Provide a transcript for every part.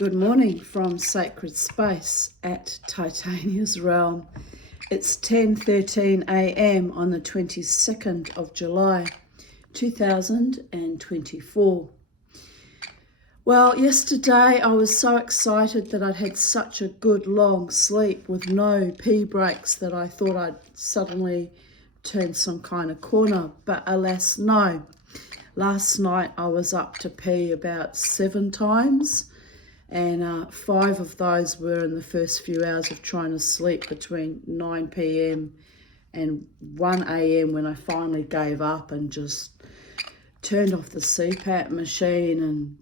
Good morning from Sacred Space at Titania's Realm. It's 10:13 a.m. on the 22nd of July 2024. Well, yesterday I was so excited that I'd had such a good long sleep with no pee breaks that I thought I'd suddenly turned some kind of corner, but alas no. Last night I was up to pee about 7 times, and 5 of those were in the first few hours of trying to sleep between 9 p.m. and 1 a.m. when I finally gave up and just turned off the CPAP machine and,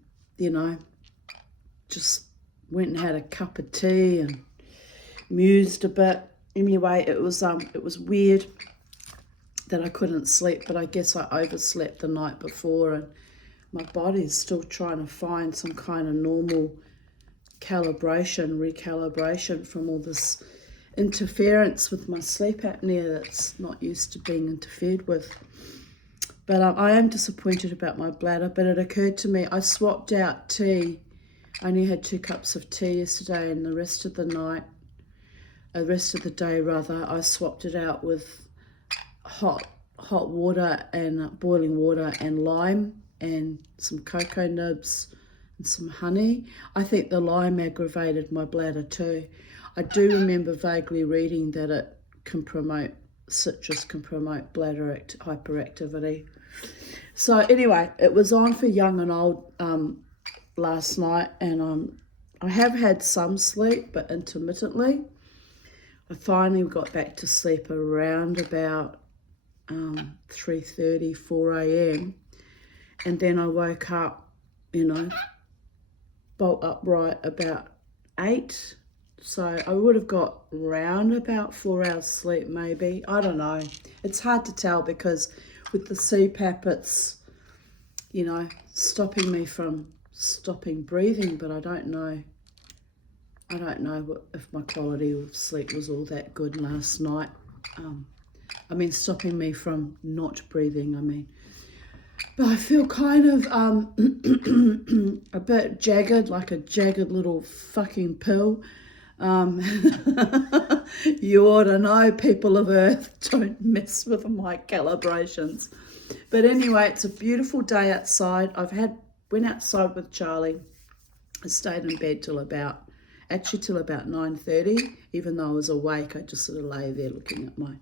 just went and had a cup of tea and mused a bit. Anyway, it was weird that I couldn't sleep, but I guess I overslept the night before and my body's still trying to find some kind of normal recalibration from all this interference with my sleep apnea that's not used to being interfered with. But I am disappointed about my bladder, but it occurred to me I swapped out tea. I only had 2 cups of tea yesterday, and the rest of the day I swapped it out with hot water and boiling water and lime and some cocoa nibs and some honey. I think the lime aggravated my bladder too. I do remember vaguely reading that citrus can promote bladder hyperactivity. So anyway, it was on for young and old last night, and I have had some sleep, but intermittently. I finally got back to sleep around about 3:30, 4 a.m. and then I woke up, bolt upright about 8. So I would have got round about 4 hours sleep maybe. I don't know. It's hard to tell because with the CPAP it's, stopping me from stopping breathing, but I don't know if my quality of sleep was all that good last night. Stopping me from not breathing, But I feel kind of a bit jagged, like a jagged little fucking pill. You ought to know, people of Earth, don't mess with my calibrations. But anyway, it's a beautiful day outside. Went outside with Charlie. I stayed in bed till about 9:30. Even though I was awake, I just sort of lay there looking at my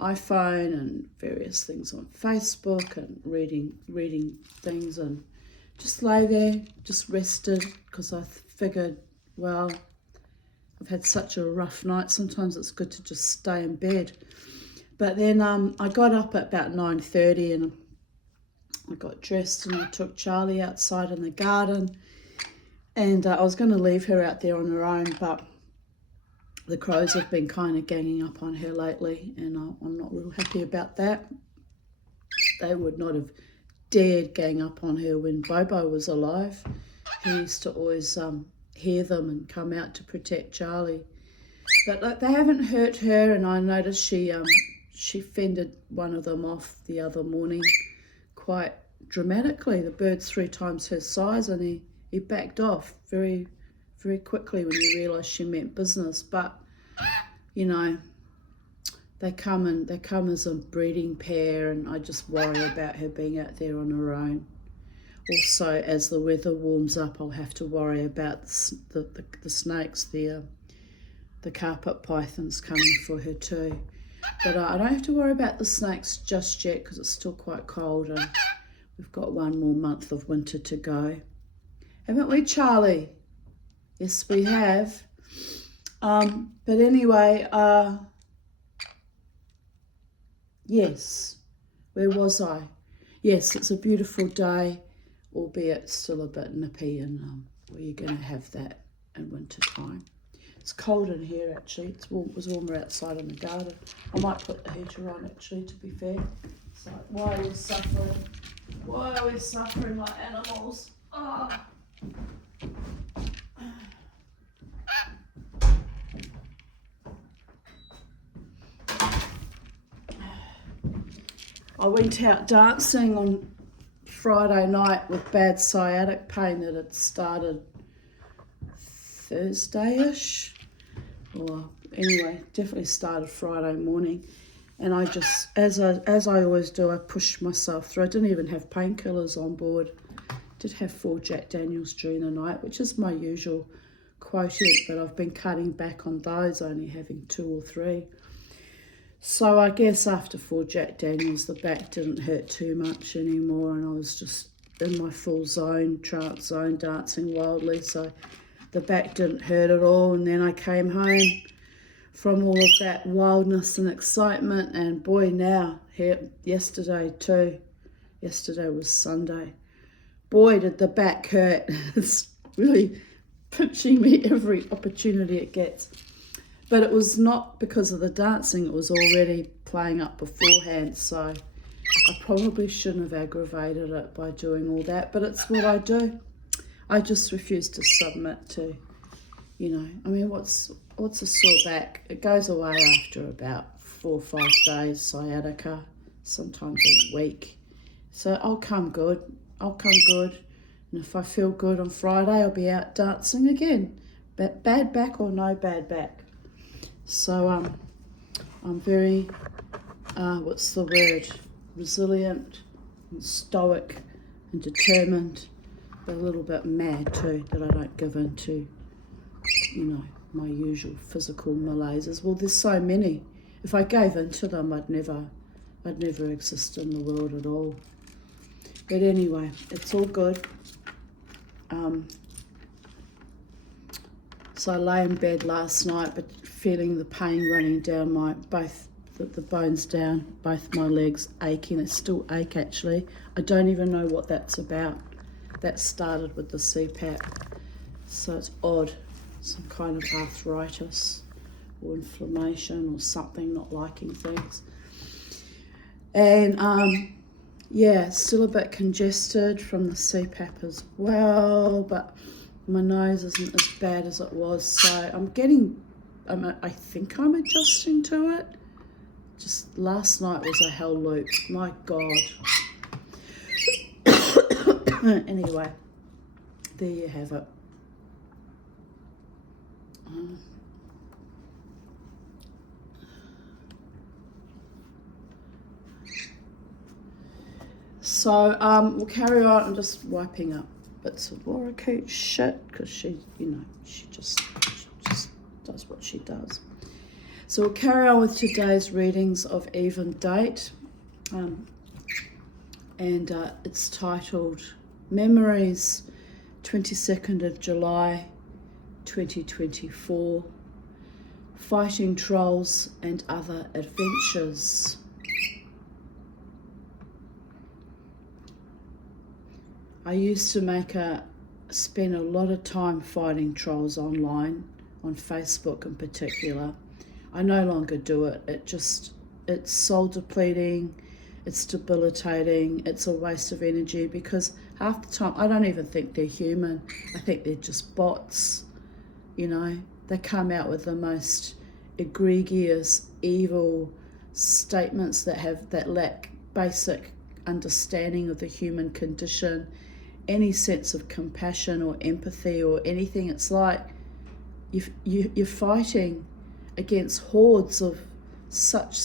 iPhone and various things on Facebook and reading things, and just lay there, just rested, because I figured, well, I've had such a rough night. Sometimes it's good to just stay in bed. But then I got up at about 9:30 and I got dressed and I took Charlie outside in the garden, and I was going to leave her out there on her own, but the crows have been kind of ganging up on her lately, and I'm not real happy about that. They would not have dared gang up on her when Bobo was alive. He used to always hear them and come out to protect Charlie. But they haven't hurt her, and I noticed she fended one of them off the other morning quite dramatically. The bird's 3 times her size, and he backed off very, very quickly when he realised she meant business. But they come as a breeding pair, and I just worry about her being out there on her own. Also, as the weather warms up, I'll have to worry about the snakes, the carpet pythons coming for her too. But I don't have to worry about the snakes just yet because it's still quite cold and we've got 1 more month of winter to go. Haven't we, Charlie? Yes, we have. But anyway, yes, where was I? Yes, it's a beautiful day, albeit still a bit nippy, and where you're going to have that in winter time. It's cold in here actually. It was warmer outside in the garden. I might put the heater on actually, to be fair. It's like, why are we suffering? Why are we suffering like animals? Oh. I went out dancing on Friday night with bad sciatic pain that had started Thursday-ish, or anyway, definitely started Friday morning. And I just, as I always do, I pushed myself through. I didn't even have painkillers on board. Did have 4 Jack Daniels during the night, which is my usual quotient, but I've been cutting back on those, only having 2 or 3. So I guess after 4 Jack Daniels, the back didn't hurt too much anymore, and I was just in my full zone, trance zone, dancing wildly, so the back didn't hurt at all. And then I came home from all of that wildness and excitement, and boy, now, here, yesterday was Sunday, boy, did the back hurt. It's really pinching me every opportunity it gets. But it was not because of the dancing, it was already playing up beforehand, so I probably shouldn't have aggravated it by doing all that, but it's what I do. I just refuse to submit to, I mean, what's a sore back? It goes away after about 4 or 5 days, sciatica, sometimes a week. So I'll come good. And if I feel good on Friday, I'll be out dancing again. Bad back or no bad back. So I'm very, resilient and stoic and determined, but a little bit mad too, that I don't give in to, my usual physical malaises. Well, there's so many. If I gave in to them, I'd never exist in the world at all. But anyway, it's all good. So I lay in bed last night, but feeling the pain running down both the bones down, both my legs aching. They still ache actually. I don't even know what that's about. That started with the CPAP. So it's odd, some kind of arthritis or inflammation or something, not liking things. And still a bit congested from the CPAP as well, but my nose isn't as bad as it was, so I think I'm adjusting to it. Just last night was a hell loop, my God. Anyway, there you have it. So we'll carry on. I'm just wiping up bits of Laura Cooch shit because she just does what she does. So we'll carry on with today's readings of Even Date, and it's titled Memories, 22nd of July 2024, Fighting Trolls and Other Adventures. I used to spend a lot of time fighting trolls online, on Facebook in particular. I no longer do it. It's soul depleting, it's debilitating, it's a waste of energy, because half the time I don't even think they're human. I think they're just bots, They come out with the most egregious, evil statements that lack basic understanding of the human condition, any sense of compassion or empathy or anything. It's like you're fighting against hordes of such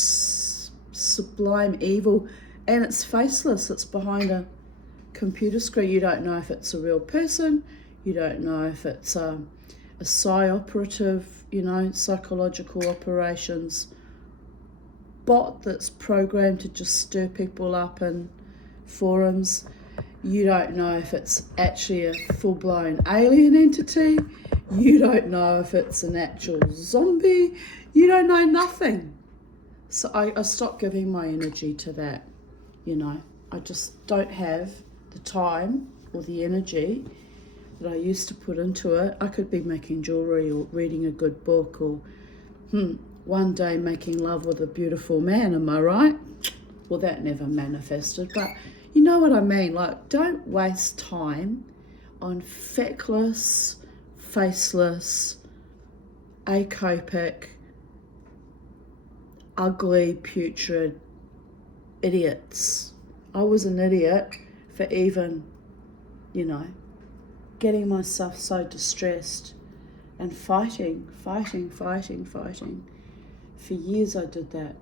sublime evil, and it's faceless. It's behind a computer screen. You don't know if it's a real person. You don't know if it's a psy-operative, psychological operations bot that's programmed to just stir people up in forums. You don't know if it's actually a full-blown alien entity. You don't know if it's an actual zombie. You don't know nothing. So I stopped giving my energy to that, I just don't have the time or the energy that I used to put into it. I could be making jewellery or reading a good book or one day making love with a beautiful man, am I right? Well, that never manifested, but you know what I mean? Like, don't waste time on feckless, faceless, acopic, ugly, putrid idiots. I was an idiot for even, getting myself so distressed and fighting. For years I did that.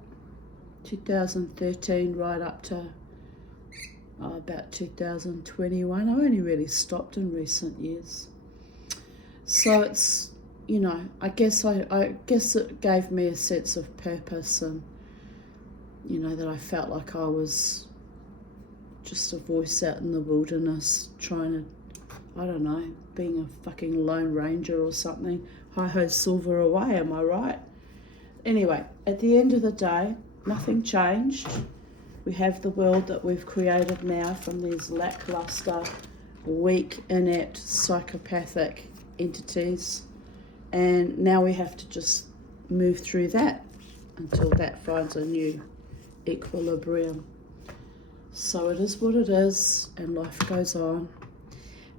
2013 right up to about 2021. I only really stopped in recent years. So it's, you know, I guess it gave me a sense of purpose, and, you know, that I felt like I was just a voice out in the wilderness trying to, I don't know, being a fucking Lone Ranger or something. Hi-ho silver away, am I right? Anyway, at the end of the day, nothing changed. We have the world that we've created now from these lackluster, weak, inept, psychopathic entities. And now we have to just move through that until that finds a new equilibrium. So it is what it is, and life goes on.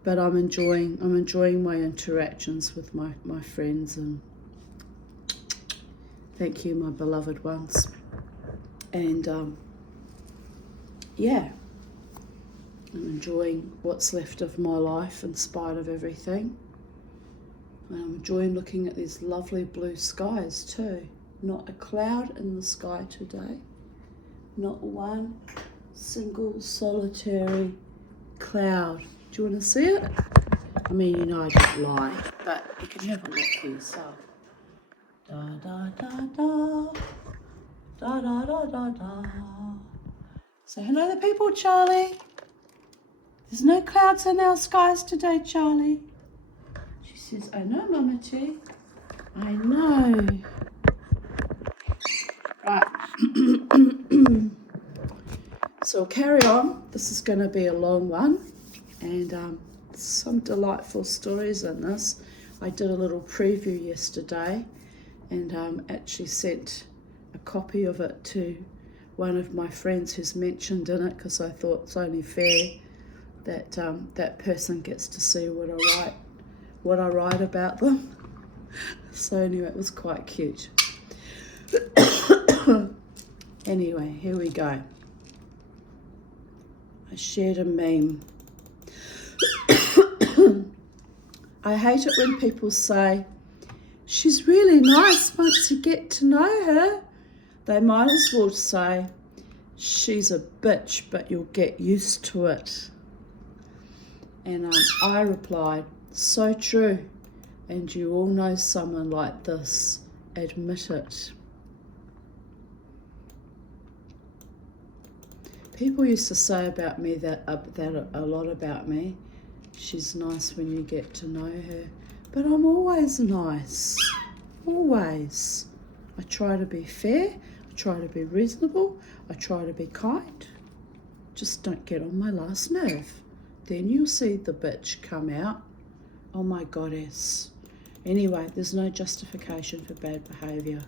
But I'm enjoying my interactions with my friends, and thank you, my beloved ones. And yeah, I'm enjoying what's left of my life in spite of everything. And I'm enjoying looking at these lovely blue skies too. Not a cloud in the sky today. Not one single solitary cloud. Do you want to see it? I mean, you know I don't lie, but you can have a look for yourself. Da da da da, da da da da da. Say hello to the people, Charlie. There's no clouds in our skies today, Charlie. She says, I know, Mama T. I know. Right. So carry on. This is going to be a long one, and some delightful stories in this. I did a little preview yesterday, and actually sent a copy of it to one of my friends who's mentioned in it, because I thought it's only fair that that person gets to see what I write about them. So anyway, it was quite cute. Anyway, here we go. I shared a meme. I hate it when people say, she's really nice once you get to know her. They might as well say, she's a bitch, but you'll get used to it. And I replied, so true. And you all know someone like this. Admit it. People used to say about me that a lot about me. She's nice when you get to know her. But I'm always nice. Always. I try to be fair. I try to be reasonable. I try to be kind. Just don't get on my last nerve. Then you'll see the bitch come out. Oh my goddess. Anyway, there's no justification for bad behaviour,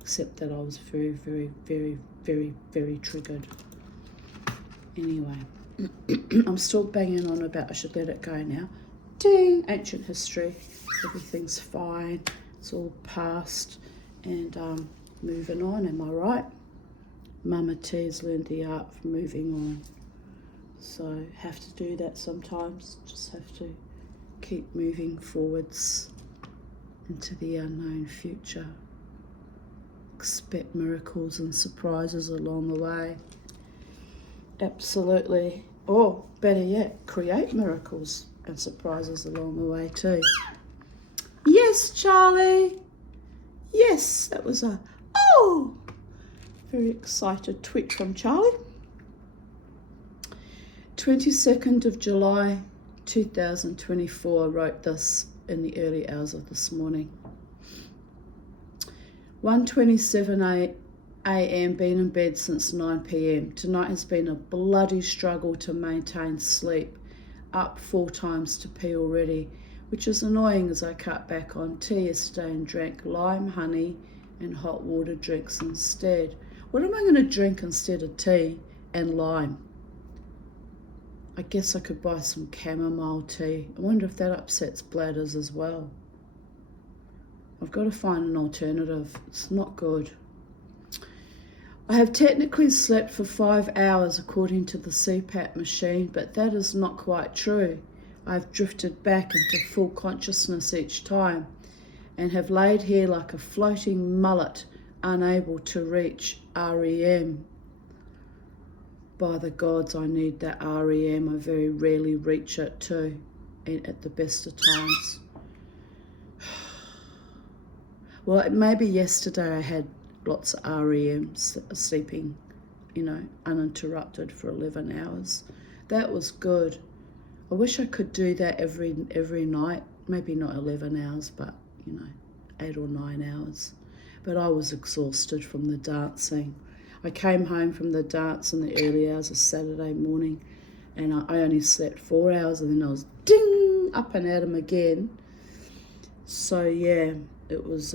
except that I was very, very, very, very, very triggered. Anyway, I'm still banging on about I should let it go now. Ding! Ancient history. Everything's fine. It's all past. And moving on, am I right? Mama T's learned the art of moving on. So have to do that sometimes. Just have to keep moving forwards into the unknown future. Expect miracles and surprises along the way. Absolutely. Or better yet, create miracles and surprises along the way too. Yes, Charlie. Yes, that was a very excited tweet from Charlie. 22nd of July 2024, wrote this in the early hours of this morning. 1:27 a.m. been in bed since 9 p.m. Tonight has been a bloody struggle to maintain sleep. Up 4 times to pee already, which is annoying as I cut back on tea yesterday and drank lime, honey and hot water drinks instead. What am I going to drink instead of tea and lime? I guess I could buy some chamomile tea. I wonder if that upsets bladders as well. I've got to find an alternative. It's not good. I have technically slept for 5 hours according to the CPAP machine, but that is not quite true. I've drifted back into full consciousness each time. and have laid here like a floating mullet, unable to reach REM. By the gods, I need that REM. I very rarely reach it too, and at the best of times. Well, maybe yesterday I had lots of REM, sleeping, uninterrupted for 11 hours. That was good. I wish I could do that every night. Maybe not 11 hours, but 8 or 9 hours. But I was exhausted from the dancing. I came home from the dance in the early hours of Saturday morning, and I only slept 4 hours, and then I was ding up and at 'em again. So yeah, it was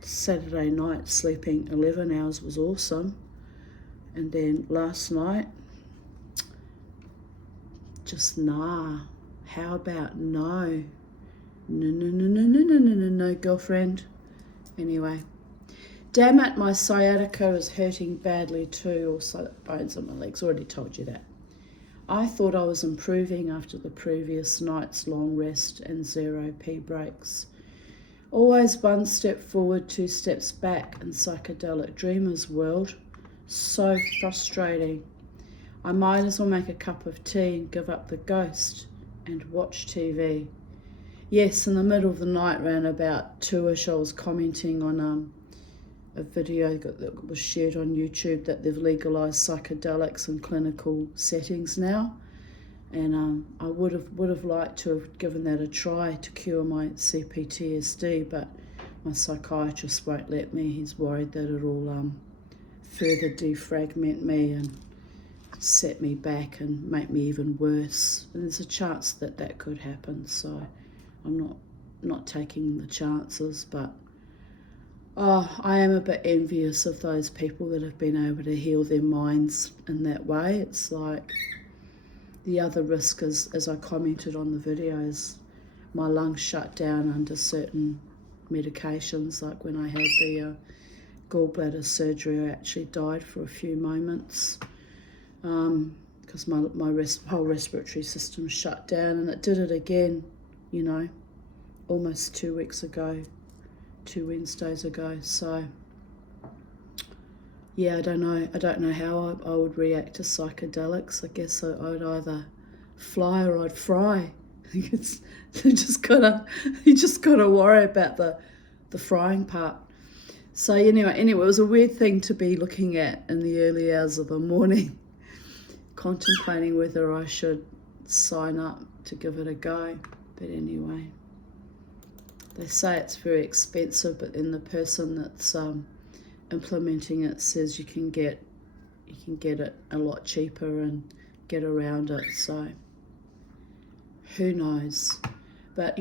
Saturday night sleeping 11 hours was awesome, and then last night just how about no girlfriend. Anyway, damn it, my sciatica is hurting badly too, also the bones on my legs. Already told you that. I thought I was improving after the previous night's long rest and 0 pee breaks. Always 1 step forward, 2 steps back in psychedelic dreamers world. So frustrating. I might as well make a cup of tea and give up the ghost and watch TV. Yes, in the middle of the night, around about 2ish, I was commenting on a video that was shared on YouTube that they've legalised psychedelics in clinical settings now, and I would have liked to have given that a try to cure my CPTSD, but my psychiatrist won't let me. He's worried that it'll further defragment me and set me back and make me even worse. And there's a chance that could happen, so I'm not taking the chances, but I am a bit envious of those people that have been able to heal their minds in that way. It's like the other risk is, as I commented on the videos, my lungs shut down under certain medications. Like when I had the gallbladder surgery, I actually died for a few moments because my whole respiratory system shut down, and it did it again, almost 2 weeks ago, 2 Wednesdays ago. So yeah, I don't know how I would react to psychedelics. I guess I'd either fly or I'd fry. You just gotta worry about the frying part. So anyway, it was a weird thing to be looking at in the early hours of the morning, contemplating whether I should sign up to give it a go. But anyway, they say it's very expensive, but then the person that's implementing it says you can get it a lot cheaper and get around it. So who knows? But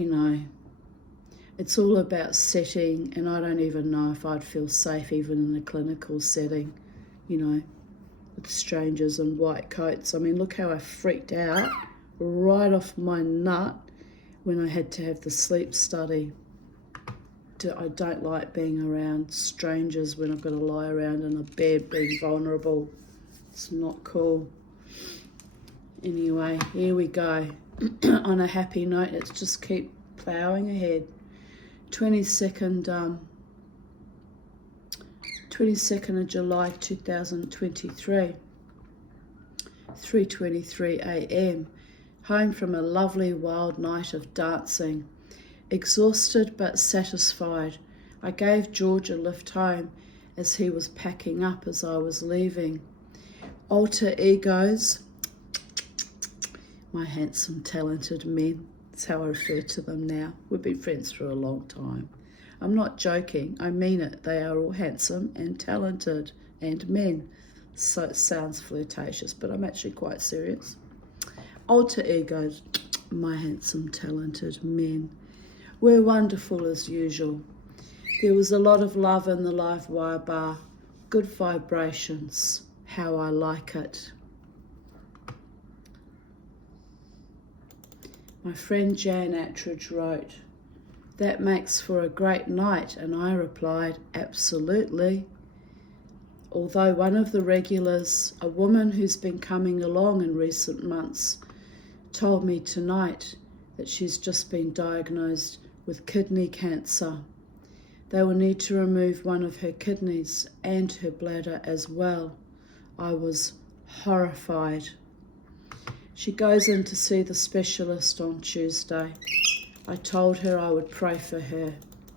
it's all about setting, and I don't even know if I'd feel safe even in a clinical setting, with strangers in white coats. I mean, look how I freaked out right off my nut when I had to have the sleep study. I don't like being around strangers when I've got to lie around in a bed being vulnerable. It's not cool. Anyway, here we go. On a happy note, let's just keep ploughing ahead. 22nd of July 2023, 3:23 a.m. Home from a lovely wild night of dancing. Exhausted but satisfied, I gave George a lift home as he was packing up as I was leaving. Alter egos, my handsome, talented men. That's how I refer to them now. We've been friends for a long time. I'm not joking, I mean it. They are all handsome and talented and men. So it sounds flirtatious, but I'm actually quite serious. Alter egos, my handsome, talented men. We're wonderful as usual. There was a lot of love in the live wire bar. Good vibrations. How I like it. My friend Jan Attridge wrote, "That makes for a great night," and I replied, "Absolutely." Although one of the regulars, a woman who's been coming along in recent months, told me tonight that she's just been diagnosed with kidney cancer. They will need to remove one of her kidneys and her bladder as well. I was horrified. She goes in to see the specialist on Tuesday. I told her I would pray for her.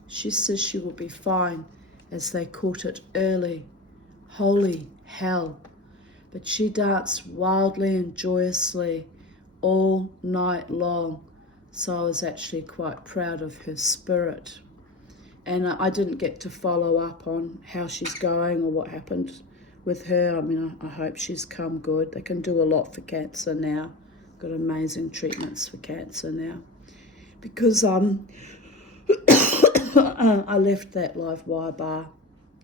She says she will be fine, as they caught it early. Holy hell. But she danced wildly and joyously all night long, so I was actually quite proud of her spirit. And I didn't get to follow up on how she's going or what happened with her. I mean, I hope she's come good. They can do a lot for cancer now. Got amazing treatments for cancer now. Because I left that live wire bar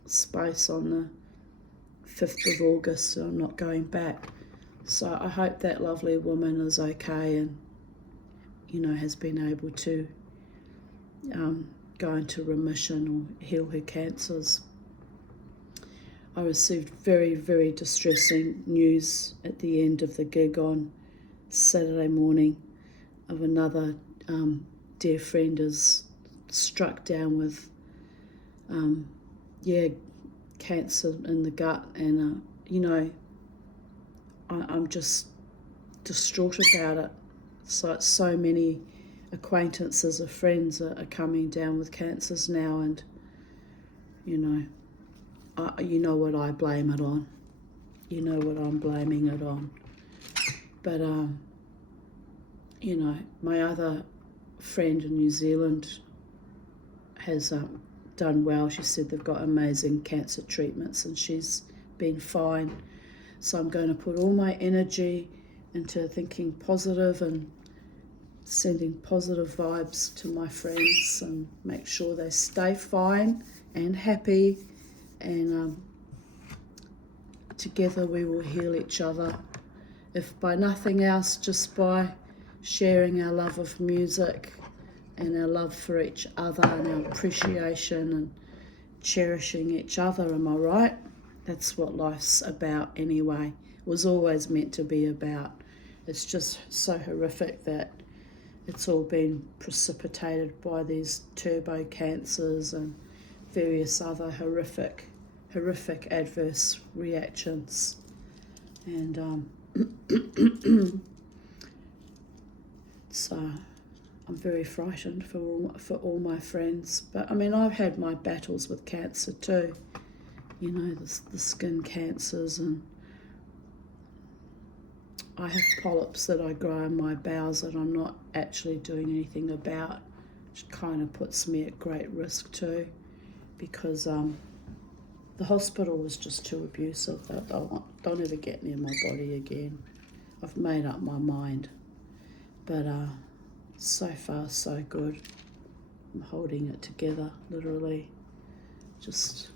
space on the 5th of August, and I'm not going back. So I hope that lovely woman is okay and, has been able to go into remission or heal her cancers. I received very, very distressing news at the end of the gig on Saturday morning of another dear friend is struck down with cancer in the gut, and I'm just distraught about it. So many acquaintances or friends are coming down with cancers now, and you know what I blame it on. You know what I'm blaming it on. But my other friend in New Zealand has done well. She said they've got amazing cancer treatments and she's been fine. So I'm going to put all my energy into thinking positive and sending positive vibes to my friends and make sure they stay fine and happy, and together we will heal each other. If by nothing else, just by sharing our love of music and our love for each other and our appreciation and cherishing each other, am I right? That's what life's about anyway. It was always meant to be about. It's just so horrific that it's all been precipitated by these turbo cancers and various other horrific adverse reactions. And so I'm very frightened for all my friends. But I mean, I've had my battles with cancer too. The skin cancers, and I have polyps that I grow in my bowels that I'm not actually doing anything about, which kind of puts me at great risk too, because the hospital was just too abusive. Don't ever get near my body again. I've made up my mind. But so far so good. I'm holding it together, literally. Just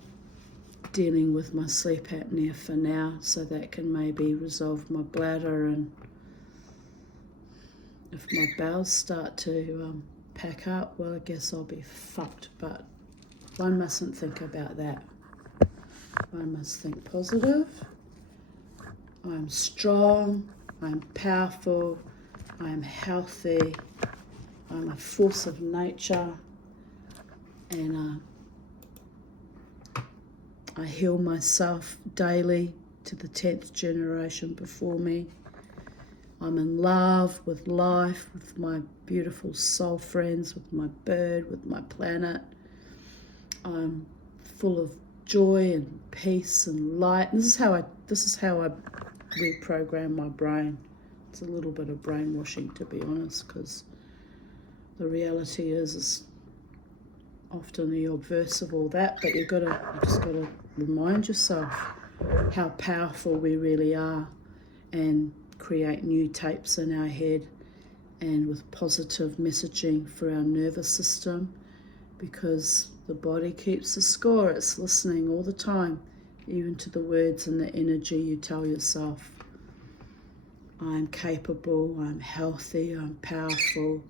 dealing with my sleep apnea for now, so that can maybe resolve my bladder, and if my bowels start to pack up, well, I guess I'll be fucked. But one mustn't think about that. One must think positive. I'm strong, I'm powerful, I'm healthy, I'm a force of nature, and I heal myself daily to the 10th generation before me. I'm in love with life, with my beautiful soul friends, with my bird, with my planet. I'm full of joy and peace and light. And this is how I reprogram my brain. It's a little bit of brainwashing, to be honest, because the reality is often the obverse of all that. But you just gotta remind yourself how powerful we really are, and create new tapes in our head, and with positive messaging for our nervous system, because the body keeps the score. It's listening all the time, even to the words and the energy you tell yourself. I'm capable, I'm healthy, I'm powerful,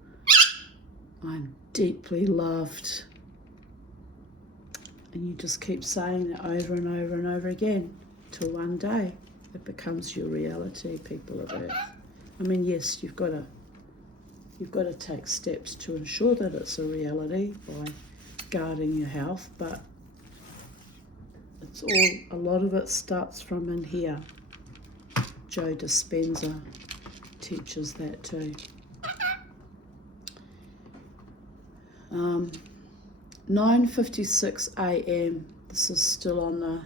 I'm deeply loved. And you just keep saying that over and over and over again, till one day it becomes your reality, people of Earth. I mean, yes, you've got to you've got to take steps to ensure that it's a reality by guarding your health, but a lot of it starts from in here. Joe Dispenza teaches that too. 9:56 a.m. This is still on the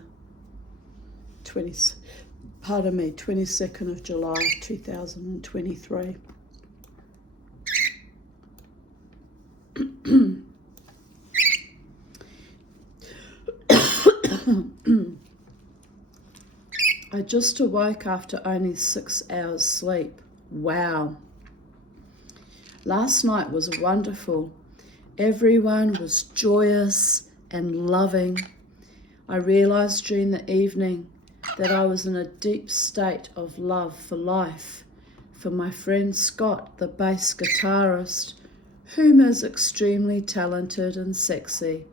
22nd of July 2023. I just awoke after only 6 hours sleep. Wow. Last night was wonderful. Everyone was joyous and loving. I realised during the evening that I was in a deep state of love for life, for my friend Scott, the bass guitarist, whom is extremely talented and sexy,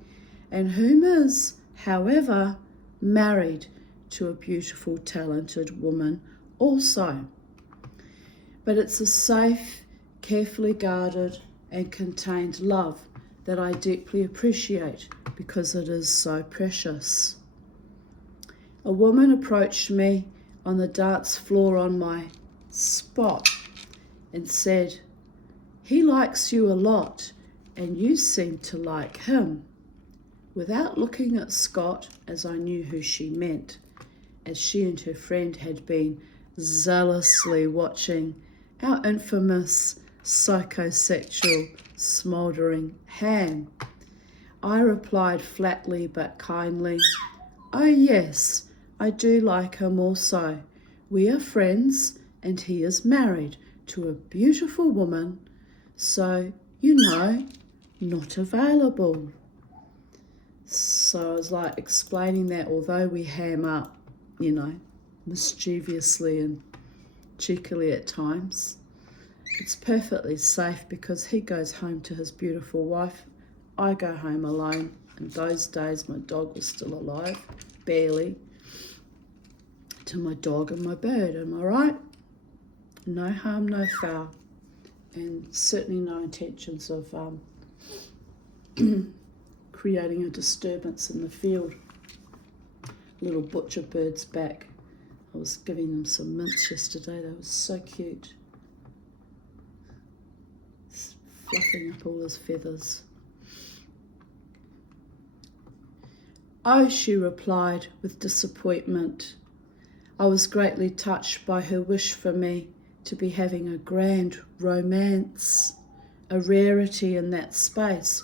and whom is, however, married to a beautiful, talented woman also. But it's a safe, carefully guarded and contained love that I deeply appreciate because it is so precious. A woman approached me on the dance floor on my spot and said, "He likes you a lot and you seem to like him." Without looking at Scott, as I knew who she meant, as she and her friend had been zealously watching our infamous psychosexual smouldering ham, I replied flatly but kindly, "Oh yes, I do like him also. We are friends and he is married to a beautiful woman, so, not available." So I was like explaining that although we ham up, mischievously and cheekily at times, it's perfectly safe because he goes home to his beautiful wife. I go home alone. In those days, my dog was still alive, barely, to my dog and my bird. Am I right? No harm, no foul. And certainly no intentions of creating a disturbance in the field. Little butcher birds back. I was giving them some mints yesterday. They were so cute. Fluffing up all his feathers. "Oh," she replied with disappointment. I was greatly touched by her wish for me to be having a grand romance, a rarity in that space,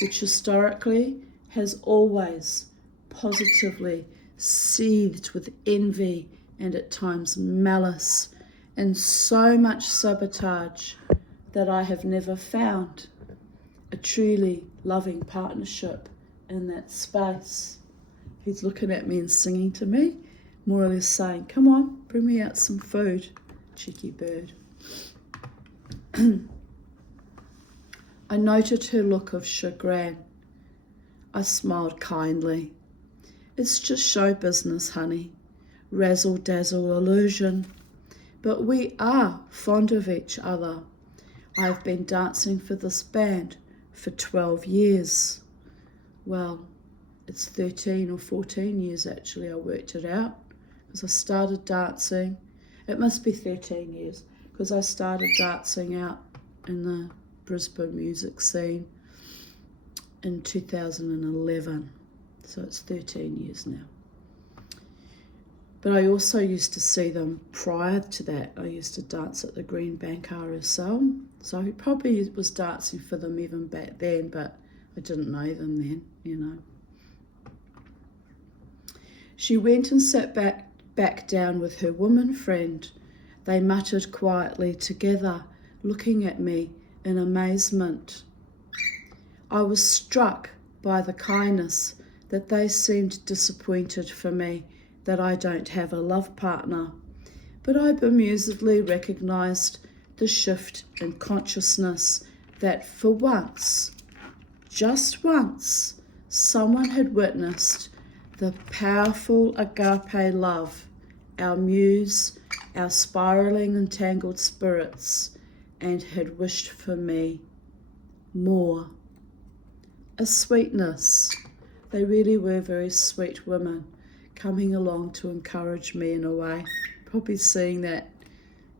which historically has always positively seethed with envy and at times malice and so much sabotage that I have never found a truly loving partnership in that space. He's looking at me and singing to me, more or less saying, "Come on, bring me out some food, cheeky bird." I noted her look of chagrin. I smiled kindly. "It's just show business, honey. Razzle-dazzle illusion. But we are fond of each other. I've been dancing for this band for 12 years. Well, it's 13 or 14 years actually, I worked it out, because I started dancing. It must be 13 years, because I started dancing out in the Brisbane music scene in 2011. So it's 13 years now. But I also used to see them prior to that. I used to dance at the Greenbank RSL. So he probably was dancing for them even back then, but I didn't know them then, She went and sat back down with her woman friend. They muttered quietly together, looking at me in amazement. I was struck by the kindness that they seemed disappointed for me that I don't have a love partner, but I bemusedly recognised the shift in consciousness that for once, just once, someone had witnessed the powerful agape love, our muse, our spiralling entangled spirits, and had wished for me more. A sweetness. They really were very sweet women, coming along to encourage me in a way. Probably seeing that,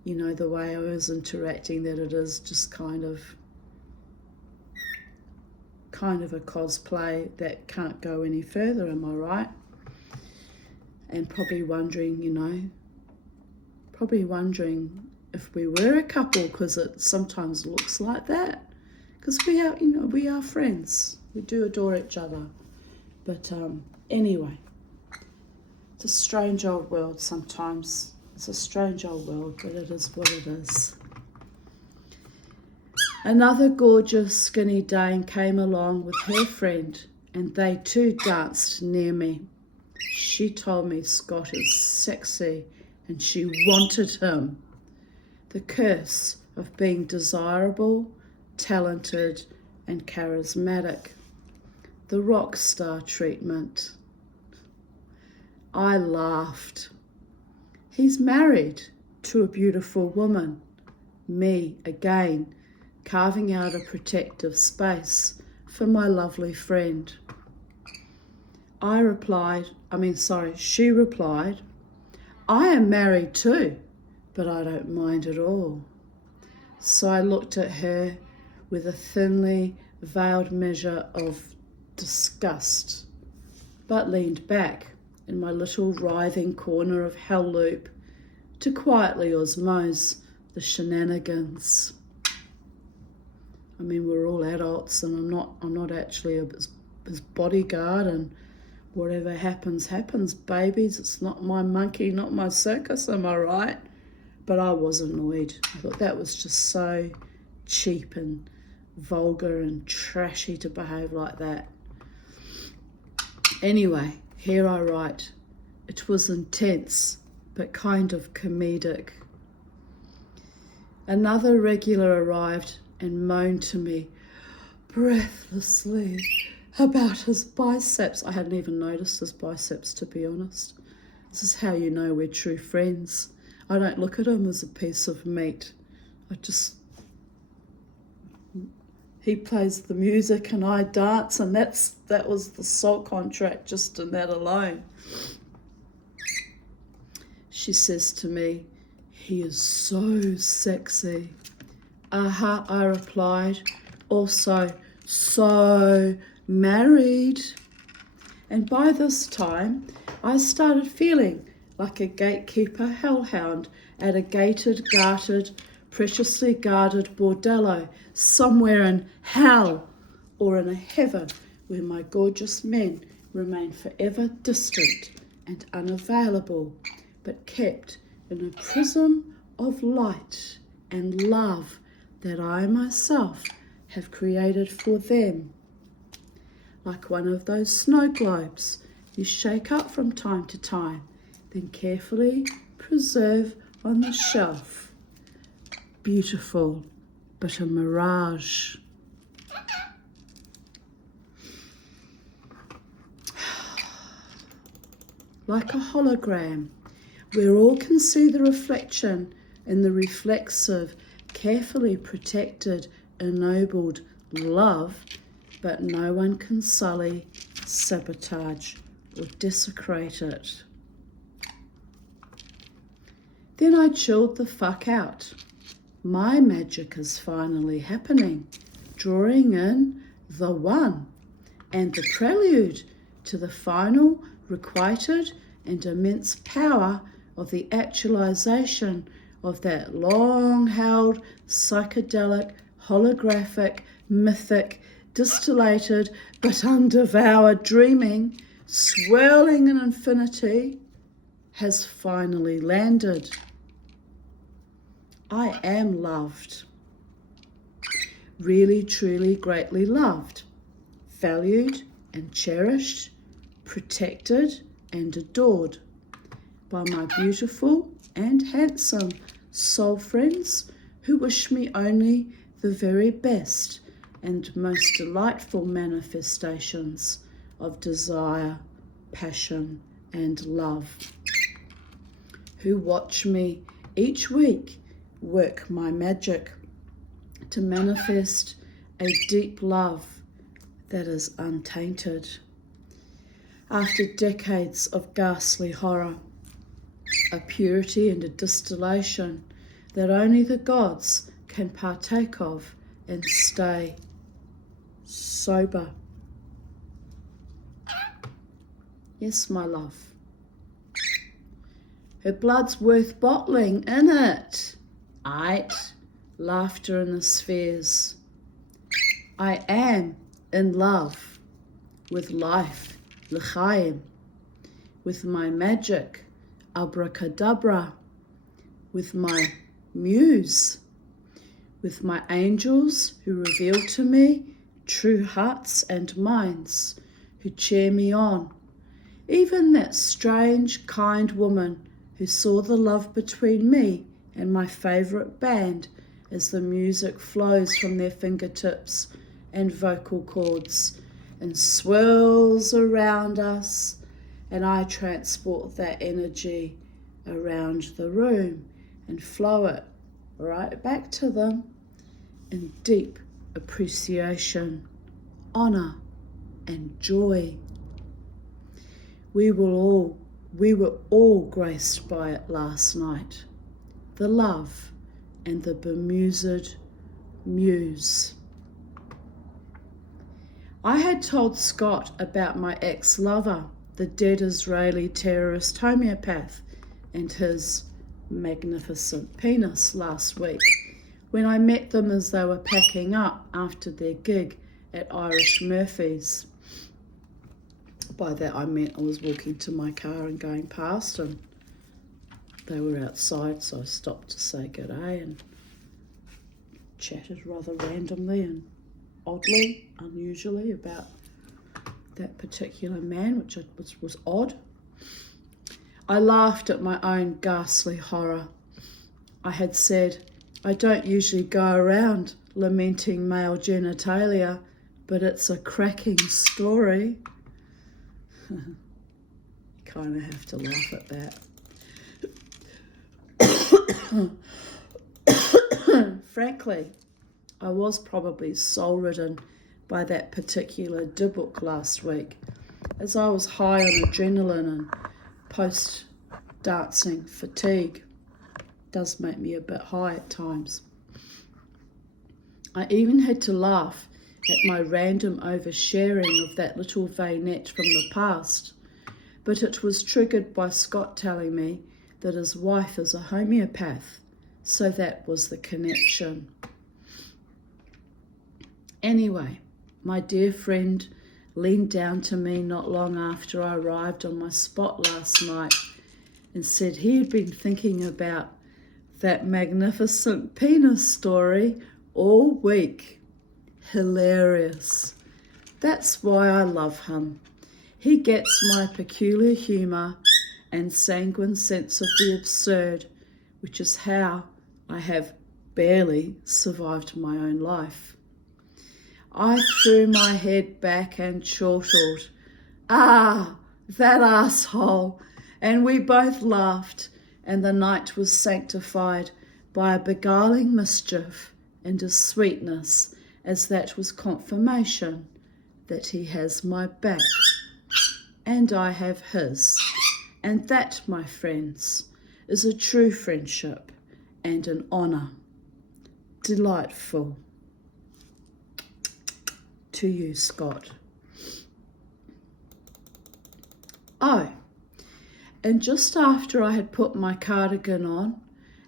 you know, the way I was interacting, that it is just kind of a cosplay that can't go any further, am I right? And probably wondering, you know, if we were a couple, because it sometimes looks like that. Because we are, you know, we are friends. We do adore each other. But anyway, it's a strange old world sometimes. It's a strange old world, but it is what it is. Another gorgeous skinny dame came along with her friend, and they too danced near me. She told me Scott is sexy and she wanted him. The curse of being desirable, talented and charismatic. The rock star treatment. I laughed. He's married to a beautiful woman. Me, again, carving out a protective space for my lovely friend. She replied, I am married too, but I don't mind at all. So I looked at her with a thinly veiled measure of disgust, but leaned back in my little writhing corner of hell loop to quietly osmose the shenanigans. I mean, we're all adults, and I'm not actually his bodyguard, and whatever happens, babies. It's not my monkey, not my circus, am I right? But I was annoyed. I thought that was just so cheap and vulgar and trashy to behave like that. Anyway, here I write. It was intense, but kind of comedic. Another regular arrived and moaned to me breathlessly about his biceps. I hadn't even noticed his biceps, to be honest. This is how you know we're true friends. I don't look at him as a piece of meat. He plays the music and I dance, and that was the soul contract just in that alone. She says to me, he is so sexy. I replied, also so married. And by this time, I started feeling like a gatekeeper hellhound at a gated, guarded, preciously guarded bordello somewhere in hell or in a heaven where my gorgeous men remain forever distant and unavailable, but kept in a prism of light and love that I myself have created for them. Like one of those snow globes you shake up from time to time, then carefully preserve on the shelf. Beautiful, but a mirage. Like a hologram, where all can see the reflection in the reflexive, carefully protected, ennobled love, but no one can sully, sabotage, or desecrate it. Then I chilled the fuck out. My magic is finally happening, drawing in the one, and the prelude to the final requited and immense power of the actualization of that long-held, psychedelic, holographic, mythic, distillated but undevoured dreaming, swirling in infinity, has finally landed. I am loved. Really, truly, greatly loved, valued and cherished, protected and adored by my beautiful and handsome soul friends who wish me only the very best and most delightful manifestations of desire, passion, and love, who watch me each week work my magic, to manifest a deep love that is untainted. After decades of ghastly horror, a purity and a distillation that only the gods can partake of and stay sober. Yes, my love. Her blood's worth bottling, innit? Aight, laughter in the spheres. I am in love with life, l'chaim, with my magic, abracadabra, with my muse, with my angels who reveal to me true hearts and minds, who cheer me on. Even that strange, kind woman who saw the love between me and my favourite band as the music flows from their fingertips and vocal cords and swirls around us, and I transport that energy around the room and flow it right back to them in deep appreciation, honour and joy. We were all graced by it last night, the love and the bemused muse. I had told Scott about my ex-lover, the dead Israeli terrorist homeopath, and his magnificent penis last week when I met them as they were packing up after their gig at Irish Murphy's. By that I meant I was walking to my car and going past, and they were outside, so I stopped to say g'day and chatted rather randomly and oddly, unusually about that particular man, which was odd. I laughed at my own ghastly horror. I had said, I don't usually go around lamenting male genitalia, but it's a cracking story. You kind of have to laugh at that. Frankly, I was probably soul-ridden by that particular dibbook last week, as I was high on adrenaline and post-dancing fatigue. Does make me a bit high at times. I even had to laugh at my random oversharing of that little vignette from the past, but it was triggered by Scott telling me that his wife is a homeopath, so that was the connection. Anyway, my dear friend leaned down to me not long after I arrived on my spot last night and said he had been thinking about that magnificent penis story all week. Hilarious. That's why I love him. He gets my peculiar humour and sanguine sense of the absurd, which is how I have barely survived my own life. I threw my head back and chortled, "Ah, that asshole," and we both laughed, and the night was sanctified by a beguiling mischief and a sweetness, as that was confirmation that he has my back and I have his, and that, my friends, is a true friendship and an honour. Delightful. To you, Scott. Oh, and just after I had put my cardigan on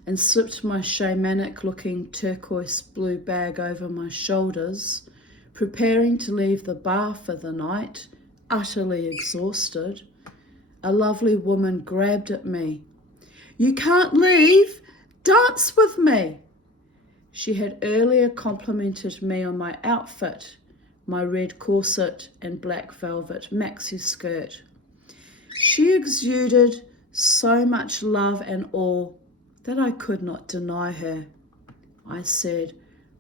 and slipped my shamanic-looking turquoise blue bag over my shoulders, preparing to leave the bar for the night, utterly exhausted, a lovely woman grabbed at me. "You can't leave! Dance with me!" She had earlier complimented me on my outfit, my red corset and black velvet maxi skirt. She exuded so much love and awe that I could not deny her. I said,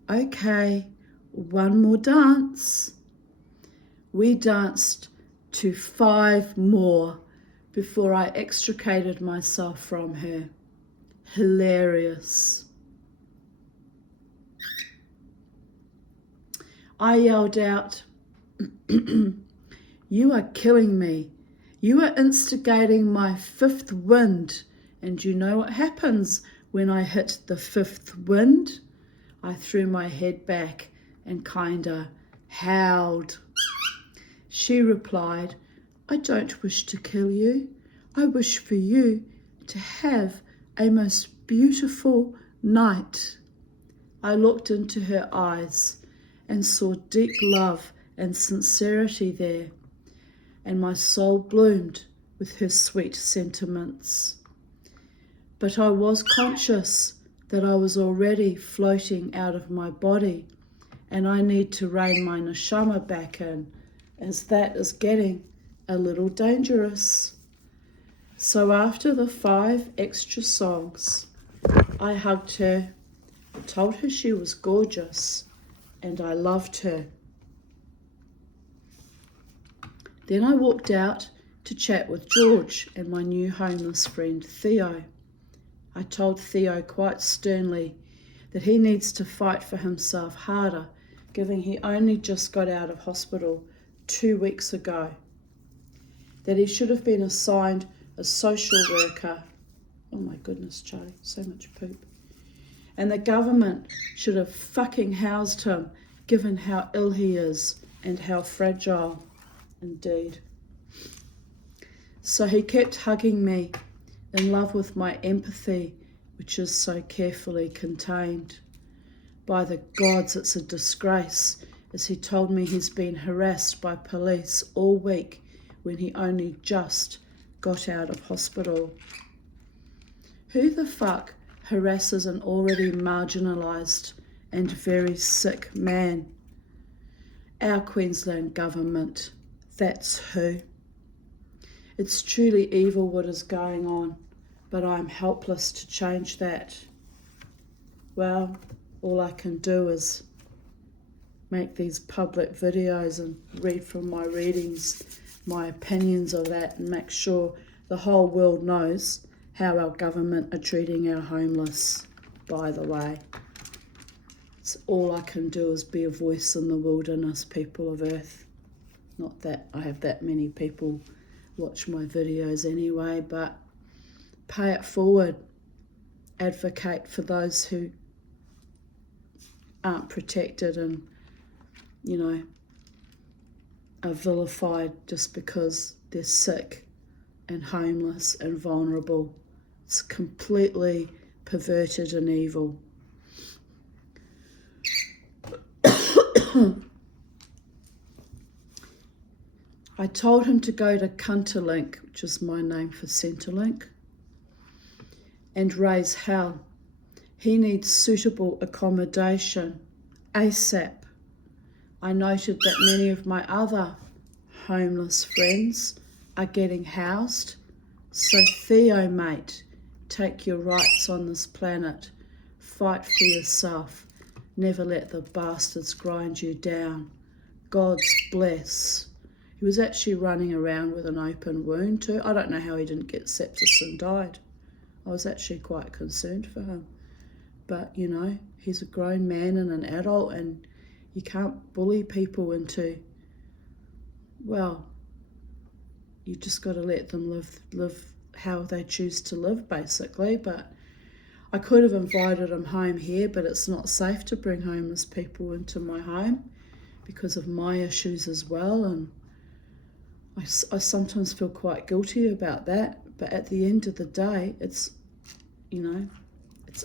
"Okay, one more dance." We danced to 5 more before I extricated myself from her. Hilarious. I yelled out, "You are killing me. You are instigating my fifth wind." And you know what happens when I hit the fifth wind? I threw my head back and kinda howled. She replied, "I don't wish to kill you. I wish for you to have a most beautiful night." I looked into her eyes and saw deep love and sincerity there, and my soul bloomed with her sweet sentiments. But I was conscious that I was already floating out of my body, and I need to rein my neshama back in, as that is getting a little dangerous. So after the 5 extra songs, I hugged her, told her she was gorgeous, and I loved her. Then I walked out to chat with George and my new homeless friend Theo. I told Theo quite sternly that he needs to fight for himself harder, given he only just got out of hospital 2 weeks ago. That he should have been assigned a social worker. Oh my goodness, Charlie, so much poop. And the government should have fucking housed him, given how ill he is and how fragile. Indeed. So he kept hugging me, in love with my empathy, which is so carefully contained. By the gods, it's a disgrace, as he told me he's been harassed by police all week when he only just got out of hospital. Who the fuck harasses an already marginalised and very sick man? Our Queensland government, that's who. It's truly evil what is going on, but I'm helpless to change that. Well, all I can do is make these public videos and read from my readings, my opinions of that, and make sure the whole world knows how our government are treating our homeless, by the way. It's all I can do is be a voice in the wilderness, people of Earth. Not that I have that many people watch my videos anyway, but pay it forward. Advocate for those who aren't protected and, are vilified just because they're sick and homeless and vulnerable. It's completely perverted and evil. I told him to go to Cunterlink, which is my name for Centrelink, and raise hell. He needs suitable accommodation ASAP. I noted that many of my other homeless friends are getting housed. So Theo, mate, take your rights on this planet. Fight for yourself. Never let the bastards grind you down. God's bless. He was actually running around with an open wound too. I don't know how he didn't get sepsis and died. I was actually quite concerned for him. But, he's a grown man and an adult, and you can't bully people into, you just got to let them live how they choose to live, basically. But I could have invited him home here, but it's not safe to bring homeless people into my home because of my issues as well, and I sometimes feel quite guilty about that. But at the end of the day, it's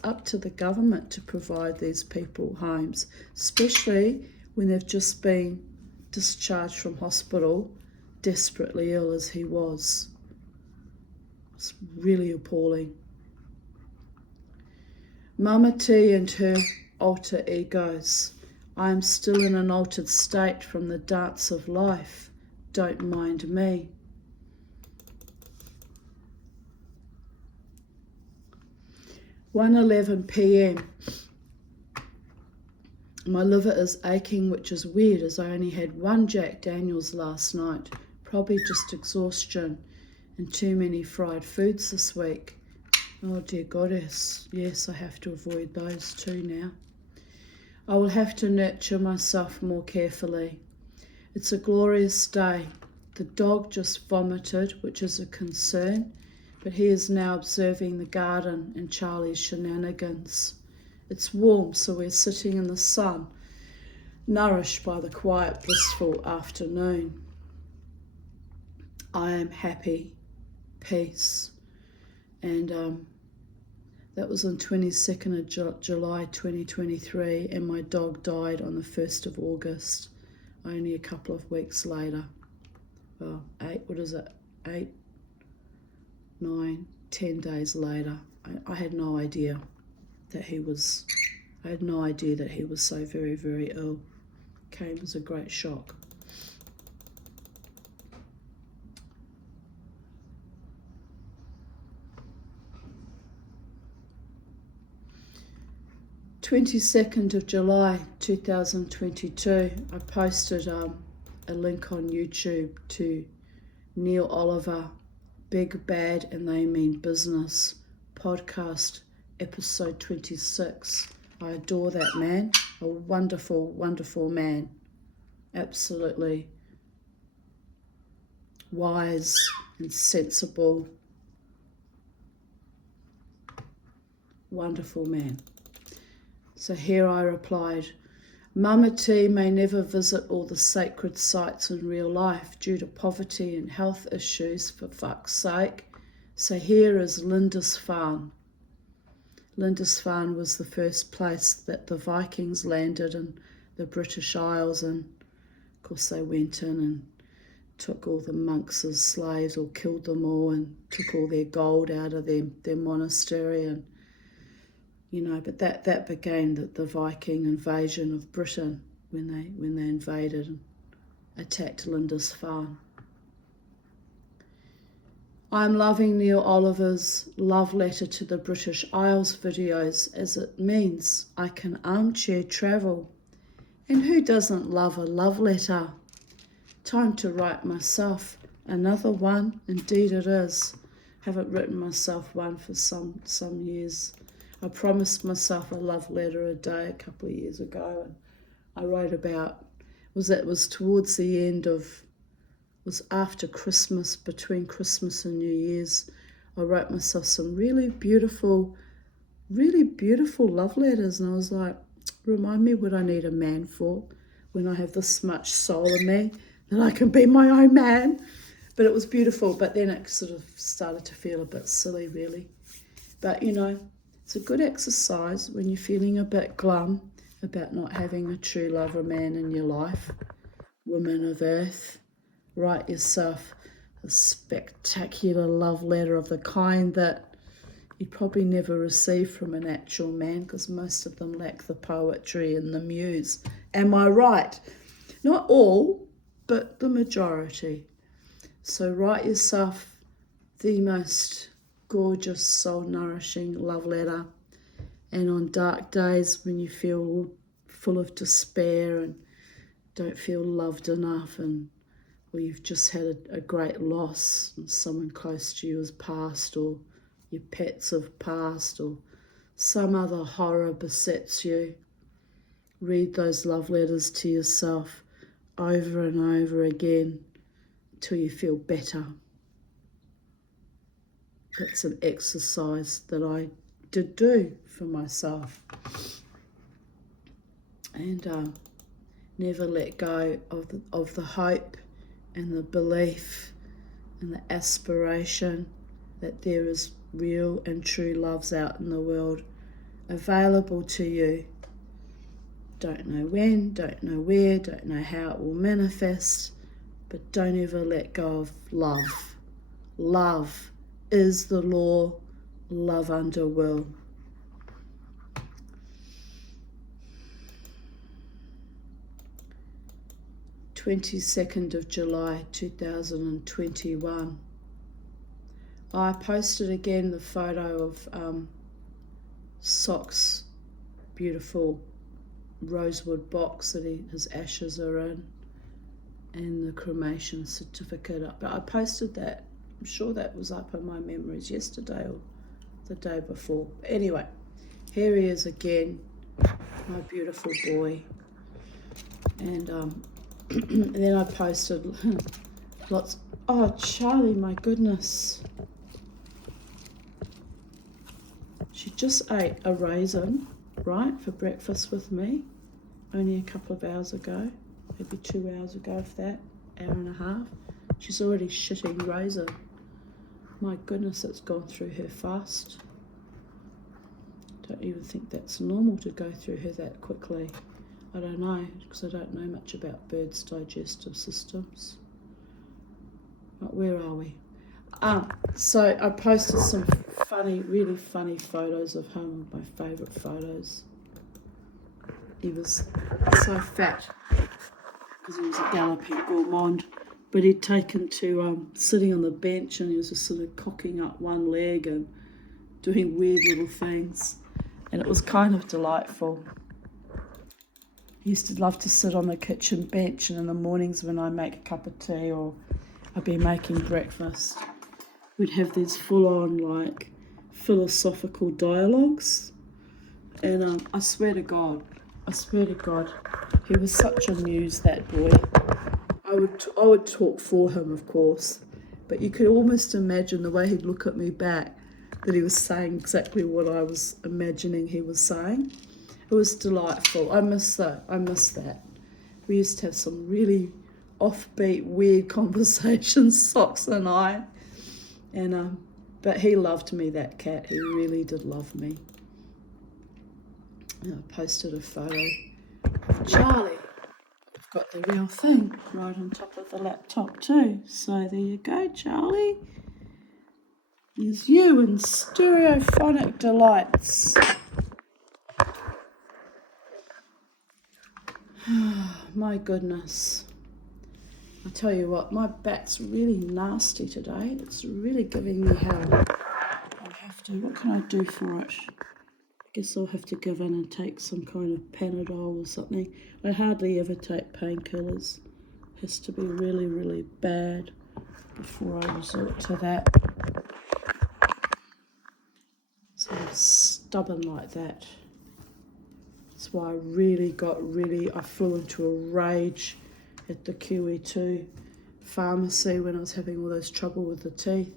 up to the government to provide these people homes, especially when they've just been discharged from hospital, desperately ill as he was. It's really appalling. Mama T and her alter egos. I am still in an altered state from the dance of life. Don't mind me. (1:11 p.m. My liver is aching, which is weird as I only had 1 Jack Daniels last night. Probably just exhaustion and too many fried foods this week. Oh dear goddess, yes, I have to avoid those too now. I will have to nurture myself more carefully. It's a glorious day. The dog just vomited, which is a concern, but he is now observing the garden and Charlie's shenanigans. It's warm, so we're sitting in the sun, nourished by the quiet, blissful afternoon. I am happy, peace, and that was on 22nd of July 2023, and my dog died on the 1st of August, only a couple of weeks later. Well, 8, 9, 10 days later. I had no idea that he was so very, very ill. Came as a great shock. "22nd of July 2022, I posted a link on YouTube to Neil Oliver, Big Bad and They Mean Business podcast, episode 26. I adore that man, a wonderful, wonderful man, absolutely wise and sensible, wonderful man. So here I replied, Mama T may never visit all the sacred sites in real life due to poverty and health issues, for fuck's sake. So here is Lindisfarne. Lindisfarne was the first place that the Vikings landed in the British Isles, and of course they went in and took all the monks as slaves or killed them all and took all their gold out of their monastery, and but that began the Viking invasion of Britain when they invaded and attacked Lindisfarne. I'm loving Neil Oliver's love letter to the British Isles videos, as it means I can armchair travel. And who doesn't love a love letter? Time to write myself another one. Indeed it is. Haven't written myself one for some years. I promised myself a love letter a day a couple of years ago, and I wrote about, it was towards the end of, was after Christmas, between Christmas and New Year's. I wrote myself some really beautiful love letters, and I was like, remind me what I need a man for when I have this much soul in me that I can be my own man. But it was beautiful, but then it sort of started to feel a bit silly, really. But it's a good exercise when you're feeling a bit glum about not having a true lover man in your life. Woman of Earth, write yourself a spectacular love letter of the kind that you'd probably never receive from an actual man, because most of them lack the poetry and the muse. Am I right? Not all, but the majority. So write yourself the most gorgeous, soul-nourishing love letter, and on dark days when you feel full of despair and don't feel loved enough, or you've just had a great loss and someone close to you has passed, or your pets have passed, or some other horror besets you, read those love letters to yourself over and over again until you feel better. It's an exercise that I did do for myself. And never let go of the hope and the belief and the aspiration that there is real and true loves out in the world available to you. Don't know when, don't know where, don't know how it will manifest, but don't ever let go of love. Love is the law, love under will. "22nd of July 2021. I posted again the photo of Sock's beautiful rosewood box that his ashes are in, and the cremation certificate up. But I posted that. I'm sure that was up in my memories yesterday or the day before. Anyway, here he is again, my beautiful boy. And, and then I posted lots. Oh, Charlie, my goodness. She just ate a raisin, right, for breakfast with me only a couple of hours ago, maybe 2 hours ago, if that, hour and a half. She's already shitting raisin. My goodness, it's gone through her fast. Don't even think that's normal to go through her that quickly. I don't know, because I don't know much about birds' digestive systems. But where are we? So I posted some funny, really funny photos of him, my favourite photos. He was so fat because he was a galloping gourmand, but he'd taken to sitting on the bench, and he was just sort of cocking up one leg and doing weird little things, and it was kind of delightful. He used to love to sit on the kitchen bench, and in the mornings when I make a cup of tea or I'd be making breakfast, we'd have these full-on like philosophical dialogues, and I swear to God, he was such a muse, that boy. I would talk for him, of course, but you could almost imagine the way he'd look at me back, that he was saying exactly what I was imagining he was saying. It was delightful. I miss that. We used to have some really offbeat, weird conversations, Socks and I. And but he loved me, that cat. He really did love me. And I posted a photo of Charlie. I've got the real thing right on top of the laptop too. So there you go, Charlie. Here's you in stereophonic delights. My goodness. I tell you what, my back's really nasty today. It's really giving me hell. What can I do for it? I guess I'll have to give in and take some kind of Panadol or something. I hardly ever take painkillers. It has to be really, really bad before I resort to that. So I'm stubborn like that. That's why I flew into a rage at the QE2 pharmacy when I was having all those trouble with the teeth,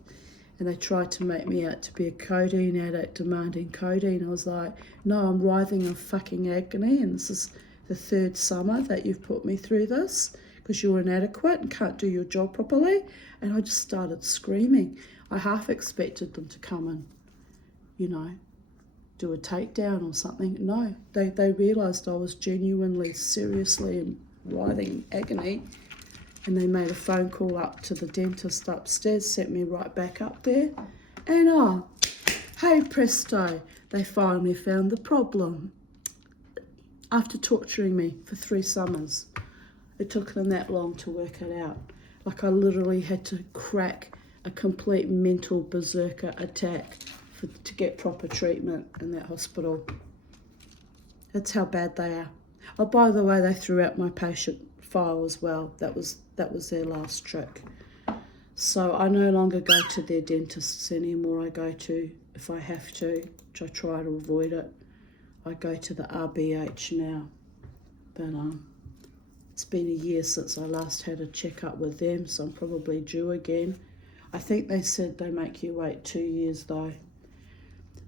and they tried to make me out to be a codeine addict demanding codeine. I was like, no, I'm writhing in fucking agony, and this is the third summer that you've put me through this because you're inadequate and can't do your job properly. And I just started screaming. I half expected them to come and, do a takedown or something. No, they realised I was genuinely, seriously in writhing agony, and they made a phone call up to the dentist upstairs, sent me right back up there, and hey presto, they finally found the problem. After torturing me for 3 summers, it took them that long to work it out. Like, I literally had to crack a complete mental berserker attack to get proper treatment in that hospital. That's how bad they are. Oh, by the way, they threw out my patient file as well. That was their last trick. So I no longer go to their dentists anymore. I go to, if I have to, which I try to avoid it, I go to the RBH now. But it's been a year since I last had a checkup with them, so I'm probably due again. I think they said they make you wait 2 years though.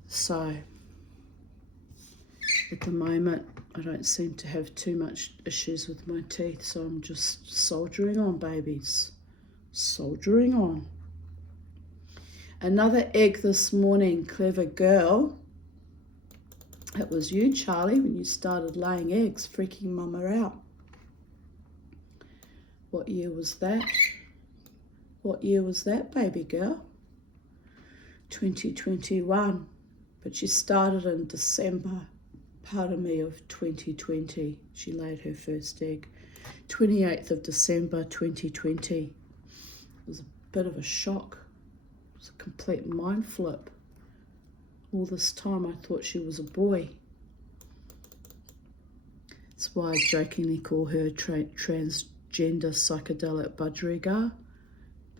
So at the moment, I don't seem to have too much issues with my teeth, so I'm just soldiering on, babies. Soldiering on. Another egg this morning, clever girl. It was you, Charlie, when you started laying eggs, freaking mama out. What year was that? What year was that, baby girl? 2021. But she started in December, pardon me, of 2020. She laid her first egg. 28th of December 2020. It was a bit of a shock. It was a complete mind flip. All this time I thought she was a boy. That's why I jokingly call her transgender psychedelic budgerigar.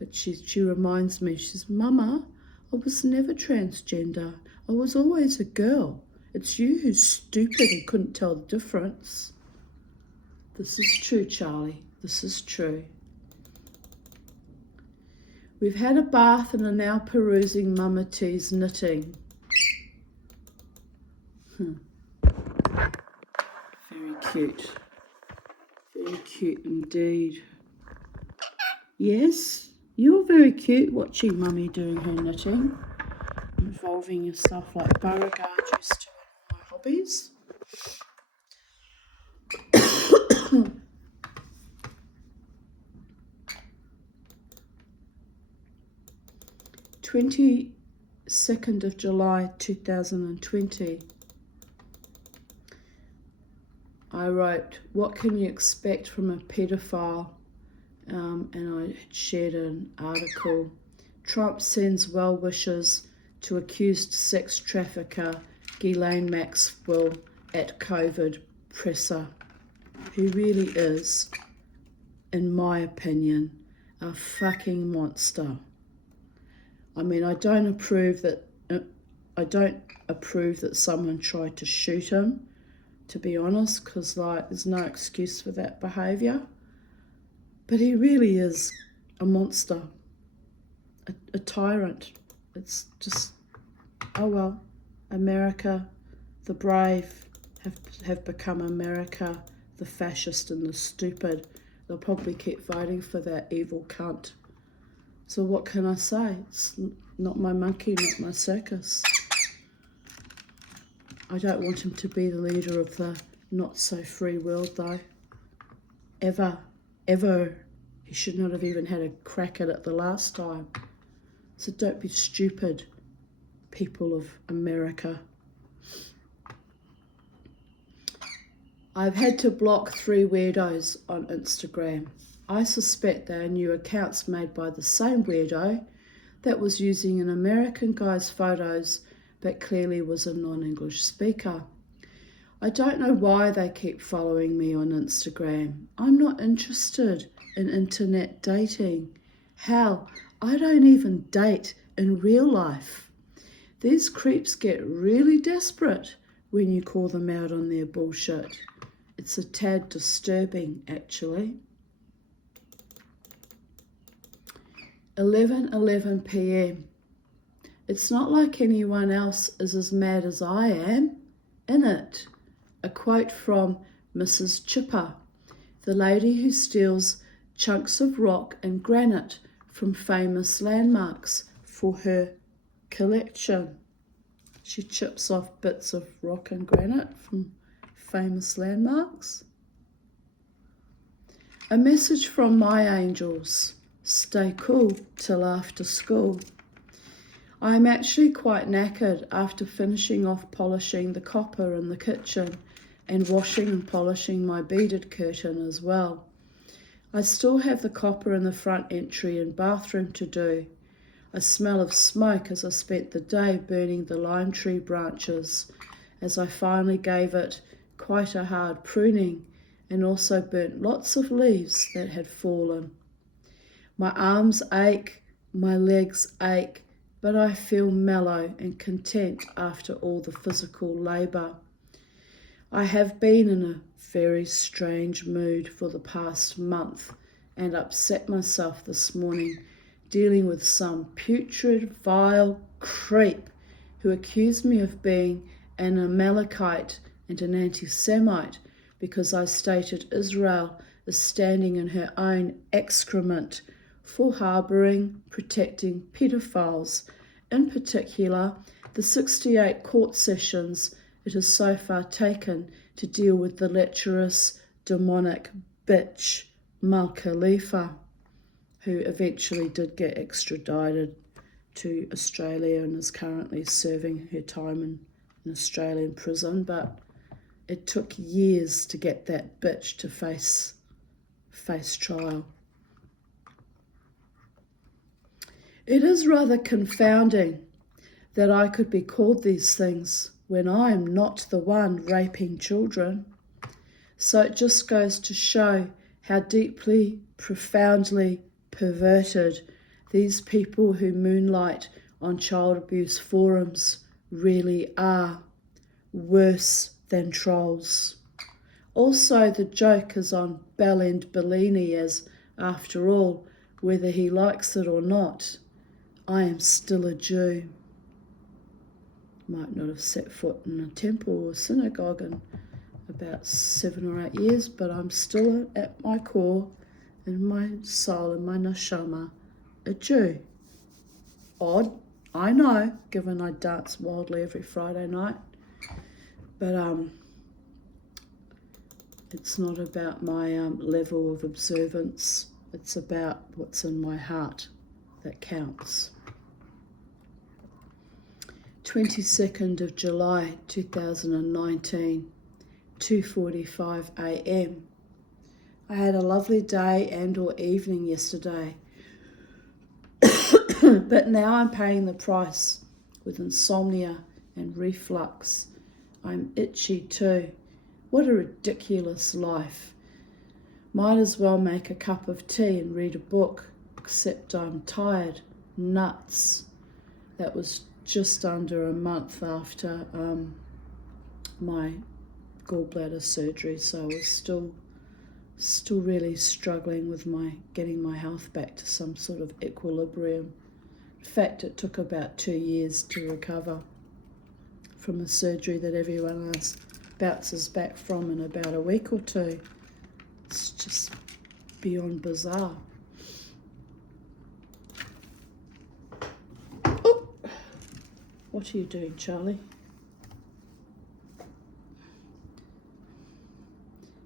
But she reminds me, she says, Mama, I was never transgender. I was always a girl. It's you who's stupid and couldn't tell the difference. This is true, Charlie. This is true. We've had a bath and are now perusing Mama T's knitting. Very cute. Very cute indeed. Yes, you're very cute watching Mummy doing her knitting, involving yourself like Beauregard used to in all my hobbies. 22nd of July 2020. I wrote, what can you expect from a pedophile? And I shared an article. Trump sends well wishes to accused sex trafficker Ghislaine Maxwell at COVID presser, who really is, in my opinion, a fucking monster. I mean, I don't approve that someone tried to shoot him, to be honest, because like there's no excuse for that behaviour. But he really is a monster, a tyrant. It's just, oh well, America, the brave have become America, the fascist and the stupid. They'll probably keep fighting for that evil cunt. So what can I say? It's not my monkey, not my circus. I don't want him to be the leader of the not-so-free world, though. Ever. He should not have even had a crack at it the last time. So don't be stupid, people of America. I've had to block 3 weirdos on Instagram. I suspect they are new accounts made by the same weirdo that was using an American guy's photos but clearly was a non-English speaker. I don't know why they keep following me on Instagram. I'm not interested in internet dating. Hell, I don't even date in real life. These creeps get really desperate when you call them out on their bullshit. It's a tad disturbing, actually. 11:11 p.m. It's not like anyone else is as mad as I am, innit? A quote from Mrs. Chipper, the lady who steals chunks of rock and granite from famous landmarks for her collection. She chips off bits of rock and granite from famous landmarks. A message from my angels. Stay cool till after school. I'm actually quite knackered after finishing off polishing the copper in the kitchen and washing and polishing my beaded curtain as well. I still have the copper in the front entry and bathroom to do. A smell of smoke as I spent the day burning the lime tree branches, as I finally gave it quite a hard pruning and also burnt lots of leaves that had fallen. My arms ache, my legs ache, but I feel mellow and content after all the physical labour. I have been in a very strange mood for the past month and upset myself this morning dealing with some putrid, vile creep who accused me of being an Amalekite and an anti-Semite because I stated Israel is standing in her own excrement for harbouring, protecting paedophiles, in particular the 68 court sessions it has so far taken to deal with the lecherous, demonic bitch Mal Khalifa, who eventually did get extradited to Australia and is currently serving her time in an Australian prison, but it took years to get that bitch to face trial. It is rather confounding that I could be called these things when I am not the one raping children. So it just goes to show how deeply, profoundly perverted these people who moonlight on child abuse forums really are. worse than trolls. Also, the joke is on Bellend Bellini as, after all, whether he likes it or not, I am still a Jew. Might not have set foot in a temple or synagogue in about 7 or 8 years, but I'm still at my core, in my soul, in my neshama, a Jew. Odd, I know, given I dance wildly every Friday night, but it's not about my level of observance. It's about what's in my heart that counts. 22nd of July 2019, 2:45 a.m. I had a lovely day and or evening yesterday, but now I'm paying the price with insomnia and reflux. I'm itchy too. What a ridiculous life. Might as well make a cup of tea and read a book, except I'm tired. Nuts. That was just under a month after my gallbladder surgery, so I was still really struggling with getting my health back to some sort of equilibrium. In fact, it took about 2 years to recover from a surgery that everyone else bounces back from in about a week or two. It's just beyond bizarre. Oh, what are you doing, Charlie?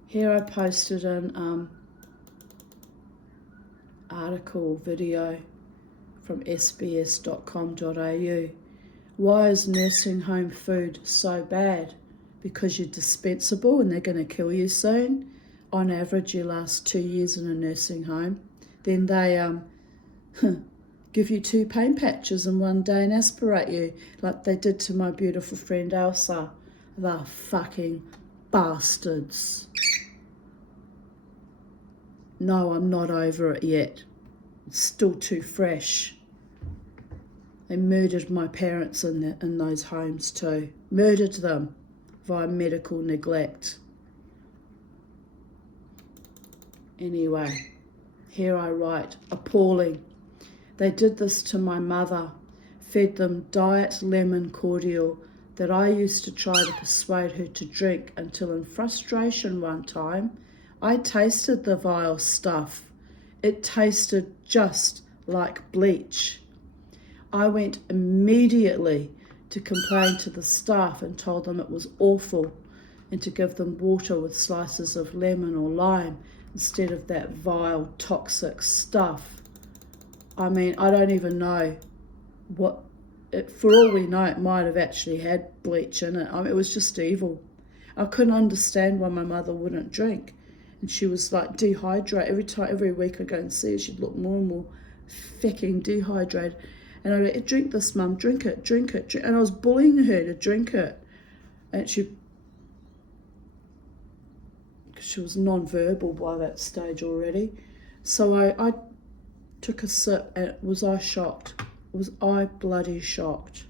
Here I posted an article, video from sbs.com.au. Why is nursing home food so bad? Because you're dispensable and they're going to kill you soon. On average, you last 2 years in a nursing home. Then they give you 2 pain patches in one day and aspirate you, like they did to my beautiful friend Elsa. They're fucking bastards. No, I'm not over it yet. It's still too fresh. They murdered my parents in those homes too. Murdered them via medical neglect. Anyway, here I write, appalling. They did this to my mother, fed them diet lemon cordial that I used to try to persuade her to drink until in frustration one time, I tasted the vile stuff. It tasted just like bleach. I went immediately to complain to the staff and told them it was awful and to give them water with slices of lemon or lime instead of that vile, toxic stuff. I mean, I don't even know what, for all we know, it might have actually had bleach in it. I mean, it was just evil. I couldn't understand why my mother wouldn't drink. And she was like dehydrated. Every week I go and see her, she'd look more and more fucking dehydrated. And I'd go, drink this, Mum, drink it. And I was bullying her to drink it. And she was non-verbal by that stage already. So I took a sip and was I shocked? Was I bloody shocked?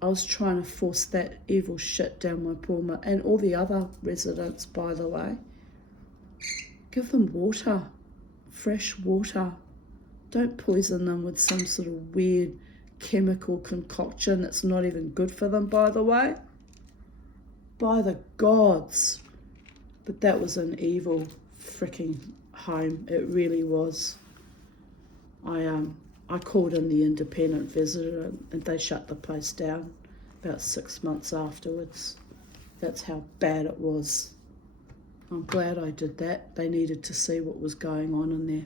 I was trying to force that evil shit down my poor mum and all the other residents, by the way. Give them water, fresh water. Don't poison them with some sort of weird chemical concoction that's not even good for them, by the way. By the gods. But that was an evil freaking home. It really was. I called in the independent visitor and they shut the place down about 6 months afterwards. That's how bad it was. I'm glad I did that. They needed to see what was going on in there.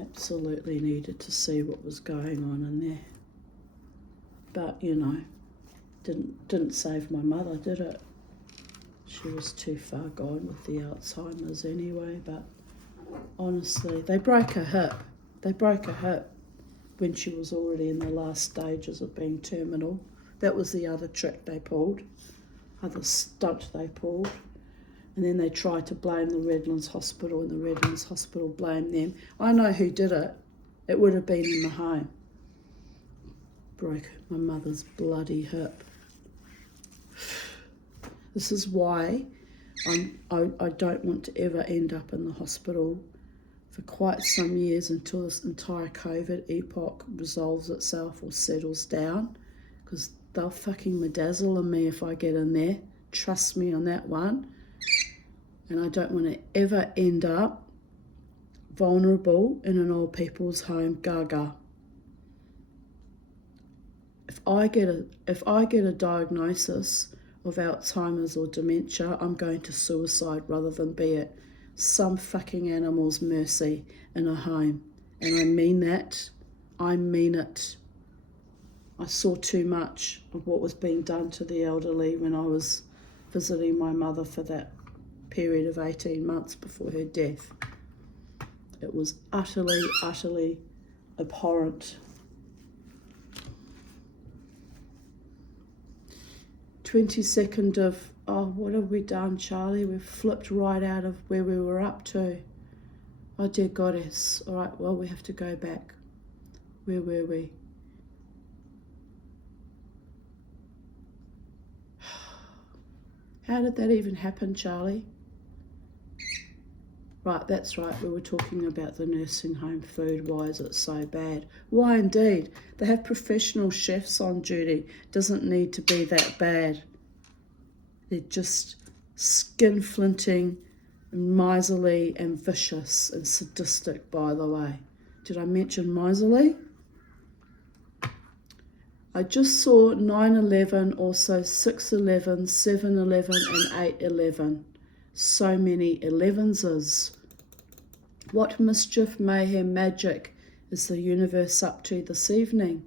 Absolutely needed to see what was going on in there. But, you know, didn't save my mother, did it? She was too far gone with the Alzheimer's anyway, but honestly, they broke her hip. They broke her hip when she was already in the last stages of being terminal. That was the other trick they pulled, other stunt they pulled. And then they tried to blame the Redlands Hospital and the Redlands Hospital blamed them. I know who did it. It would have been in the home. broke my mother's bloody hip. This is why I don't want to ever end up in the hospital for quite some years until this entire COVID epoch resolves itself or settles down, because they'll fucking bedazzle on me if I get in there. Trust me on that one. And I don't want to ever end up vulnerable in an old people's home, gaga. If I get a diagnosis of Alzheimer's or dementia, I'm going to suicide rather than be at some fucking animal's mercy in a home. And I mean that. I mean it. I saw too much of what was being done to the elderly when I was visiting my mother for that period of 18 months before her death. It was utterly, utterly abhorrent. 22nd of, what have we done, Charlie? We've flipped right out of where we were up to. Oh, dear goddess. All right, well, we have to go back. Where were we? How did that even happen, Charlie? Right, that's right. We were talking about the nursing home food. Why is it so bad? Why indeed? They have professional chefs on duty. Doesn't need to be that bad. They're just skin-flinting, miserly and vicious and sadistic, by the way. Did I mention miserly? I just saw 9/11, also 6/11, 7/11 and 8/11. So many 11s. What mischief, mayhem, magic is the universe up to this evening,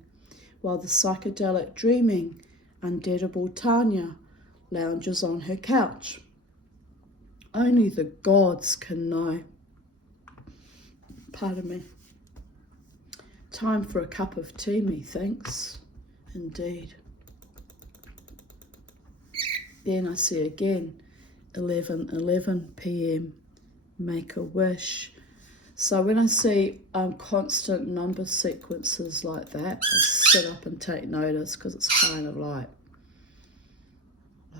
while the psychedelic dreaming, undeadable Tanya lounges on her couch? Only the gods can know. Pardon me. Time for a cup of tea, methinks. Indeed. Then I see again 11:11 p.m. Make a wish. So when I see constant number sequences like that, I sit up and take notice, because it's kind of like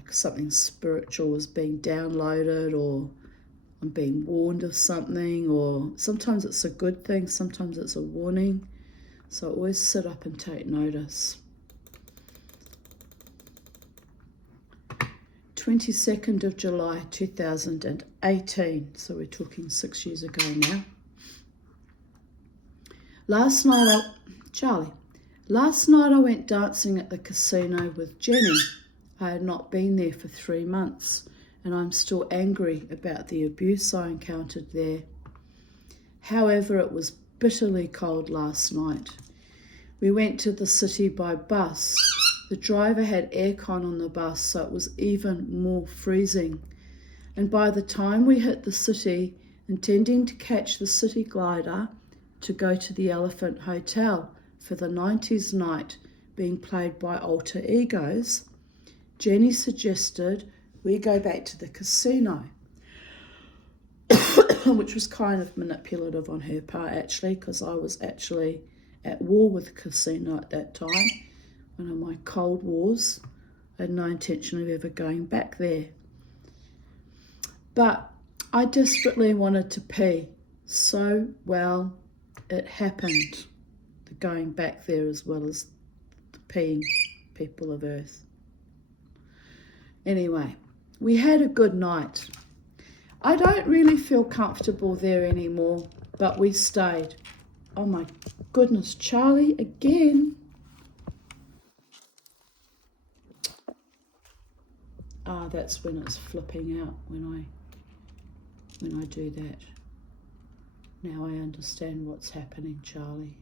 something spiritual is being downloaded, or I'm being warned of something, or sometimes it's a good thing, sometimes it's a warning. So I always sit up and take notice. 22nd of July 2018, so we're talking 6 years ago now. Last night I went dancing at the casino with Jenny. I had not been there for 3 months, and I'm still angry about the abuse I encountered there. However, it was bitterly cold last night. We went to the city by bus. The driver had aircon on the bus, so it was even more freezing. And by the time we hit the city, intending to catch the city glider to go to the Elephant Hotel for the 90s night being played by Alter Egos, Jenny suggested we go back to the casino, which was kind of manipulative on her part, actually, because I was actually at war with the casino at that time. One of my Cold Wars. I had no intention of ever going back there. But I desperately wanted to pee. So, well, it happened. The going back there as well as the peeing people of Earth. Anyway, we had a good night. I don't really feel comfortable there anymore, but we stayed. Oh my goodness, Charlie, again. That's when it's flipping out when I do that. Now I understand what's happening, Charlie.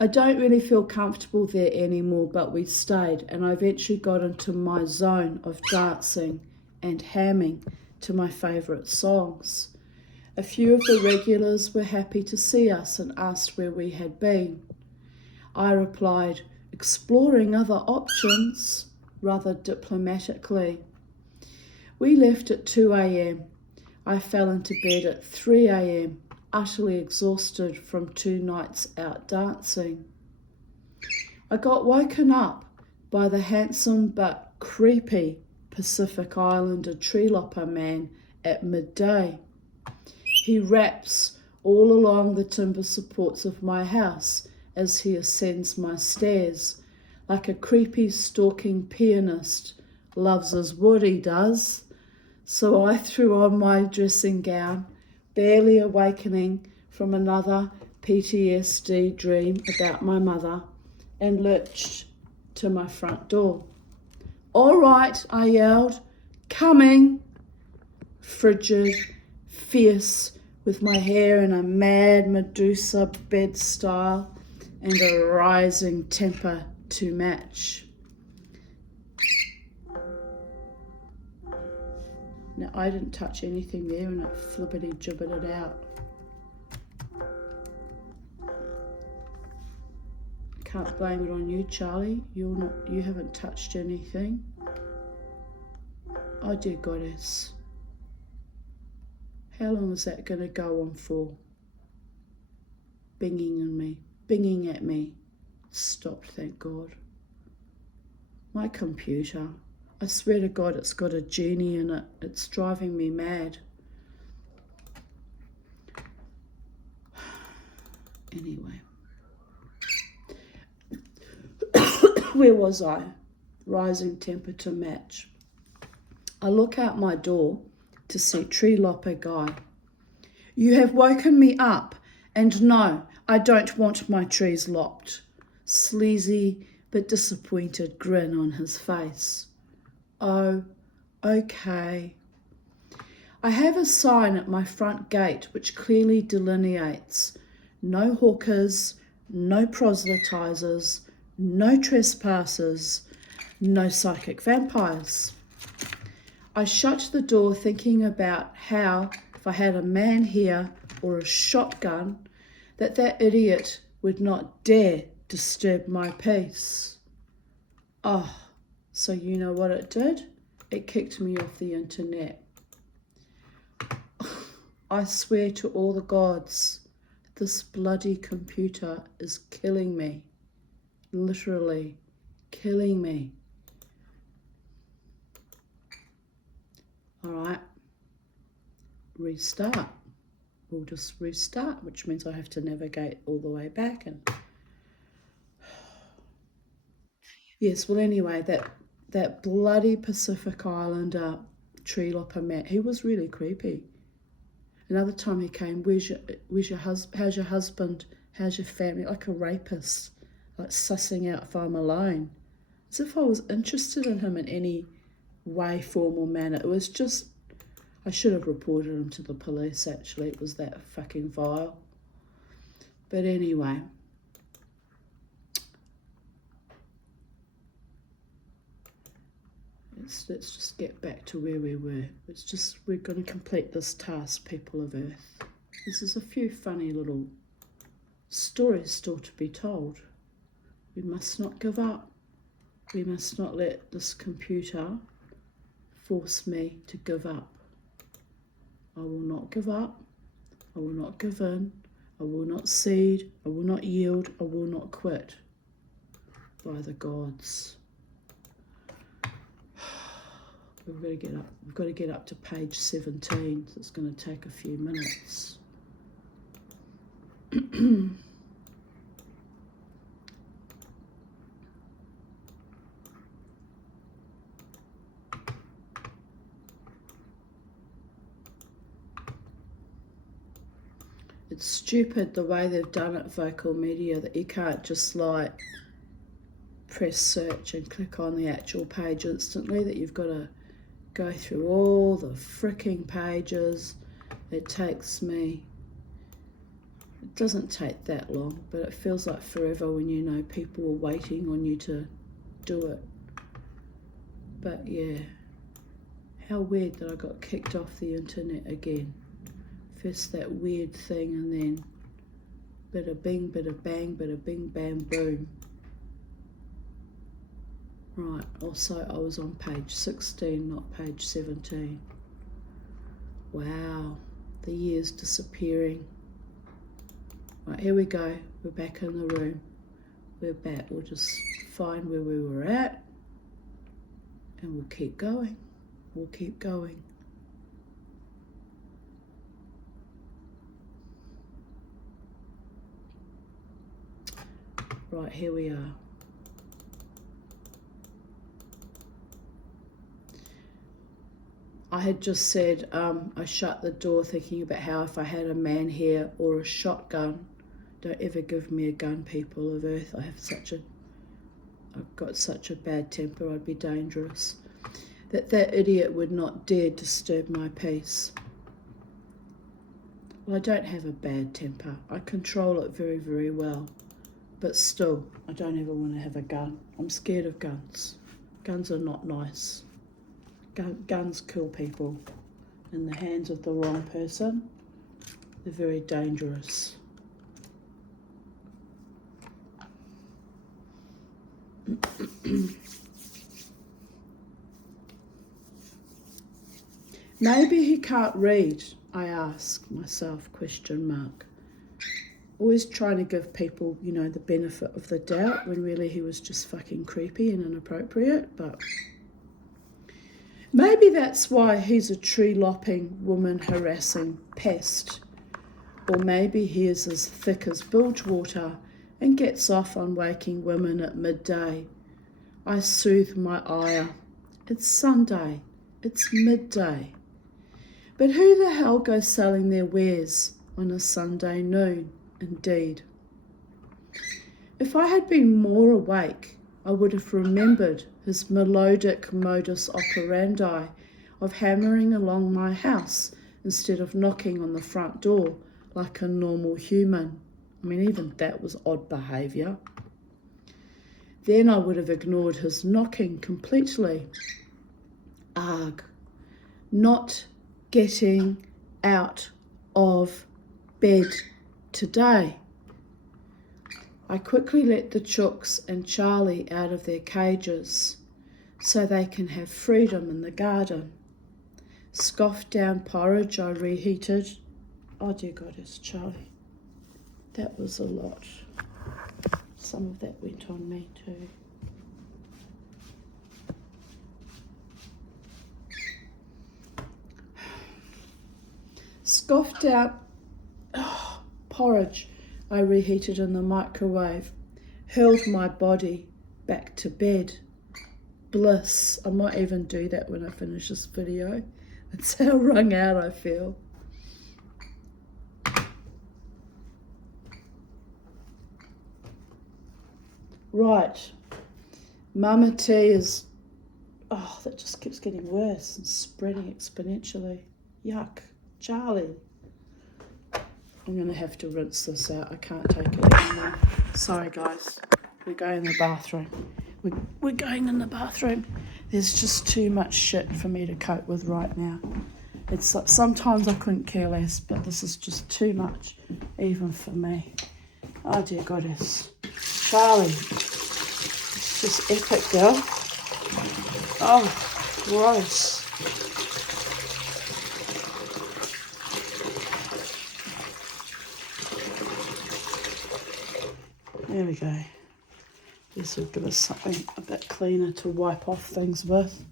I don't really feel comfortable there anymore, but we stayed, and I eventually got into my zone of dancing and hamming to my favourite songs. A few of the regulars were happy to see us and asked where we had been. I replied, exploring other options, rather diplomatically. We left at 2 a.m. I fell into bed at 3 a.m, utterly exhausted from 2 nights out dancing. I got woken up by the handsome but creepy Pacific Islander tree lopper man at midday. He raps all along the timber supports of my house as he ascends my stairs, like a creepy stalking pianist loves his wood, he does. So I threw on my dressing gown, barely awakening from another PTSD dream about my mother, and lurched to my front door. "All right," I yelled, "coming." Frigid, fierce, with my hair in a mad Medusa bed style and a rising temper to match. Now, I didn't touch anything there and it flippity gibbeted out. Can't blame it on you, Charlie. You haven't touched anything. Oh dear goddess. How long is that going to go on for? Binging at me. Stopped, thank God. My computer. I swear to God, it's got a genie in it. It's driving me mad. Anyway. Where was I? Rising temper to match. I look out my door to see Tree Lopper Guy. "You have woken me up, and no, I don't want my trees lopped." Sleazy but disappointed grin on his face. "Oh, okay." I have a sign at my front gate which clearly delineates no hawkers, no proselytizers, no trespassers, no psychic vampires. I shut the door thinking about how, if I had a man here or a shotgun, that idiot would not dare disturb my peace. Oh, so you know what it did? It kicked me off the internet. I swear to all the gods, this bloody computer is killing me. Literally killing me. All right, restart. We'll just restart, which means I have to navigate all the way back. And yes, well, anyway, that bloody Pacific Islander tree lopper man, he was really creepy. Another time he came, how's your husband, how's your family, like a rapist, like sussing out if I'm alone, as if I was interested in him in any way, form or manner. It was just, I should have reported him to the police, actually. It was that fucking vile. But anyway, let's just get back to where we were. We're going to complete this task, people of Earth. There's a few funny little stories still to be told. We must not give up. We must not let this computer force me to give up. I will not give up. I will not give in. I will not cede. I will not yield. I will not quit. By the gods. We've got to get up to page 17. So it's going to take a few minutes. It's stupid the way they've done it, Vocal Media, that you can't just like press search and click on the actual page instantly, that you've got to go through all the fricking pages. It doesn't take that long, but it feels like forever when you know people are waiting on you to do it. But yeah, how weird that I got kicked off the internet again. First that weird thing, and then bada bing, bada bang, bada bing, bam, boom. Right, also I was on page 16, not page 17. Wow, the year's disappearing. Right, here we go. We're back in the room. We're back. We'll just find where we were at and we'll keep going. We'll keep going. Right, here we are. I had just said I shut the door thinking about how if I had a man here or a shotgun, don't ever give me a gun, people of Earth. I've got such a bad temper, I'd be dangerous. That idiot would not dare disturb my peace. Well, I don't have a bad temper. I control it very, very well. But still, I don't ever want to have a gun. I'm scared of guns. Guns are not nice. Guns kill people in the hands of the wrong person. They're very dangerous. Maybe he can't read, I ask myself, question mark. Always trying to give people, you know, the benefit of the doubt when really he was just fucking creepy and inappropriate, but maybe that's why he's a tree-lopping, woman-harassing pest. Or maybe he is as thick as bilgewater and gets off on waking women at midday. I soothe my ire. It's Sunday. It's midday. But who the hell goes selling their wares on a Sunday noon, indeed? If I had been more awake, I would have remembered his melodic modus operandi of hammering along my house instead of knocking on the front door like a normal human. I mean, even that was odd behaviour. Then I would have ignored his knocking completely. Arg, not getting out of bed today. I quickly let the chooks and Charlie out of their cages so they can have freedom in the garden. Scoffed down porridge I reheated. Oh dear goddess, Charlie, that was a lot. Some of that went on me too. Scoffed out porridge I reheated in the microwave, hurled my body back to bed. Bliss. I might even do that when I finish this video. That's how wrung out I feel. Right. Mama T is, oh, that just keeps getting worse and spreading exponentially. Yuck. Charlie. I'm going to have to rinse this out. I can't take it anymore. Sorry, guys. We're going in the bathroom. We're going in the bathroom. There's just too much shit for me to cope with right now. It's like sometimes I couldn't care less, but this is just too much, even for me. Oh, dear goddess. Charlie. It's just epic, girl. Oh, gross. There we go. This will give us something a bit cleaner to wipe off things with.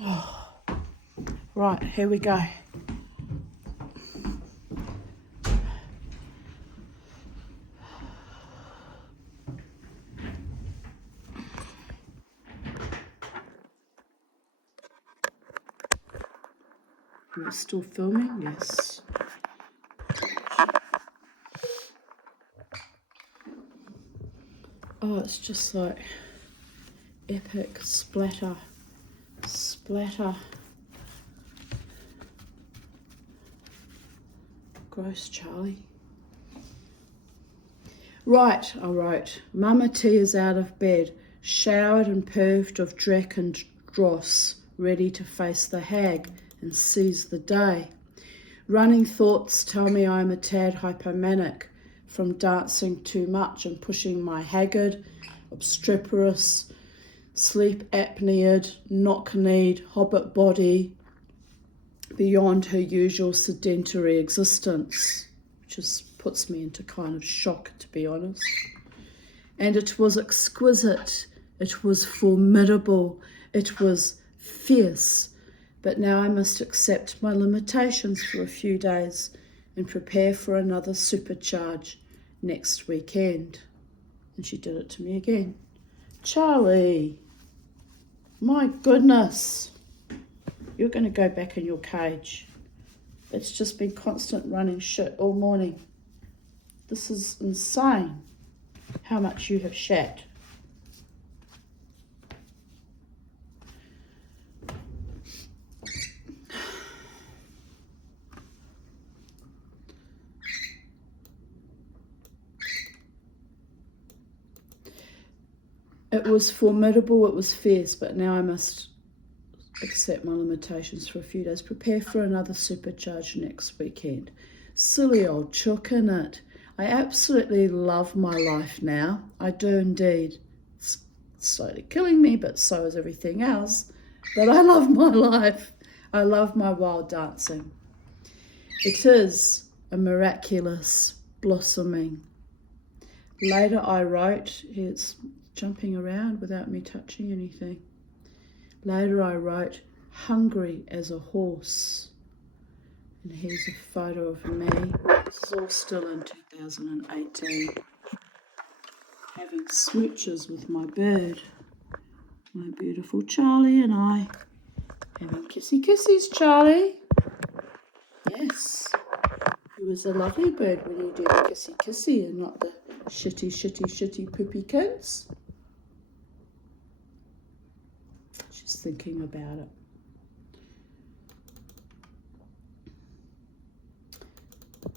Oh. Right, here we go. Are we still filming? Yes. Oh, it's just like epic splatter. Gross, Charlie. Right, I wrote. Mama T is out of bed, showered and purved of dreck and dross, ready to face the hag and seize the day. Running thoughts tell me I'm a tad hypomanic from dancing too much and pushing my haggard, obstreperous, sleep apneaed, knock-kneed, hobbit body beyond her usual sedentary existence, which just puts me into kind of shock, to be honest. And it was exquisite, it was formidable, it was fierce. But now I must accept my limitations for a few days and prepare for another supercharge next weekend. And she did it to me again. Charlie, my goodness, you're going to go back in your cage. It's just been constant running shit all morning. This is insane how much you have shat. It was formidable, it was fierce, but now I must accept my limitations for a few days. Prepare for another supercharge next weekend. Silly old chook, innit? I absolutely love my life now. I do indeed. It's slowly killing me, but so is everything else. But I love my life. I love my wild dancing. It is a miraculous blossoming. Later I wrote, it's jumping around without me touching anything. Later I wrote, hungry as a horse. And here's a photo of me. This is all still in 2018. Having smooches with my bird. My beautiful Charlie and I. Having kissy kissies, Charlie. Yes. He was a lovely bird when you did kissy kissy and not the shitty poopy kids. She's thinking about it.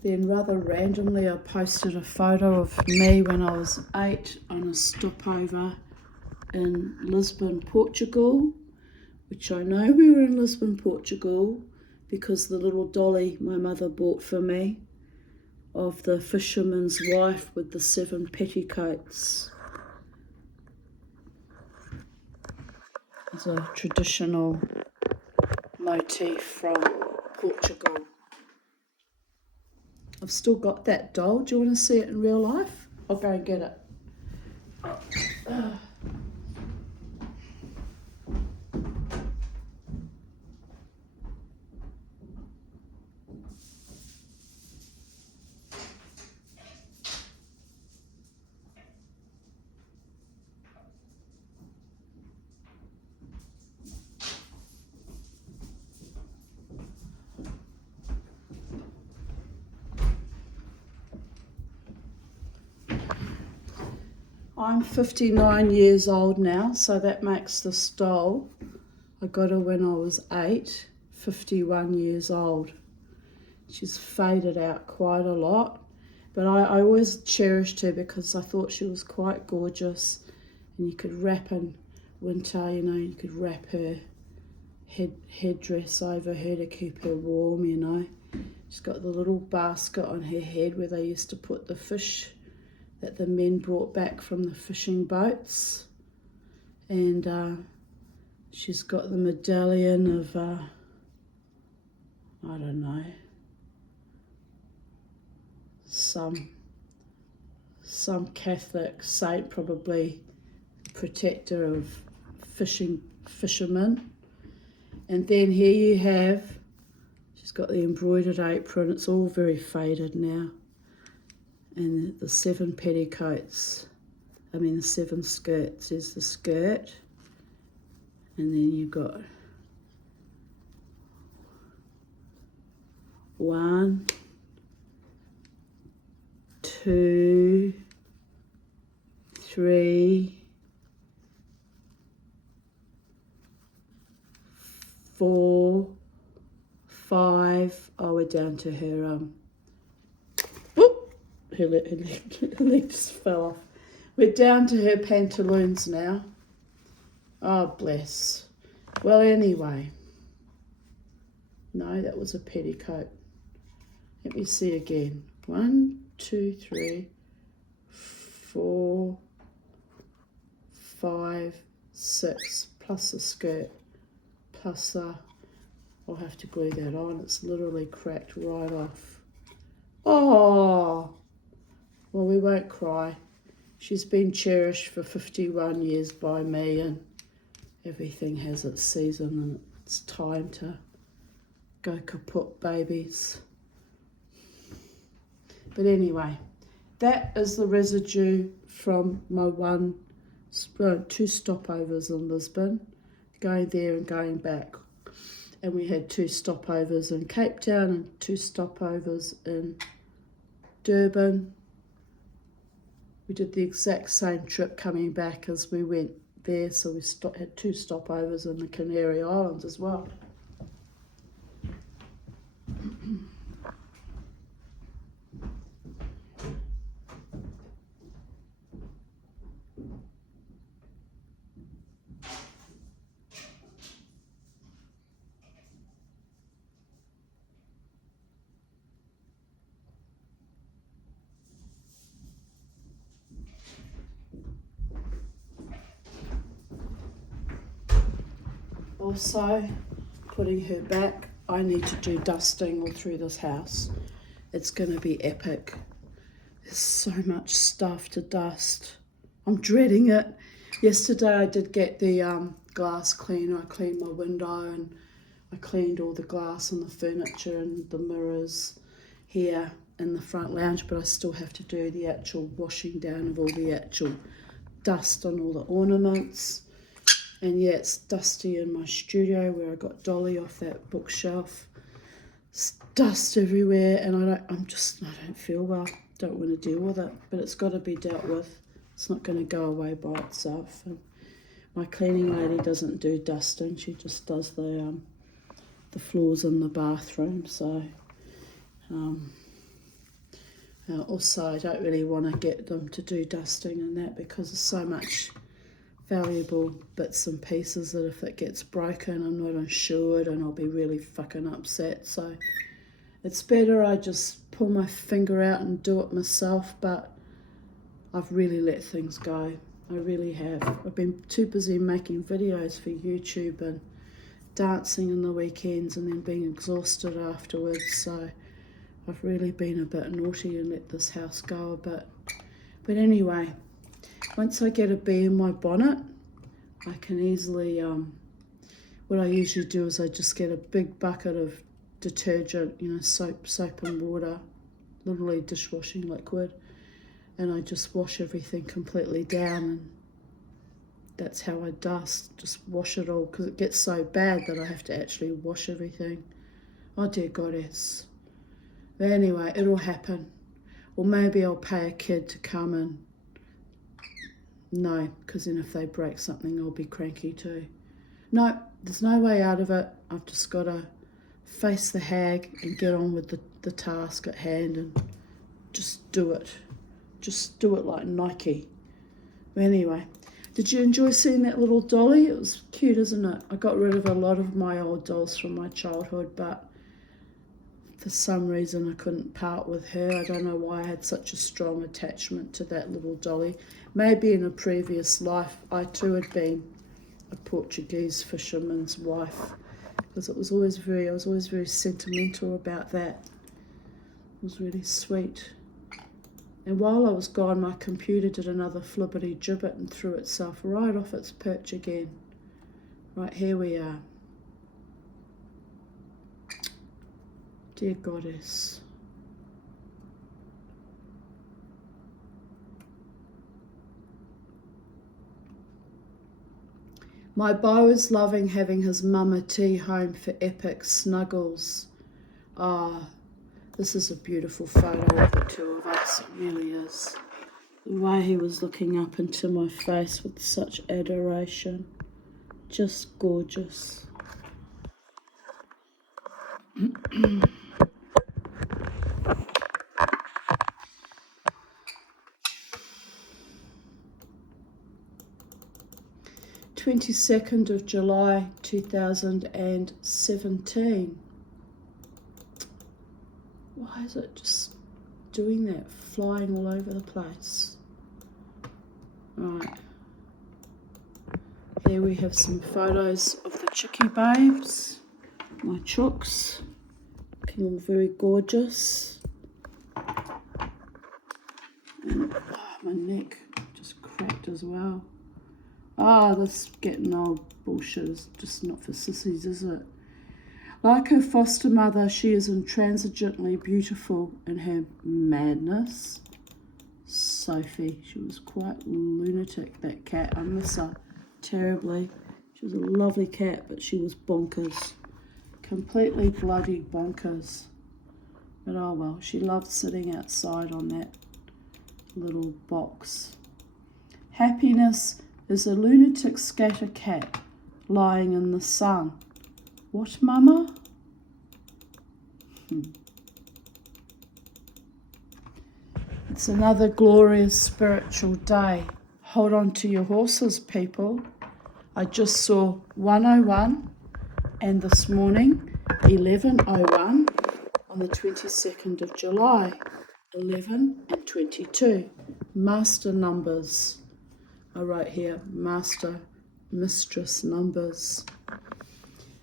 Then rather randomly I posted a photo of me when I was 8 on a stopover in Lisbon, Portugal, which I know we were in Lisbon, Portugal, because the little dolly my mother bought for me of the fisherman's wife with the 7 petticoats. It's a traditional motif from Portugal. I've still got that doll. Do you want to see it in real life? I'll go and get it. I'm 59 years old now, so that makes this doll, I got her when I was 8, 51 years old. She's faded out quite a lot, but I always cherished her because I thought she was quite gorgeous, and you could wrap in winter, you know, you could wrap her headdress over her to keep her warm, you know. She's got the little basket on her head where they used to put the fish that the men brought back from the fishing boats, and she's got the medallion of I don't know, some Catholic saint, probably protector of fishermen. And then here you have, she's got the embroidered apron. It's all very faded now. And the 7 petticoats, the 7 skirts is the skirt. And then you've got 1, 2, 3, 4, 5. Oh, we're down to her her leg just fell off. We're down to her pantaloons now. Oh, bless. Well, anyway. No, that was a petticoat. Let me see again. 1, 2, 3, 4, 5, 6, plus the skirt, plus the I'll have to glue that on. It's literally cracked right off. Oh, well, we won't cry. She's been cherished for 51 years by me, and everything has its season, and it's time to go kaput, babies. But anyway, that is the residue from my two stopovers in Lisbon, going there and going back. And we had 2 stopovers in Cape Town and 2 stopovers in Durban. We did the exact same trip coming back as we went there, so we had 2 stopovers in the Canary Islands as well. Also, putting her back, I need to do dusting all through this house. It's going to be epic. There's so much stuff to dust. I'm dreading it. Yesterday I did get the glass cleaner. I cleaned my window and I cleaned all the glass and the furniture and the mirrors here in the front lounge, but I still have to do the actual washing down of all the actual dust on all the ornaments. And yeah, it's dusty in my studio where I got Dolly off that bookshelf. It's dust everywhere, and I don't feel well. Don't want to deal with it, but it's got to be dealt with. It's not going to go away by itself. And my cleaning lady doesn't do dusting; she just does the floors in the bathroom. So also, I don't really want to get them to do dusting and that because there's so much valuable bits and pieces that if it gets broken, I'm not insured and I'll be really fucking upset. So it's better I just pull my finger out and do it myself, but I've really let things go. I really have. I've been too busy making videos for YouTube and dancing in the weekends and then being exhausted afterwards. So I've really been a bit naughty and let this house go a bit. But anyway, once I get a bee in my bonnet, I can easily, what I usually do is I just get a big bucket of detergent, soap and water, literally dishwashing liquid, and I just wash everything completely down, and that's how I dust, just wash it all, because it gets so bad that I have to actually wash everything. Oh dear goddess. But anyway, it'll happen. Or maybe I'll pay a kid to come and no, because then if they break something, I'll be cranky too. No, there's no way out of it. I've just got to face the hag and get on with the task at hand and just do it. Just do it like Nike. But anyway, did you enjoy seeing that little dolly? It was cute, isn't it? I got rid of a lot of my old dolls from my childhood, but for some reason I couldn't part with her. I don't know why I had such a strong attachment to that little dolly. Maybe in a previous life I too had been a Portuguese fisherman's wife, because I was always very sentimental about that. It was really sweet. And while I was gone, my computer did another flippity gibbet and threw itself right off its perch again. Right, here we are. Dear goddess. My beau is loving having his mama tea home for epic snuggles. Ah, this is a beautiful photo of the two of us, it really is. The way he was looking up into my face with such adoration. Just gorgeous. 22nd of July 2017. Why is it just doing that, flying all over the place? Right. Here we have some photos of the chickie babes. My chooks, looking all very gorgeous. And my neck just cracked as well. This getting old bullshit is just not for sissies, is it? Like her foster mother, she is intransigently beautiful in her madness. Sophie, she was quite lunatic, that cat. I miss her terribly. She was a lovely cat, but she was bonkers. Completely bloody bonkers. But oh well, she loved sitting outside on that little box. Happiness is a lunatic scatter cat lying in the sun. What, Mama? It's another glorious spiritual day. Hold on to your horses, people. I just saw 101 and this morning 11:01 on the 22nd of July. 11 and 22. Master numbers. I write here master, mistress numbers.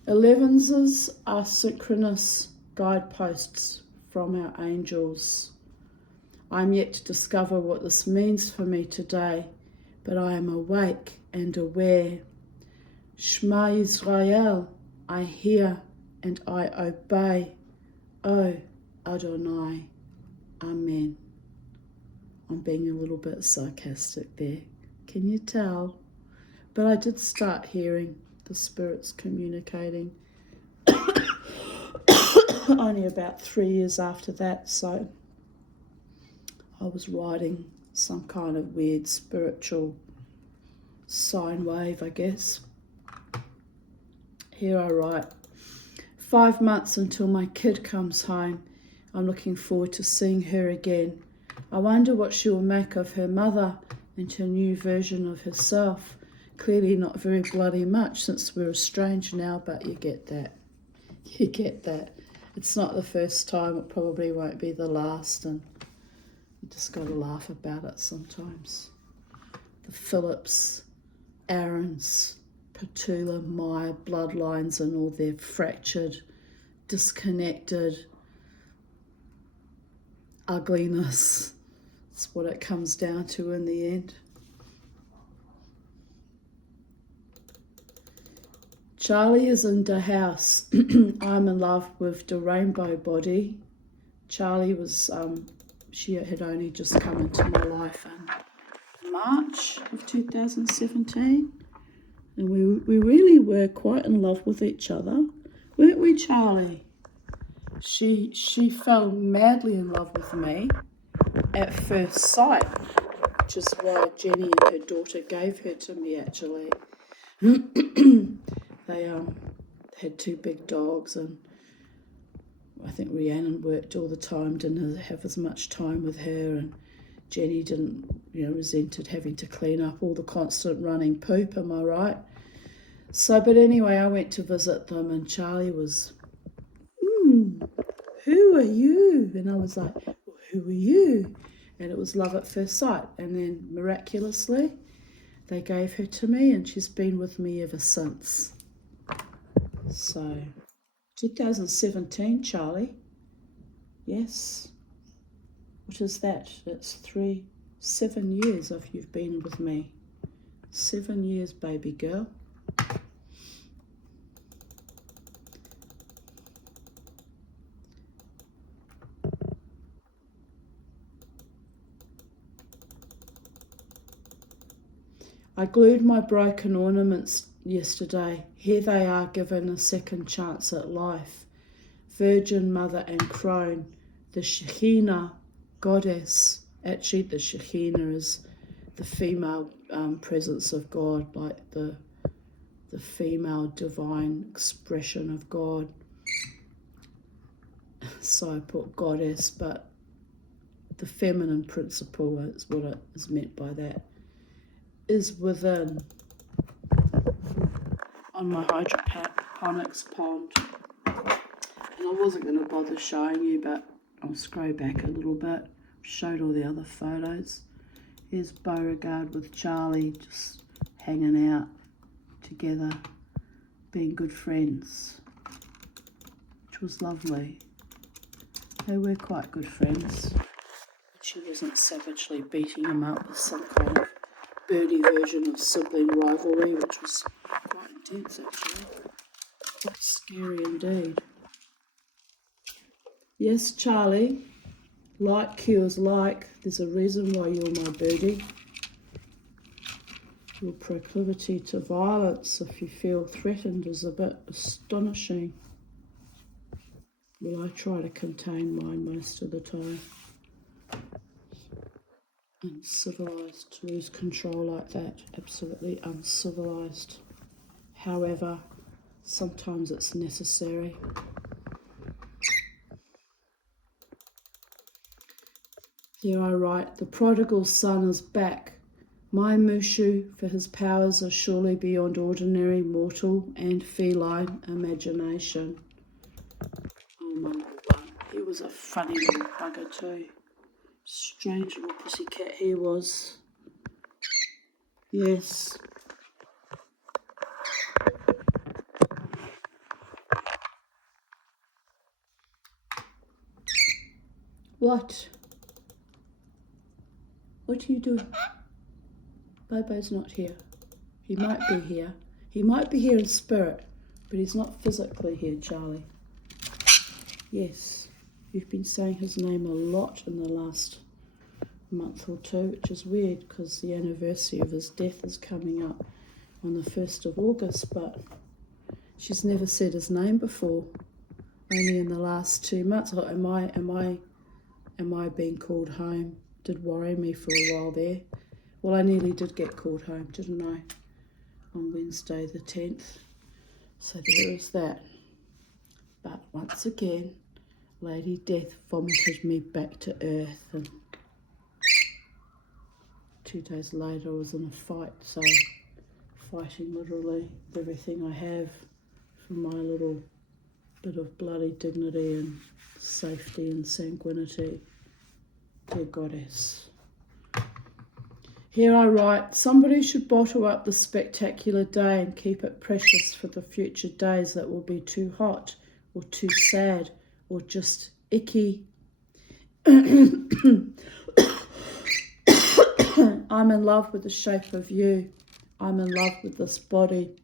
11s are synchronous guideposts from our angels. I'm yet to discover what this means for me today, but I am awake and aware. Shema Israel, I hear and I obey. Oh, Adonai. Amen. I'm being a little bit sarcastic there. Can you tell? But I did start hearing the spirits communicating only about 3 years after that, so I was riding some kind of weird spiritual sine wave, I guess. Here I write, 5 months until my kid comes home. I'm looking forward to seeing her again. I wonder what she will make of her mother and her new version of herself. Clearly not very bloody much since we're estranged now, but you get that. You get that. It's not the first time, it probably won't be the last, and you just got to laugh about it sometimes. The Phillips, Aarons, Petula, Meyer bloodlines and all their fractured, disconnected ugliness. It's what it comes down to in the end. Charlie is in the house. I'm in love with the rainbow body. Charlie was, she had only just come into my life in March of 2017. And we really were quite in love with each other. Weren't we, Charlie? She fell madly in love with me at first sight, which is why Jenny and her daughter gave her to me, actually. They had 2 big dogs, and I think Rhiannon worked all the time, didn't have as much time with her, and Jenny didn't, resented having to clean up all the constant running poop, am I right? So, but anyway, I went to visit them, and Charlie was, who are you? And I was like, well, who are you? And it was love at first sight. And then miraculously, they gave her to me, and she's been with me ever since. So, 2017, Charlie. Yes. What is that? That's 7 years of you've been with me. 7 years, baby girl. I glued my broken ornaments yesterday. Here they are, given a second chance at life. Virgin Mother and Crone, the Shekhinah goddess. Actually, the Shekhinah is the female presence of God, like the female divine expression of God. So I put goddess, but the feminine principle is what it is meant by that. Is within on my hydroponics pond. And I wasn't going to bother showing you, but I'll scroll back a little bit. Showed all the other photos. Here's Beauregard with Charlie just hanging out together, being good friends. which was lovely. They were quite good friends. She wasn't savagely beating him up with some kind of birdie version of sibling rivalry, which was quite intense actually. Quite scary indeed. Yes, Charlie, like cures like. There's a reason why you're my birdie. Your proclivity to violence, if you feel threatened, is a bit astonishing. Well, I try to contain mine most of the time. Uncivilized to lose control like that. Absolutely uncivilized. However, sometimes it's necessary. Here I write, the prodigal son is back. My Mushu, for his powers are surely beyond ordinary mortal and feline imagination. Oh, my little one. He was a funny little bugger too. Strange little pussycat he was. Yes. What? What are you doing? Bobo's not here. He might be here. He might be here in spirit, but he's not physically here, Charlie. Yes, you've been saying his name a lot in the last month or two, which is weird because the anniversary of his death is coming up on the 1st of August, but she's never said his name before, only in the last 2 months. Oh, am I being called home? Did worry me for a while there. Well, I nearly did get called home, didn't I? On Wednesday the 10th. So there is that. But once again, Lady Death vomited me back to earth, and 2 days later I was in a fight, so fighting literally with everything I have for my little bit of bloody dignity and safety and sanguinity. Dear Goddess. Here I write, somebody should bottle up the spectacular day and keep it precious for the future days that will be too hot or too sad or just icky. I'm in love with the shape of you. I'm in love with this body,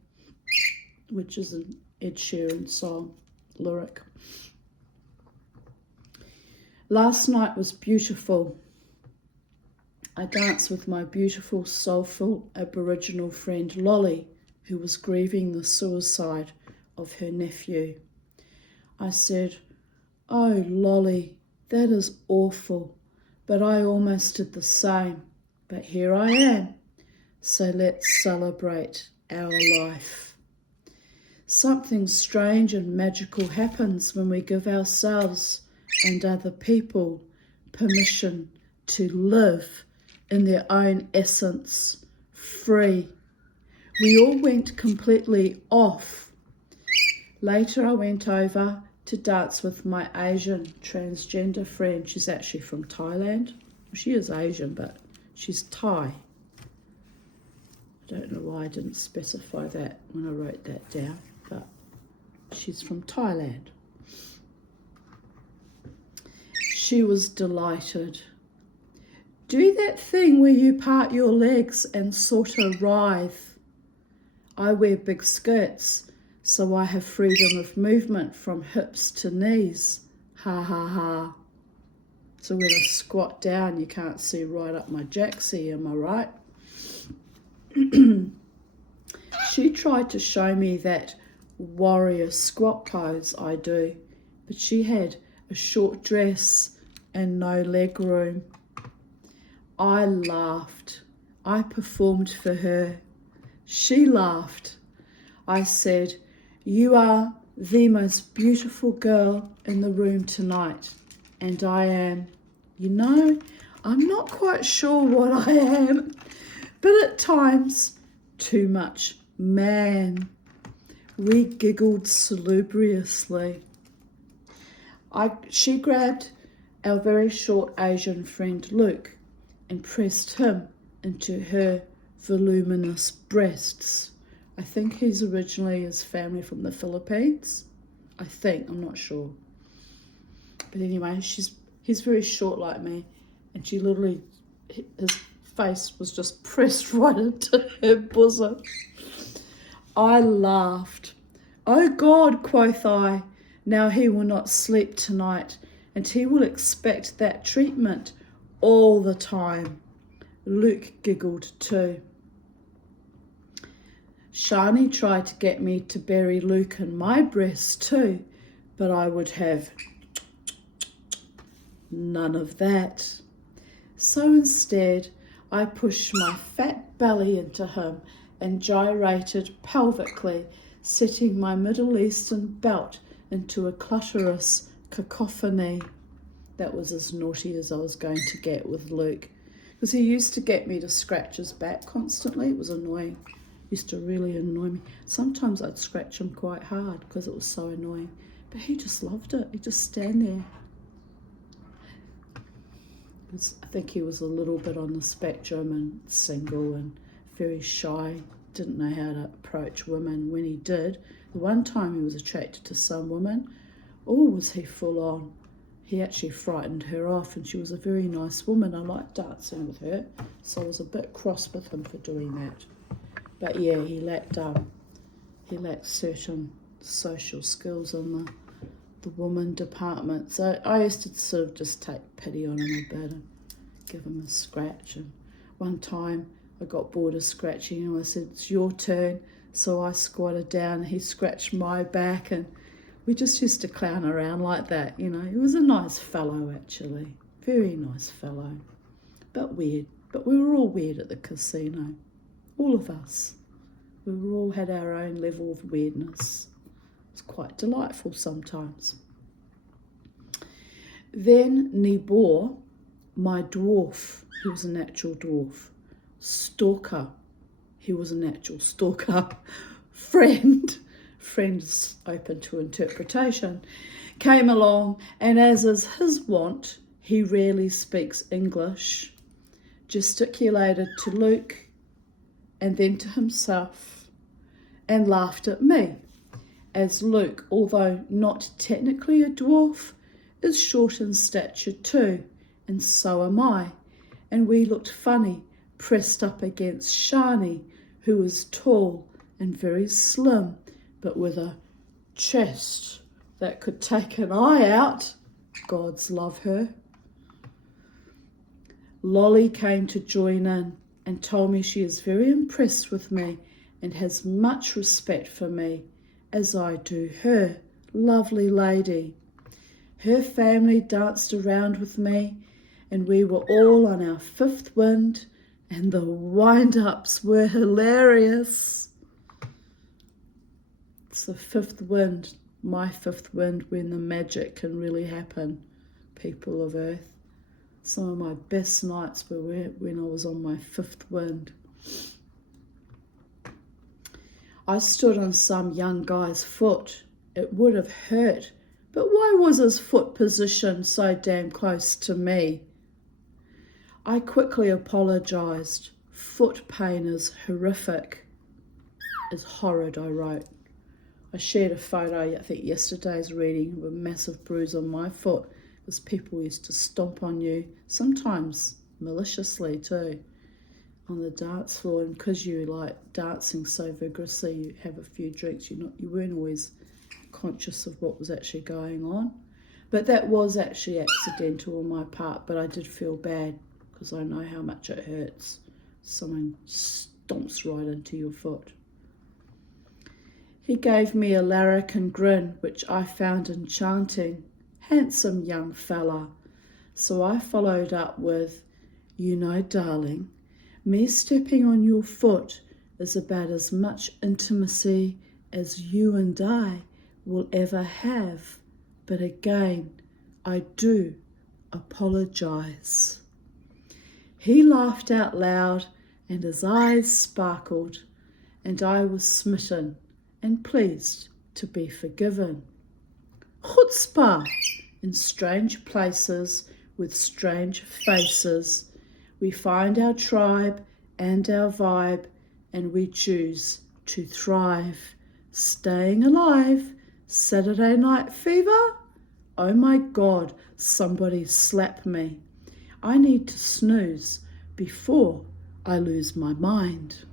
which is an Ed Sheeran song lyric. Last night was beautiful. I danced with my beautiful, soulful Aboriginal friend Lolly, who was grieving the suicide of her nephew. I said, "Oh, Lolly, that is awful, but I almost did the same. But here I am, so let's celebrate our life." Something strange and magical happens when we give ourselves and other people permission to live in their own essence, free. We all went completely off. Later I went over to dance with my Asian transgender friend. She's actually from Thailand. She is Asian, but she's Thai. I don't know why I didn't specify that when I wrote that down, but she's from Thailand. She was delighted. Do that thing where you part your legs and sort of writhe. I wear big skirts, so I have freedom of movement from hips to knees. Ha ha ha. So when I squat down, you can't see right up my jacksie, am I right? She tried to show me that warrior squat pose I do, but she had a short dress and no leg room. I laughed. I performed for her. She laughed. I said, "You are the most beautiful girl in the room tonight." And I am. You know, I'm not quite sure what I am, but at times, too much man. We giggled salubriously. She grabbed our very short Asian friend Luke and pressed him into her voluminous breasts. I think he's originally his family from the Philippines. I think, I'm not sure. But anyway, he's very short like me, and she literally, his face was just pressed right into her bosom. I laughed. "Oh God," quoth I, "now he will not sleep tonight, and he will expect that treatment all the time." Luke giggled too. Shani tried to get me to bury Luke in my breast too, but I would have none of that. So instead, I pushed my fat belly into him and gyrated pelvically, setting my Middle Eastern belt into a clutterous cacophony. That was as naughty as I was going to get with Luke, because he used to get me to scratch his back constantly. It was annoying. Used to really annoy me. Sometimes I'd scratch him quite hard because it was so annoying. But he just loved it. He'd just stand there. I think he was a little bit on the spectrum and single and very shy. Didn't know how to approach women. When he did, the one time he was attracted to some woman, was he full on. He actually frightened her off, and she was a very nice woman. I liked dancing with her, so I was a bit cross with him for doing that. But yeah, he lacked certain social skills in the woman department. So I used to sort of just take pity on him a bit and give him a scratch. And one time I got bored of scratching him. I said, "It's your turn." So I squatted down and he scratched my back, and we just used to clown around like that, you know. He was a nice fellow, actually. Very nice fellow. But weird. But we were all weird at the casino. All of us. We all had our own level of weirdness. It's quite delightful sometimes. Then Nibor, my dwarf, he was a natural dwarf. Stalker, he was a natural stalker. Friend is open to interpretation, came along, and as is his wont, he rarely speaks English, gesticulated to Luke and then to himself, and laughed at me, as Luke, although not technically a dwarf, is short in stature too, and so am I, and we looked funny pressed up against Shani, who was tall and very slim, but with a chest that could take an eye out. Gods love her. Lolly came to join in and told me she is very impressed with me and has much respect for me, as I do her. Lovely lady. Her family danced around with me, and we were all on our fifth wind, and the wind-ups were hilarious. It's the fifth wind, my fifth wind, when the magic can really happen, people of Earth. Some of my best nights were when I was on my fifth wind. I stood on some young guy's foot. It would have hurt, but why was his foot positioned so damn close to me? I quickly apologised. Foot pain is horrific. It's horrid, I wrote. I shared a photo, I think yesterday's reading, of a massive bruise on my foot, because people used to stomp on you, sometimes maliciously too, on the dance floor. And because you like dancing so vigorously, you have a few drinks, you weren't always conscious of what was actually going on. But that was actually accidental on my part, but I did feel bad because I know how much it hurts. Someone stomps right into your foot. He gave me a larrikin grin, which I found enchanting. Handsome young fella. So I followed up with, "You know, darling, me stepping on your foot is about as much intimacy as you and I will ever have. But again, I do apologise." He laughed out loud and his eyes sparkled, and I was smitten and pleased to be forgiven. Chutzpah! In strange places with strange faces, we find our tribe and our vibe, and we choose to thrive, staying alive Saturday night fever? Oh my God, somebody slap me. I need to snooze before I lose my mind.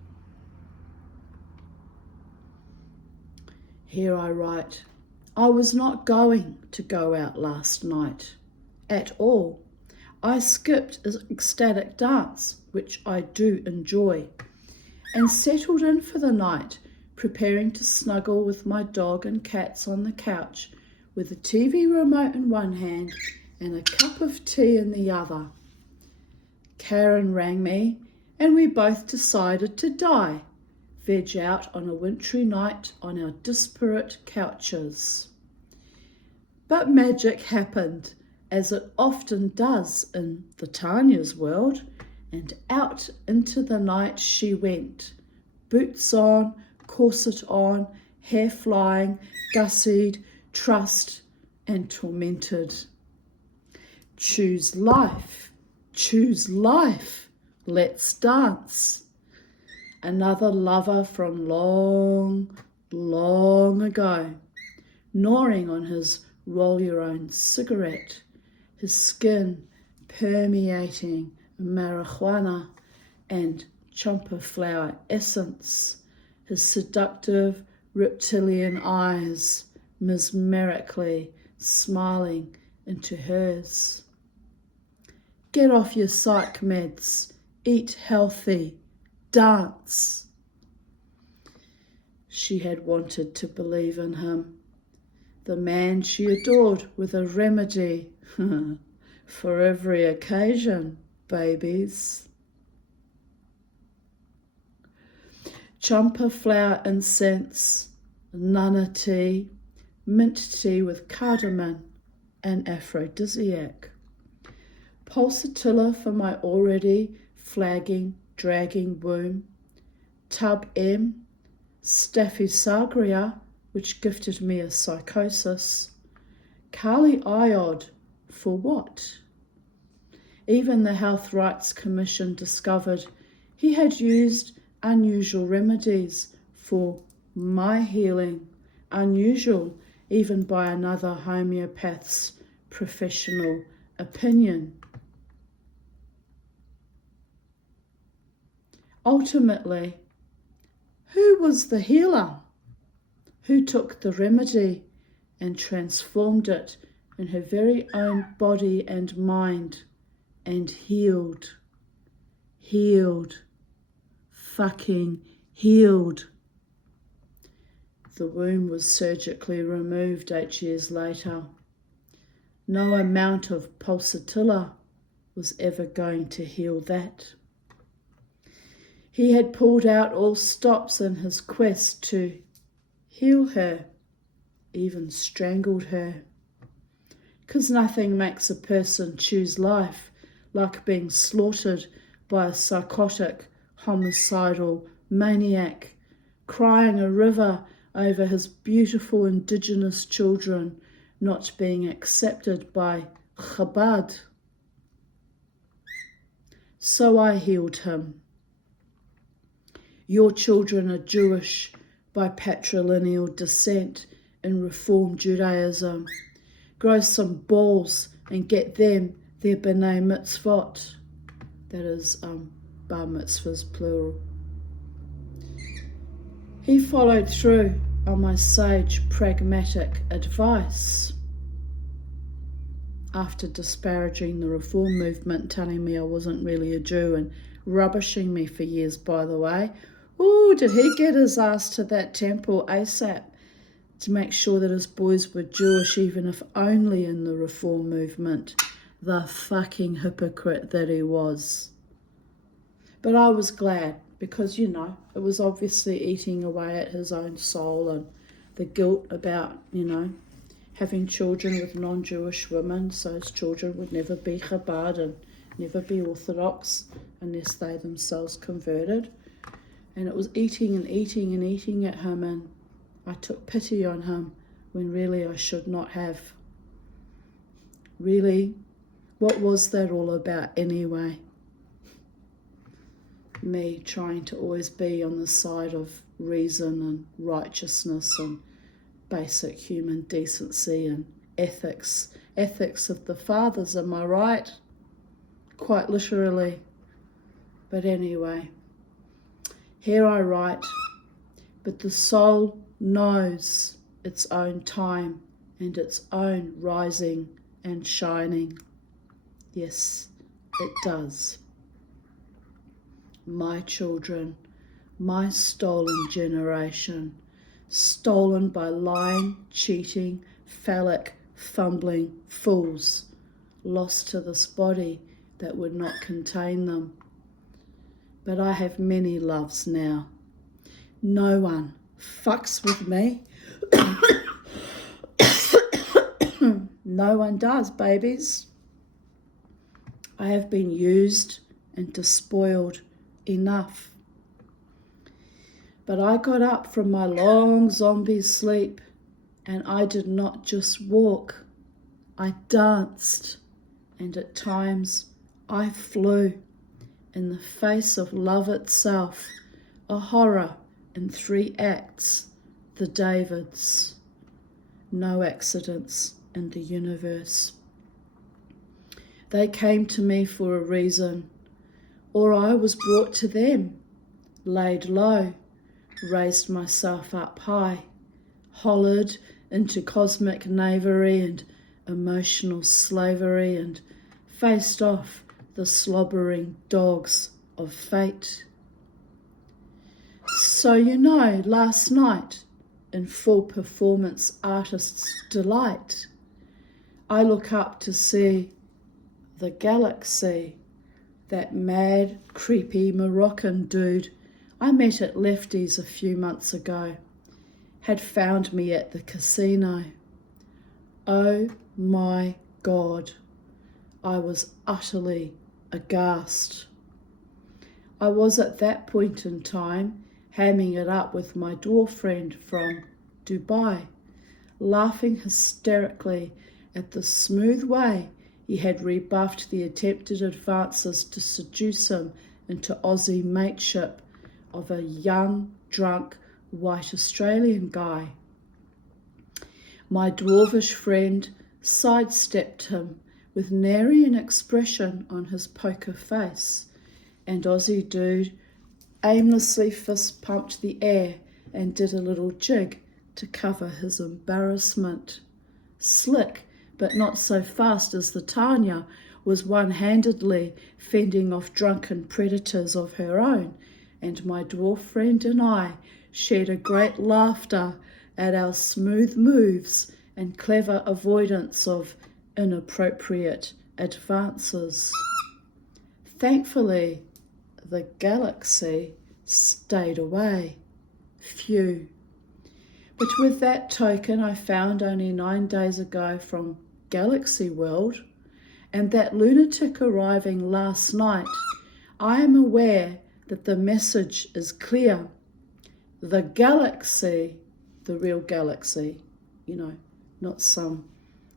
Here I write, I was not going to go out last night at all. I skipped an ecstatic dance, which I do enjoy, and settled in for the night, preparing to snuggle with my dog and cats on the couch with the TV remote in one hand and a cup of tea in the other. Karen rang me and we both decided to veg out on a wintry night on our disparate couches. But magic happened, as it often does in the Tanya's world, and out into the night she went, boots on, corset on, hair flying, gussied, trussed and tormented. Choose life, let's dance. Another lover from long, long ago, gnawing on his roll-your-own cigarette, his skin permeating marijuana and champa flower essence, his seductive reptilian eyes mesmerically smiling into hers. Get off your psych meds, eat healthy, dance. She had wanted to believe in him, the man she adored, with a remedy for every occasion, babies. Champa flower incense, nana tea, mint tea with cardamom, an aphrodisiac. Pulsatilla for my already flagging, dragging womb. Tub M, Staphysagria, which gifted me a psychosis. Kali iod, for what? Even the Health Rights Commission discovered he had used unusual remedies for my healing, unusual even by another homeopath's professional opinion. Ultimately, who was the healer? Who took the remedy and transformed it in her very own body and mind and healed, fucking healed. The womb was surgically removed 8 years later. No amount of pulsatilla was ever going to heal that. He had pulled out all stops in his quest to heal her, even strangled her. 'Cause nothing makes a person choose life like being slaughtered by a psychotic, homicidal maniac, crying a river over his beautiful indigenous children not being accepted by Chabad. So I healed him. Your children are Jewish by patrilineal descent in Reform Judaism. Grow some balls and get them their b'nai mitzvot. That is bar mitzvahs plural. He followed through on my sage, pragmatic advice. After disparaging the reform movement, telling me I wasn't really a Jew and rubbishing me for years, by the way. Ooh, did he get his ass to that temple ASAP to make sure that his boys were Jewish, even if only in the reform movement. The fucking hypocrite that he was. But I was glad because, you know, it was obviously eating away at his own soul and the guilt about, you know, having children with non-Jewish women, so his children would never be Chabad and never be Orthodox unless they themselves converted. And it was eating and eating and eating at him, and I took pity on him when really I should not have. Really, what was that all about anyway? Me trying to always be on the side of reason and righteousness and basic human decency and ethics. Ethics of the fathers, am I right? Quite literally. But anyway, here I write, but the soul knows its own time and its own rising and shining. Yes, it does. My children, my stolen generation, stolen by lying, cheating, phallic, fumbling fools, lost to this body that would not contain them. But I have many loves now. No one fucks with me. No one does, babies. I have been used and despoiled enough. But I got up from my long zombie sleep, and I did not just walk. I danced, and at times I flew in the face of love itself, a horror in 3 acts, the Davids. No accidents in the universe. They came to me for a reason, or I was brought to them, laid low, raised myself up high, hollered into cosmic knavery and emotional slavery, and faced off the slobbering dogs of fate. So last night, in full performance artist's delight, I look up to see the galaxy, that mad, creepy Moroccan dude I met at Lefty's a few months ago, had found me at the casino. Oh my God, I was utterly aghast. I was at that point in time hamming it up with my dwarf friend from Dubai, laughing hysterically at the smooth way he had rebuffed the attempted advances to seduce him into Aussie mateship of a young, drunk, white Australian guy. My dwarvish friend sidestepped him with nary an expression on his poker face, and Aussie dude aimlessly fist-pumped the air and did a little jig to cover his embarrassment. Slick, but not so fast as the Tanya was one-handedly fending off drunken predators of her own, and my dwarf friend and I shared a great laughter at our smooth moves and clever avoidance of inappropriate advances. Thankfully, the galaxy stayed away. Phew. But with that token I found only 9 days ago from Galaxy World, and that lunatic arriving last night, I am aware that the message is clear. The galaxy, the real galaxy, not some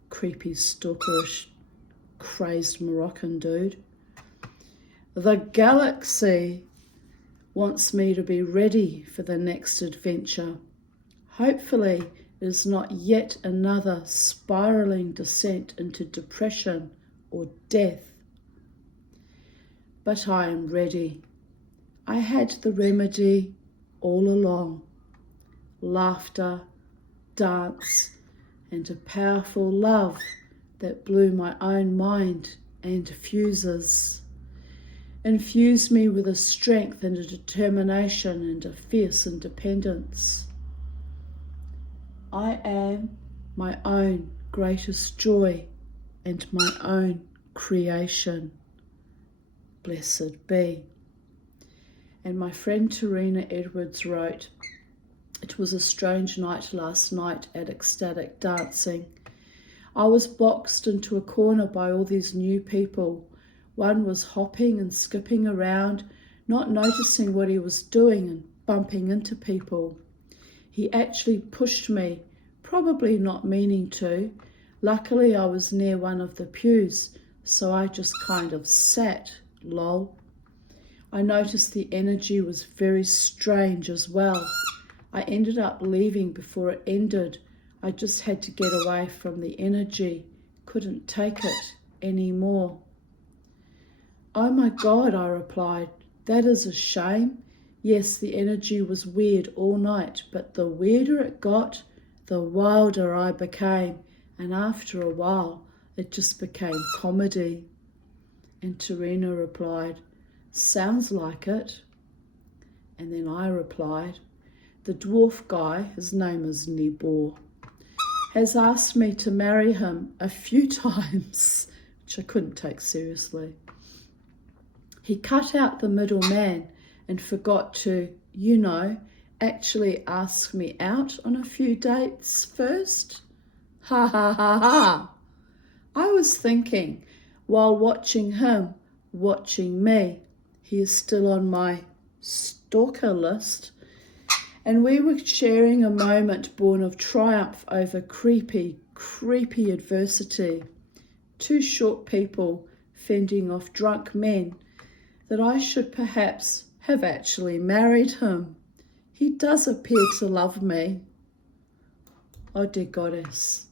creepy, stalkerish, crazed Moroccan dude. The galaxy wants me to be ready for the next adventure. Hopefully, it is not yet another spiraling descent into depression or death. But I am ready. I had the remedy all along. Laughter, dance, and a powerful love that blew my own mind and fuses. Infused me with a strength and a determination and a fierce independence. I am my own greatest joy and my own creation. Blessed be. And my friend Tarina Edwards wrote, "It was a strange night last night at ecstatic dancing. I was boxed into a corner by all these new people. One was hopping and skipping around, not noticing what he was doing and bumping into people. He actually pushed me, probably not meaning to. Luckily I was near one of the pews, so I just kind of sat, lol. I noticed the energy was very strange as well. I ended up leaving before it ended. I just had to get away from the energy, couldn't take it anymore. Oh my God, I replied, that is a shame. Yes, the energy was weird all night, but the weirder it got, the wilder I became, and after a while it just became comedy. And Tarina replied, sounds like it. And then I replied, the dwarf guy, his name is Nibor, has asked me to marry him a few times, which I couldn't take seriously. He cut out the middle man and forgot to, actually ask me out on a few dates first. Ha ha ha ha. I was thinking, while watching him, watching me, he is still on my stalker list, and we were sharing a moment born of triumph over creepy adversity. Two short people fending off drunk men, that I should perhaps have actually married him. He does appear to love me. Oh dear goddess,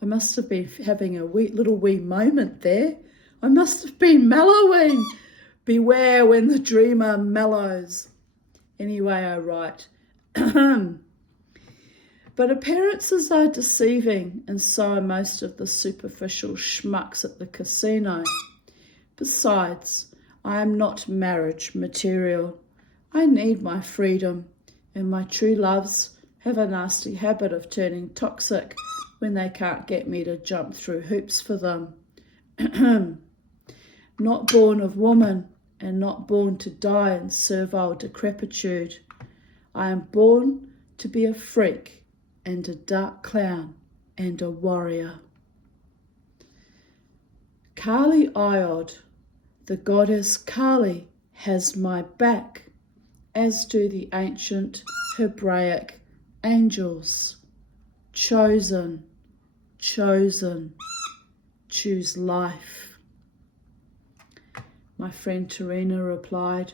I must have been having a little wee moment there. I must have been mellowing. Beware when the dreamer mellows. Anyway, I write, but appearances are deceiving, and so are most of the superficial schmucks at the casino. Besides, I am not marriage material. I need my freedom, and my true loves have a nasty habit of turning toxic when they can't get me to jump through hoops for them. Not born of woman, and not born to die in servile decrepitude. I am born to be a freak and a dark clown and a warrior. Kali Iod, the goddess Kali, has my back, as do the ancient Hebraic angels. Chosen, choose life. My friend Tarina replied,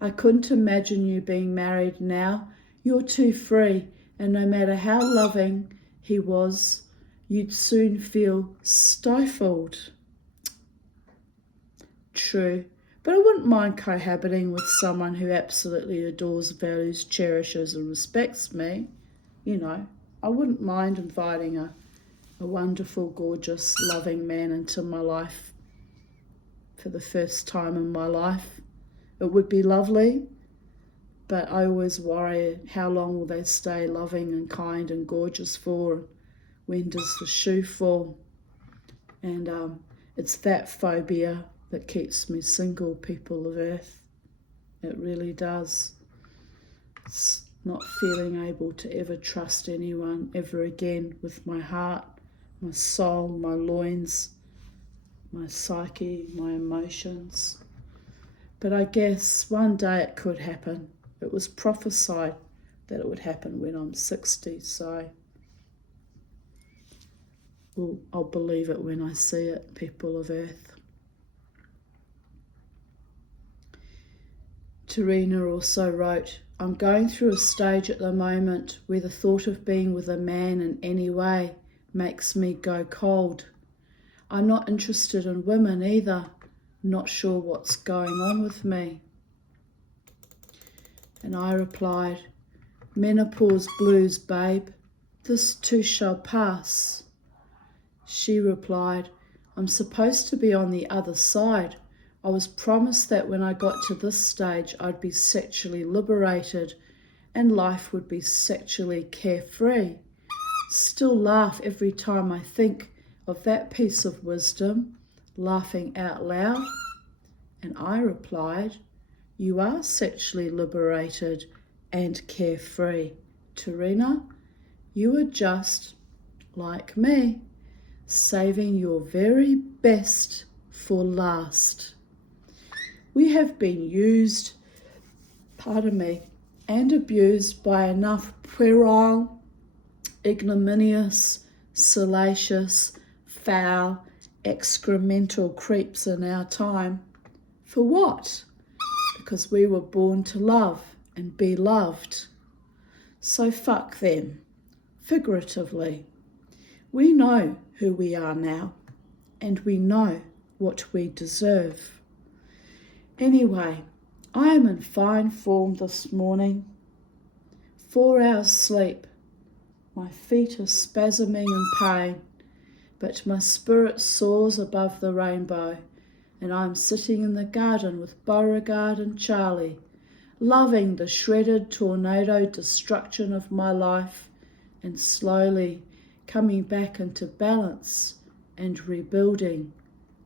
I couldn't imagine you being married now. You're too free, and no matter how loving he was, you'd soon feel stifled. True, but I wouldn't mind cohabiting with someone who absolutely adores, values, cherishes and respects me. I wouldn't mind inviting a wonderful, gorgeous, loving man into my life for the first time in my life. It would be lovely, but I always worry, how long will they stay loving and kind and gorgeous for? When does the shoe fall? And it's that phobia that keeps me single, people of Earth. It really does. It's not feeling able to ever trust anyone ever again with my heart, my soul, my loins, my psyche, my emotions. But I guess one day it could happen. It was prophesied that it would happen when I'm 60, so I'll believe it when I see it, people of Earth. Tarina also wrote, I'm going through a stage at the moment where the thought of being with a man in any way makes me go cold. I'm not interested in women either, not sure what's going on with me. And I replied, menopause blues, babe, this too shall pass. She replied, I'm supposed to be on the other side. I was promised that when I got to this stage, I'd be sexually liberated and life would be sexually carefree. Still laugh every time I think of that piece of wisdom, laughing out loud. And I replied, you are sexually liberated and carefree. Tarina, you are just like me, saving your very best for last. We have been used, and abused by enough puerile, ignominious, salacious, foul, excremental creeps in our time. For what? Because we were born to love and be loved. So fuck them, figuratively, We know who we are now, and we know what we deserve. Anyway, I am in fine form this morning. 4 hours sleep. My feet are spasming in pain, but my spirit soars above the rainbow, and I am sitting in the garden with Beauregard and Charlie, loving the shredded tornado destruction of my life and slowly coming back into balance and rebuilding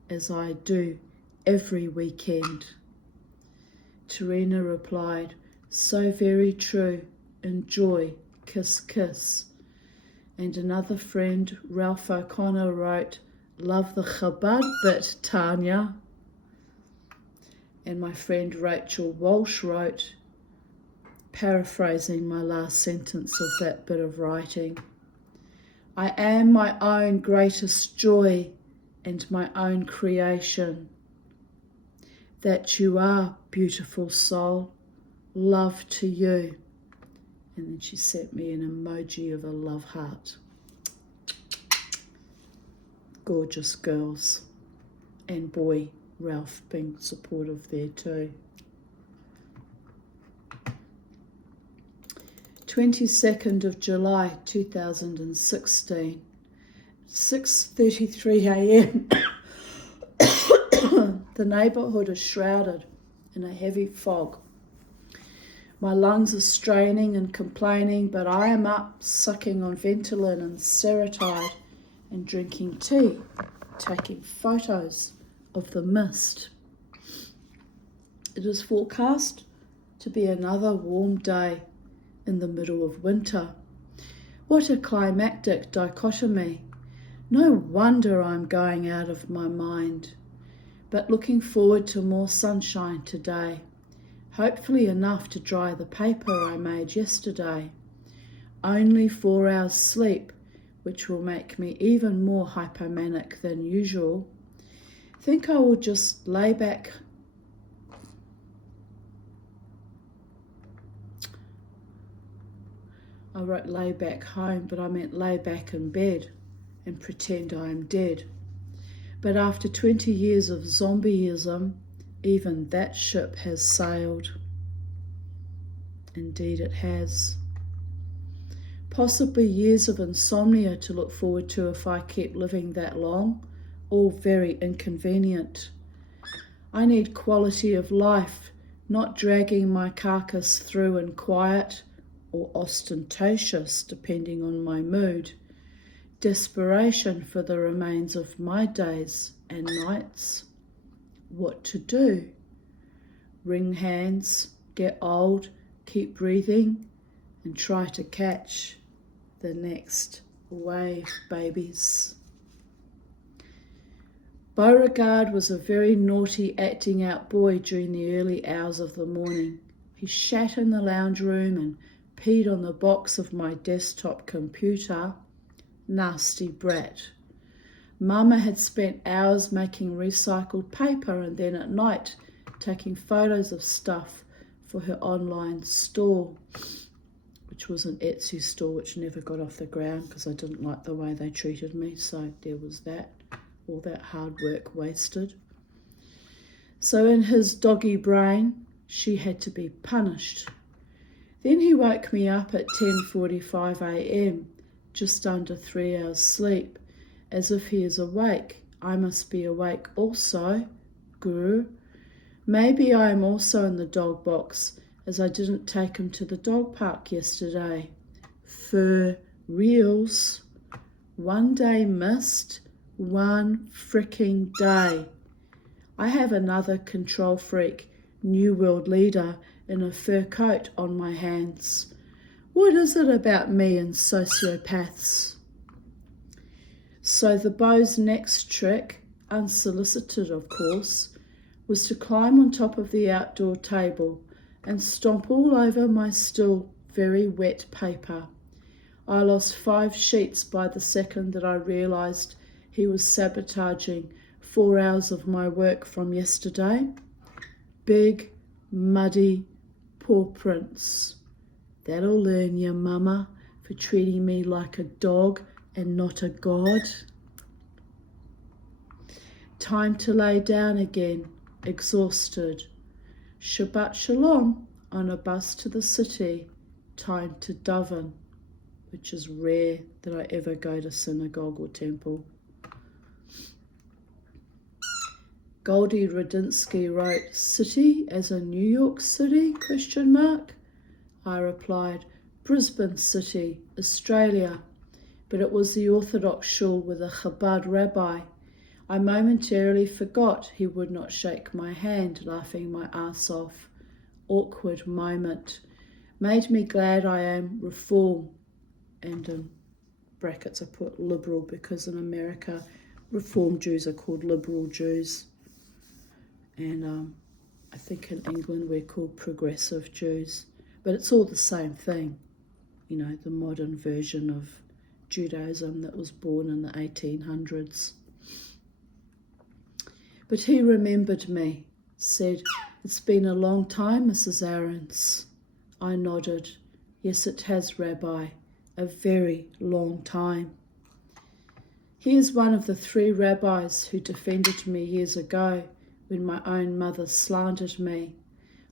as I do every weekend. Terina replied, so very true, enjoy, kiss, kiss. And another friend, Ralph O'Connor, wrote, love the Chabad bit, Tanya. And my friend Rachel Walsh wrote, paraphrasing my last sentence of that bit of writing, I am my own greatest joy and my own creation. That you are, beautiful soul, love to you. And then she sent me an emoji of a love heart. Gorgeous girls. And boy, Ralph being supportive there too. 22nd of July 2016, 6:33 a.m. The neighbourhood is shrouded in a heavy fog. My lungs are straining and complaining, but I am up sucking on Ventolin and Seretide and drinking tea, taking photos of the mist. It is forecast to be another warm day in the middle of winter. What a climactic dichotomy. No wonder I'm going out of my mind. But looking forward to more sunshine today. Hopefully enough to dry the paper I made yesterday. Only 4 hours sleep, which will make me even more hypomanic than usual. Think I will just lay back. I wrote lay back home, but I meant lay back in bed and pretend I am dead. But after 20 years of zombieism, even that ship has sailed. Indeed it has. Possibly years of insomnia to look forward to if I keep living that long, all very inconvenient. I need quality of life, not dragging my carcass through in quiet or ostentatious, depending on my mood. Desperation for the remains of my days and nights. What to do? Wring hands, get old, keep breathing, and try to catch the next wave, babies. Beauregard was a very naughty acting out boy during the early hours of the morning. He shat in the lounge room and peed on the box of my desktop computer. Nasty brat. Mama had spent hours making recycled paper and then at night taking photos of stuff for her online store, which was an Etsy store which never got off the ground because I didn't like the way they treated me, so there was that, all that hard work wasted. So in his doggy brain, she had to be punished. Then he woke me up at 10:45 a.m, just under 3 hours sleep, as if he is awake. I must be awake also. Guru. Maybe I am also in the dog box, as I didn't take him to the dog park yesterday. For reals. 1 day missed. 1 fricking day. I have another control freak, New World leader, in a fur coat on my hands. What is it about me and sociopaths? So the beau's next trick, unsolicited of course, was to climb on top of the outdoor table and stomp all over my still very wet paper. I lost 5 sheets by the second that I realised he was sabotaging 4 hours of my work from yesterday. Big, muddy paw prints. That'll learn you, Mama, for treating me like a dog and not a God. Time to lay down again, exhausted. Shabbat Shalom on a bus to the city. Time to daven, which is rare that I ever go to synagogue or temple. Goldie Radinsky wrote, "City as in New York City?" ? I replied, "Brisbane City, Australia." But it was the Orthodox shul with a Chabad rabbi. I momentarily forgot he would not shake my hand, laughing my ass off. Awkward moment. Made me glad I am Reform. And in brackets I put liberal because in America Reform Jews are called liberal Jews. And I think in England we're called progressive Jews. But it's all the same thing. You know, the modern version of Judaism that was born in the 1800s. But he remembered me, said, "It's been a long time, Mrs. Aarons." I nodded. "Yes, it has, Rabbi. A very long time." He is one of the 3 rabbis who defended me years ago when my own mother slandered me.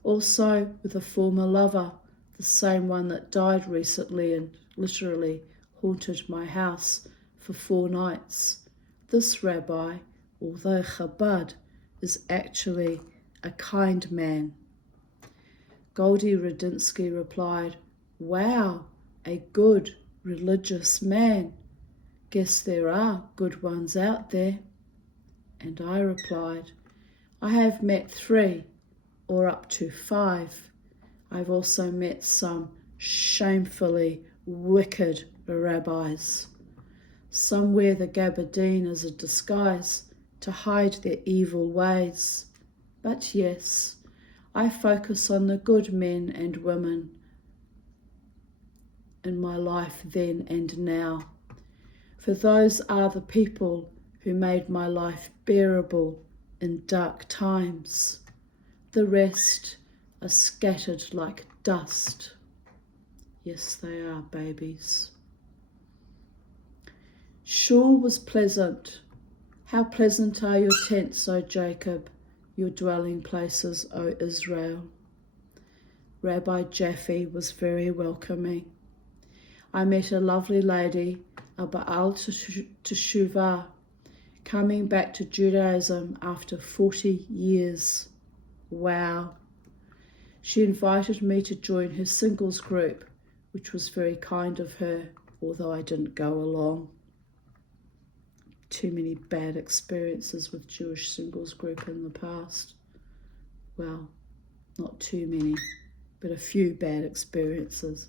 Also with a former lover, the same one that died recently and literally haunted my house for 4 nights. This rabbi, although Chabad, is actually a kind man. Goldie Radinsky replied, "Wow, a good religious man. Guess there are good ones out there." And I replied, "I have met 3, or up to 5. I've also met some shamefully wicked rabbis. Some wear the gabardine as a disguise to hide their evil ways. But yes, I focus on the good men and women in my life then and now. For those are the people who made my life bearable in dark times. The rest are scattered like dust." Yes, they are, babies. Shul was pleasant. How pleasant are your tents, O Jacob, your dwelling places, O Israel. Rabbi Jaffe was very welcoming. I met a lovely lady, a Baal Teshuvah, coming back to Judaism after 40 years. Wow. She invited me to join her singles group, which was very kind of her, although I didn't go along. Too many bad experiences with Jewish singles group in the past. Well, not too many, but a few bad experiences.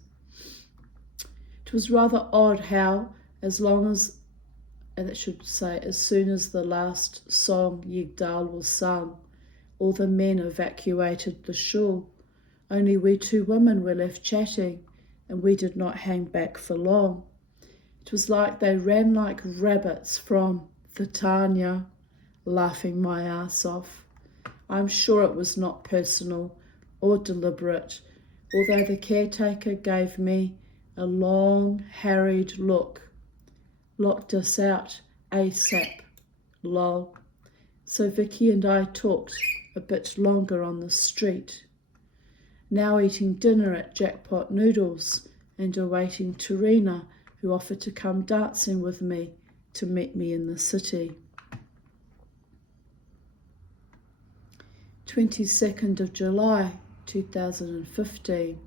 It was rather odd how, as soon as the last song Yigdal was sung, all the men evacuated the shul. Only we 2 women were left chatting, and we did not hang back for long. It was like they ran like rabbits from the Tanya, laughing my ass off. I'm sure it was not personal or deliberate, although the caretaker gave me a long, harried look. Locked us out ASAP, lol. So Vicky and I talked a bit longer on the street. Now eating dinner at Jackpot Noodles and awaiting Tarina, who offered to come dancing with me to meet me in the city. 22nd of July 2015,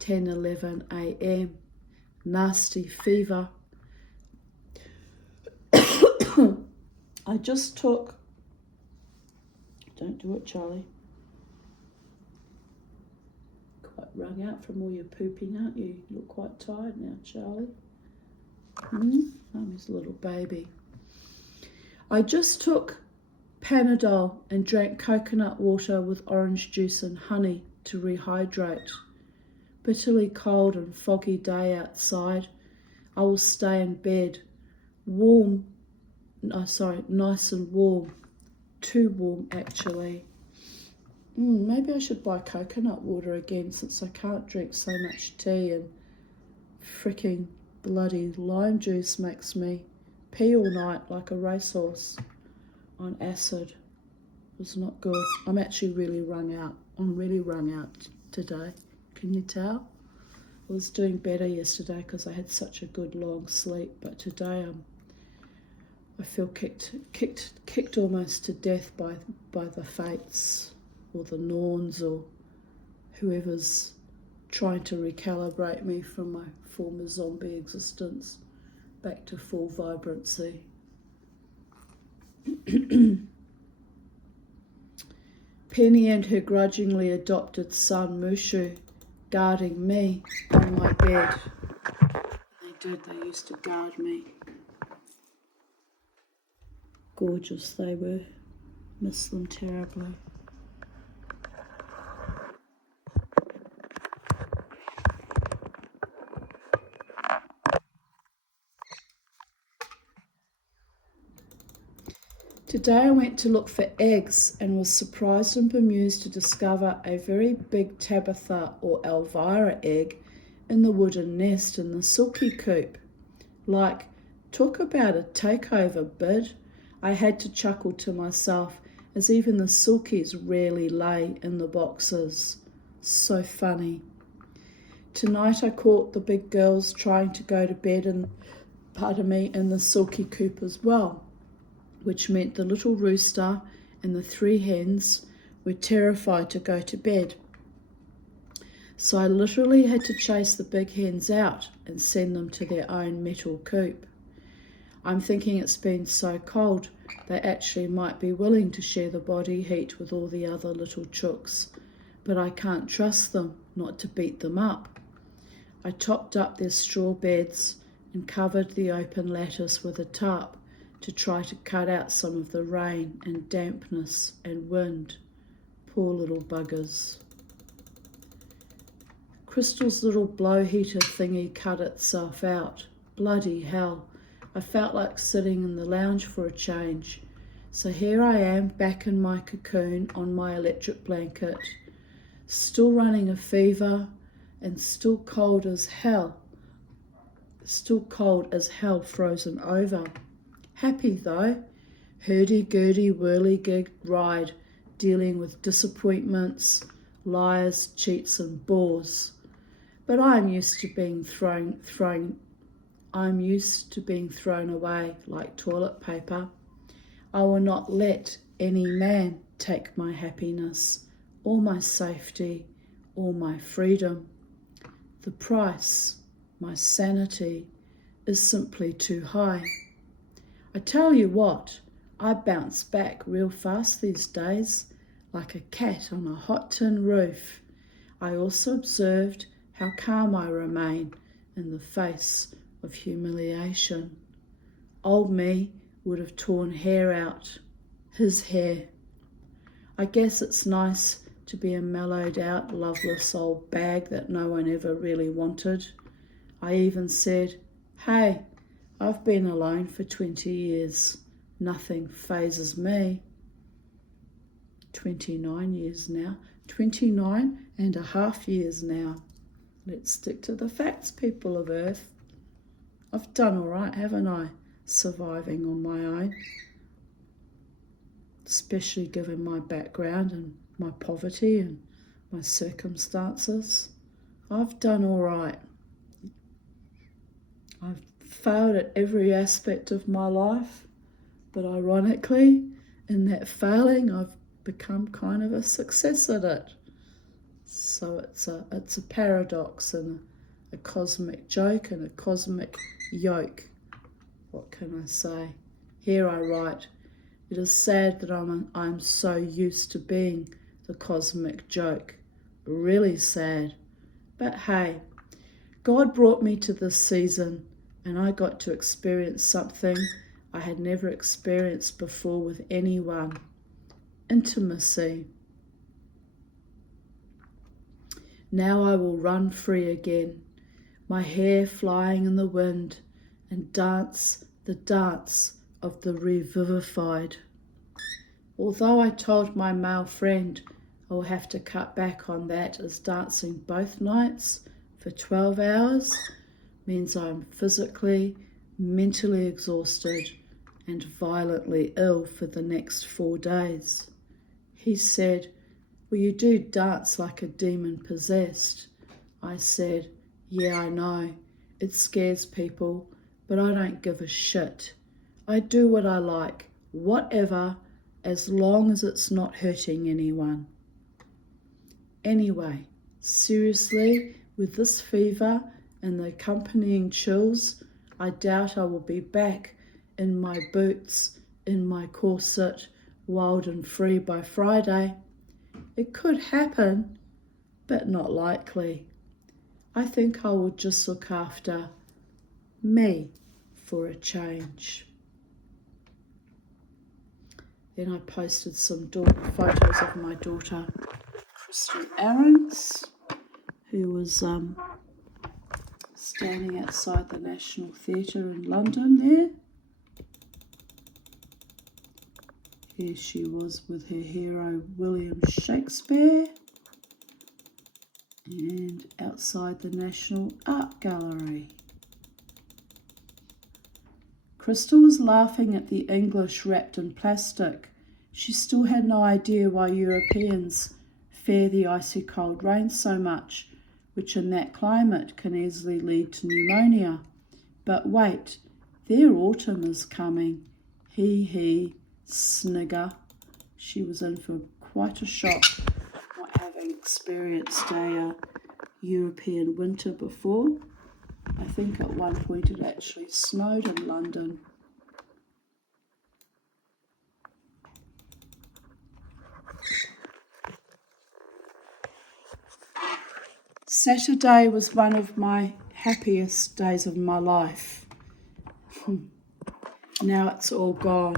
10:11 a.m. Nasty fever. I just took... Don't do it, Charlie. Quite wrung out from all your pooping, aren't you? You look quite tired now, Charlie. I'm his little baby. I just took Panadol and drank coconut water with orange juice and honey to rehydrate. Bitterly cold and foggy day outside. I will stay in bed. Nice and warm. Too warm, actually. Maybe I should buy coconut water again since I can't drink so much tea and freaking bloody lime juice makes me pee all night like a racehorse on acid. It was not good. I'm actually really wrung out. I'm really wrung out today. Can you tell? I was doing better yesterday because I had such a good long sleep, but today I feel kicked almost to death by the fates or the Norns or whoever's trying to recalibrate me from my former zombie existence back to full vibrancy. Penny and her grudgingly adopted son Mushu guarding me on my bed. They used to guard me. Gorgeous they were. Miss them terribly. Today I went to look for eggs and was surprised and bemused to discover a very big Tabitha or Elvira egg in the wooden nest in the silky coop. Like, talk about a takeover bid. I had to chuckle to myself as even the silkies rarely lay in the boxes. So funny. Tonight I caught the big girls trying to go to bed in the silky coop as well, which meant the little rooster and the 3 hens were terrified to go to bed. So I literally had to chase the big hens out and send them to their own metal coop. I'm thinking it's been so cold they actually might be willing to share the body heat with all the other little chooks, but I can't trust them not to beat them up. I topped up their straw beds and covered the open lattice with a tarp to try to cut out some of the rain and dampness and wind. Poor little buggers. Crystal's little blow heater thingy cut itself out. Bloody hell. I felt like sitting in the lounge for a change. So here I am back in my cocoon on my electric blanket, still running a fever and still cold as hell frozen over. Happy though, hurdy-gurdy whirly-gig ride dealing with disappointments, liars, cheats and bores. But I'm used to being thrown away like toilet paper. I will not let any man take my happiness or my safety or my freedom. The price, my sanity, is simply too high. I tell you what, I bounce back real fast these days, like a cat on a hot tin roof. I also observed how calm I remain in the face of humiliation. Old me would have torn hair out, his hair. I guess it's nice to be a mellowed out, loveless old bag that no one ever really wanted. I even said, hey, I've been alone for 20 years. Nothing phases me. 29 years now. 29 and a half years now. Let's stick to the facts, people of Earth. I've done all right, haven't I? Surviving on my own. Especially given my background and my poverty and my circumstances. I've done all right. I've failed at every aspect of my life, but ironically, in that failing, I've become kind of a success at it. So it's a paradox and a cosmic joke and a cosmic yoke. What can I say? Here I write, it is sad that I'm so used to being the cosmic joke. Really sad. But hey, God brought me to this season and I got to experience something I had never experienced before with anyone. Intimacy. Now I will run free again, my hair flying in the wind, and dance the dance of the revivified. Although I told my male friend I will have to cut back on that as dancing both nights for 12 hours means I'm physically, mentally exhausted and violently ill for the next 4 days. He said, well, you do dance like a demon possessed. I said, yeah, I know. It scares people, but I don't give a shit. I do what I like, whatever, as long as it's not hurting anyone. Anyway, seriously, with this fever and the accompanying chills, I doubt I will be back in my boots, in my corset, wild and free by Friday. It could happen, but not likely. I think I will just look after me for a change. Then I posted some photos of my daughter, Crystal Aarons, who was standing outside the National Theatre in London there. Here she was with her hero William Shakespeare, and outside the National Art Gallery. Crystal was laughing at the English wrapped in plastic. She still had no idea why Europeans fear the icy cold rain so much, which in that climate can easily lead to pneumonia. But wait, their autumn is coming. He, snigger. She was in for quite a shock, not having experienced a European winter before. I think at one point it actually snowed in London. Saturday was one of my happiest days of my life. Now it's all gone,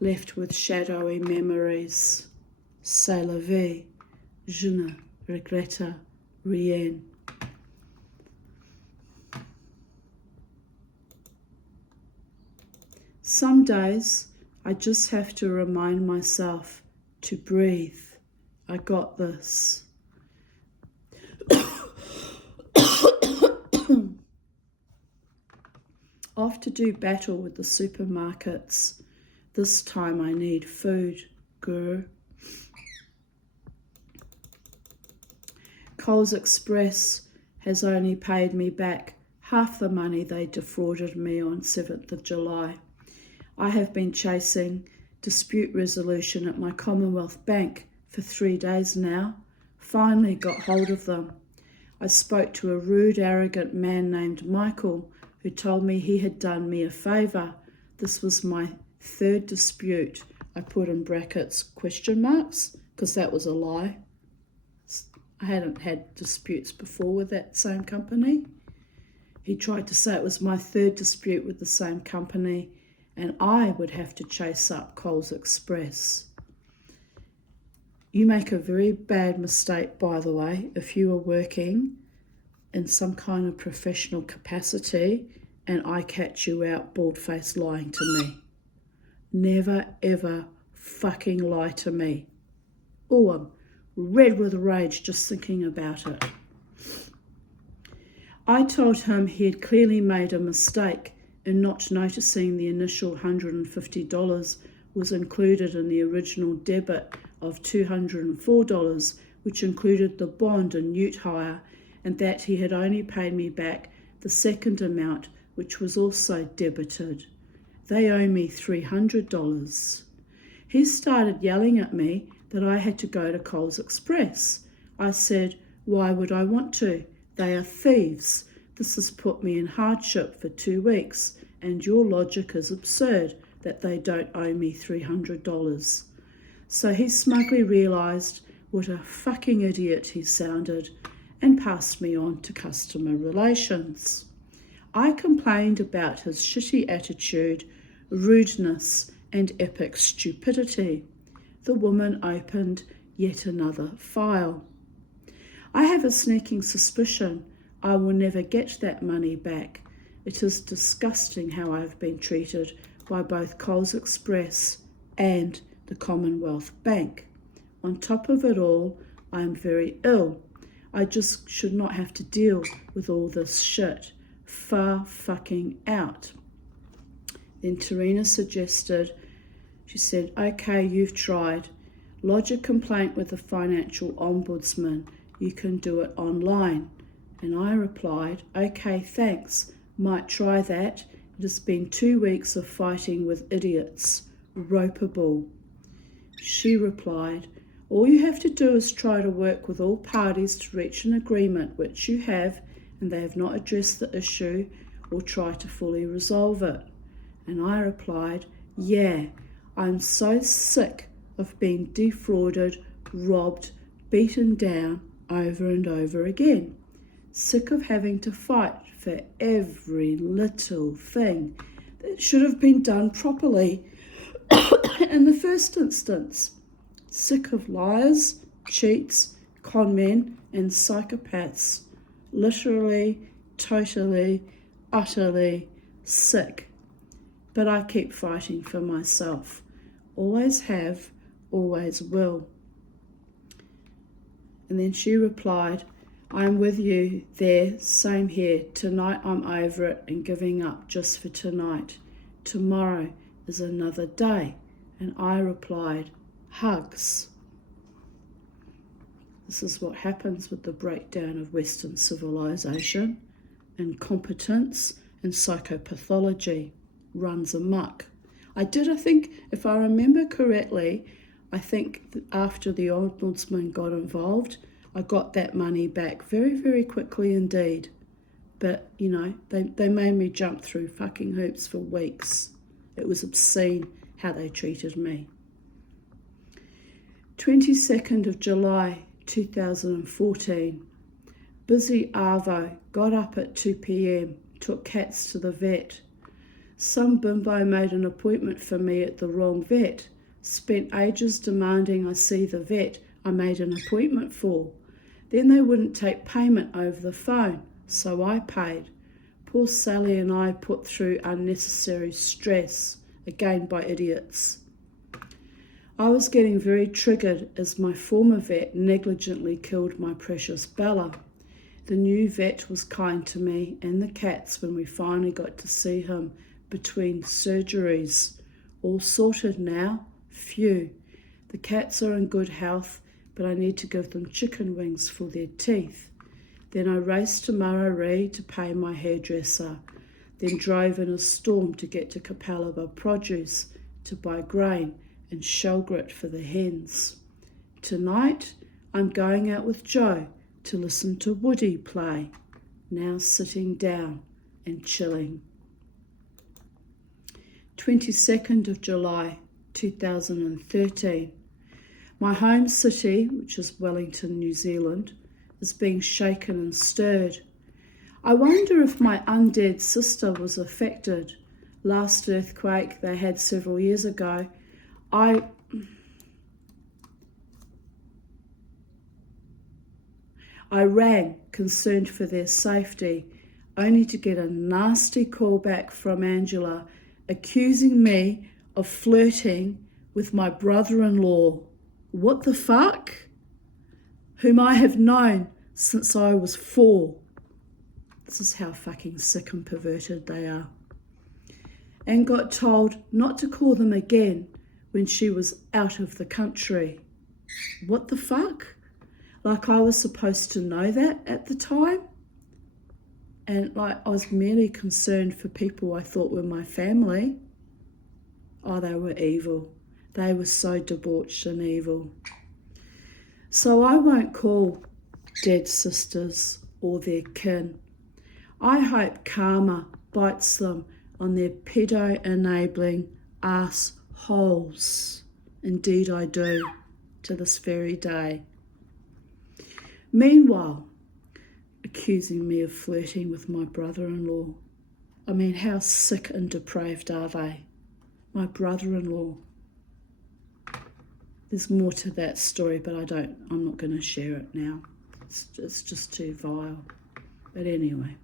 left with shadowy memories. C'est la vie, je ne regrette rien. Some days I just have to remind myself to breathe. I got this. Off to do battle with the supermarkets. This time I need food, grr. Coles Express has only paid me back half the money they defrauded me on 7th of July. I have been chasing dispute resolution at my Commonwealth Bank for 3 days now. Finally got hold of them. I spoke to a rude, arrogant man named Michael who told me he had done me a favour. This was my 3rd dispute. I put in brackets question marks because that was a lie. I hadn't had disputes before with that same company. He tried to say it was my 3rd dispute with the same company and I would have to chase up Coles Express. You make a very bad mistake, by the way, if you are working in some kind of professional capacity and I catch you out bald-faced lying to me. Never, ever fucking lie to me. Oh, I'm red with rage just thinking about it. I told him he had clearly made a mistake in not noticing the initial $150 was included in the original debit of $204, which included the bond and ute hire, and that he had only paid me back the second amount, which was also debited. They owe me $300. He started yelling at me that I had to go to Coles Express. I said, why would I want to? They are thieves. This has put me in hardship for 2 weeks, and your logic is absurd that they don't owe me $300. So he smugly realised what a fucking idiot he sounded and passed me on to customer relations. I complained about his shitty attitude, rudeness, and epic stupidity. The woman opened yet another file. I have a sneaking suspicion I will never get that money back. It is disgusting how I have been treated by both Coles Express and the Commonwealth Bank. On top of it all, I am very ill. I just should not have to deal with all this shit. far fucking out. Then Tarina suggested, she said, okay, you've tried. Lodge a complaint with the Financial Ombudsman. You can do it online. And I replied, okay, thanks. Might try that. It has been 2 weeks of fighting with idiots. Ropeable. She replied, all you have to do is try to work with all parties to reach an agreement, which you have, and they have not addressed the issue or try to fully resolve it. And I replied, yeah, I'm so sick of being defrauded, robbed, beaten down over and over again. Sick of having to fight for every little thing that should have been done properly in the first instance. Sick of liars, cheats, con men and psychopaths. Literally, totally, utterly sick. But I keep fighting for myself. Always have, always will. And then she replied, I'm with you there, same here. Tonight I'm over it and giving up just for tonight. Tomorrow is another day. And I replied, hugs. This is what happens with the breakdown of Western civilization. Incompetence and psychopathology runs amok. I think, if I remember correctly, I think that after the Ombudsman got involved, I got that money back very, very quickly indeed. But, you know, they made me jump through fucking hoops for weeks. It was obscene how they treated me. 22nd of July 2014. Busy Arvo, got up at 2 p.m, took cats to the vet. Some bimbo made an appointment for me at the wrong vet. Spent ages demanding I see the vet I made an appointment for. Then they wouldn't take payment over the phone, so I paid. Poor Sally and I put through unnecessary stress, again by idiots. I was getting very triggered as my former vet negligently killed my precious Bella. The new vet was kind to me and the cats when we finally got to see him between surgeries. All sorted now, phew. The cats are in good health, but I need to give them chicken wings for their teeth. Then I raced to Murray to pay my hairdresser, then drove in a storm to get to Capalaba Produce to buy grain and shell grit for the hens. Tonight, I'm going out with Joe to listen to Woody play, now sitting down and chilling. 22nd of July 2013. My home city, which is Wellington, New Zealand, is being shaken and stirred. I wonder if my undead sister was affected. Last earthquake they had several years ago, I rang, concerned for their safety, only to get a nasty call back from Angela accusing me of flirting with my brother-in-law. What the fuck? Whom I have known since I was 4. This is how fucking sick and perverted they are. And got told not to call them again when she was out of the country. What the fuck? Like I was supposed to know that at the time? And like I was merely concerned for people I thought were my family. Oh, they were evil. They were so debauched and evil. So I won't call dead sisters or their kin. I hope karma bites them on their pedo-enabling ass-holes. Indeed I do, to this very day. Meanwhile, accusing me of flirting with my brother-in-law. I mean, how sick and depraved are they? My brother-in-law. There's more to that story, but I'm not going to share it now. It's just too vile. But anyway,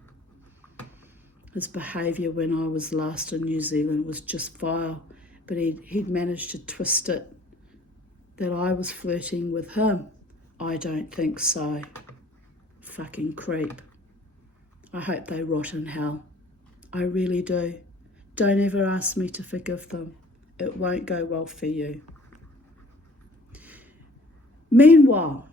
his behaviour when I was last in New Zealand was just vile, but he'd managed to twist it that I was flirting with him. I don't think so. Fucking creep. I hope they rot in hell. I really do. Don't ever ask me to forgive them. It won't go well for you. Meanwhile,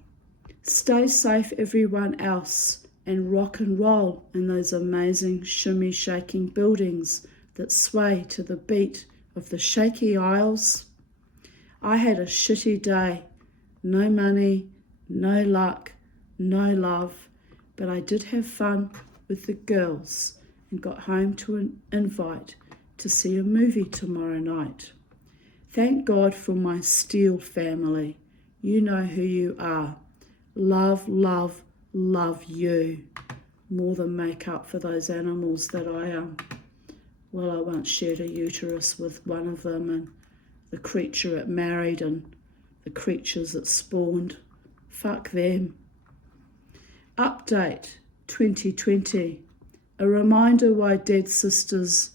stay safe everyone else and rock and roll in those amazing shimmy shaking buildings that sway to the beat of the shaky aisles. I had a shitty day. No money, no luck, no love, but I did have fun with the girls and got home to an invite to see a movie tomorrow night. Thank God for my Steele family. You know who you are. Love, love, love you. More than make up for those animals that I I once shared a uterus with one of them, and the creature it married and the creatures it spawned. Fuck them. Update 2020. A reminder why dead sisters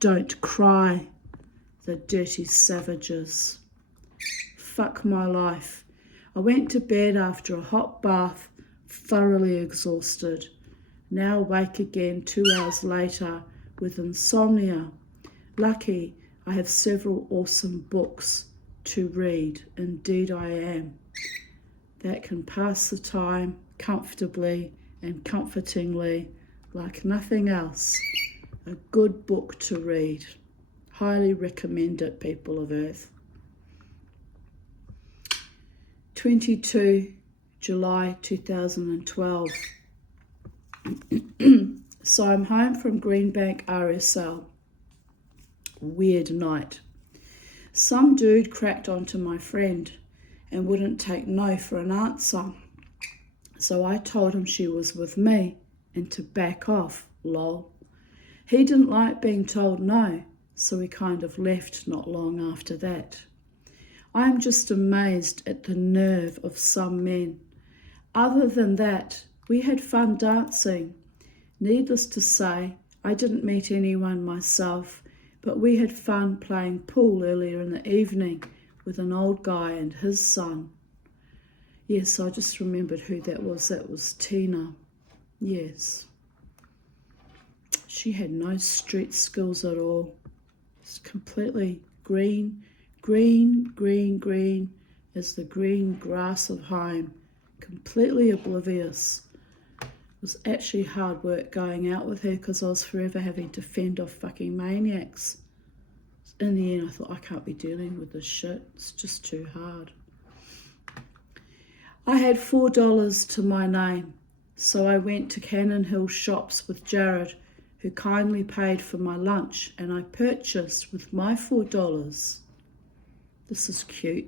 don't cry. The dirty savages. Fuck my life. I went to bed after a hot bath, thoroughly exhausted. Now awake again 2 hours later with insomnia. Lucky I have several awesome books to read. Indeed I am. That can pass the time comfortably and comfortingly like nothing else. A good book to read. Highly recommend it, people of Earth. 22 July 2012. So I'm home from Greenbank RSL. Weird night. Some dude cracked onto my friend and wouldn't take no for an answer. So I told him she was with me and to back off, lol. He didn't like being told no, so he kind of left not long after that. I am just amazed at the nerve of some men. Other than that, we had fun dancing. Needless to say, I didn't meet anyone myself, but we had fun playing pool earlier in the evening with an old guy and his son. Yes, I just remembered who that was. That was Tina. Yes. She had no street skills at all. It's completely green as the green grass of home. Completely oblivious. It was actually hard work going out with her because I was forever having to fend off fucking maniacs. In the end, I thought, I can't be dealing with this shit. It's just too hard. I had $4 to my name, so I went to Cannon Hill Shops with Jared, who kindly paid for my lunch, and I purchased with my $4. This is cute.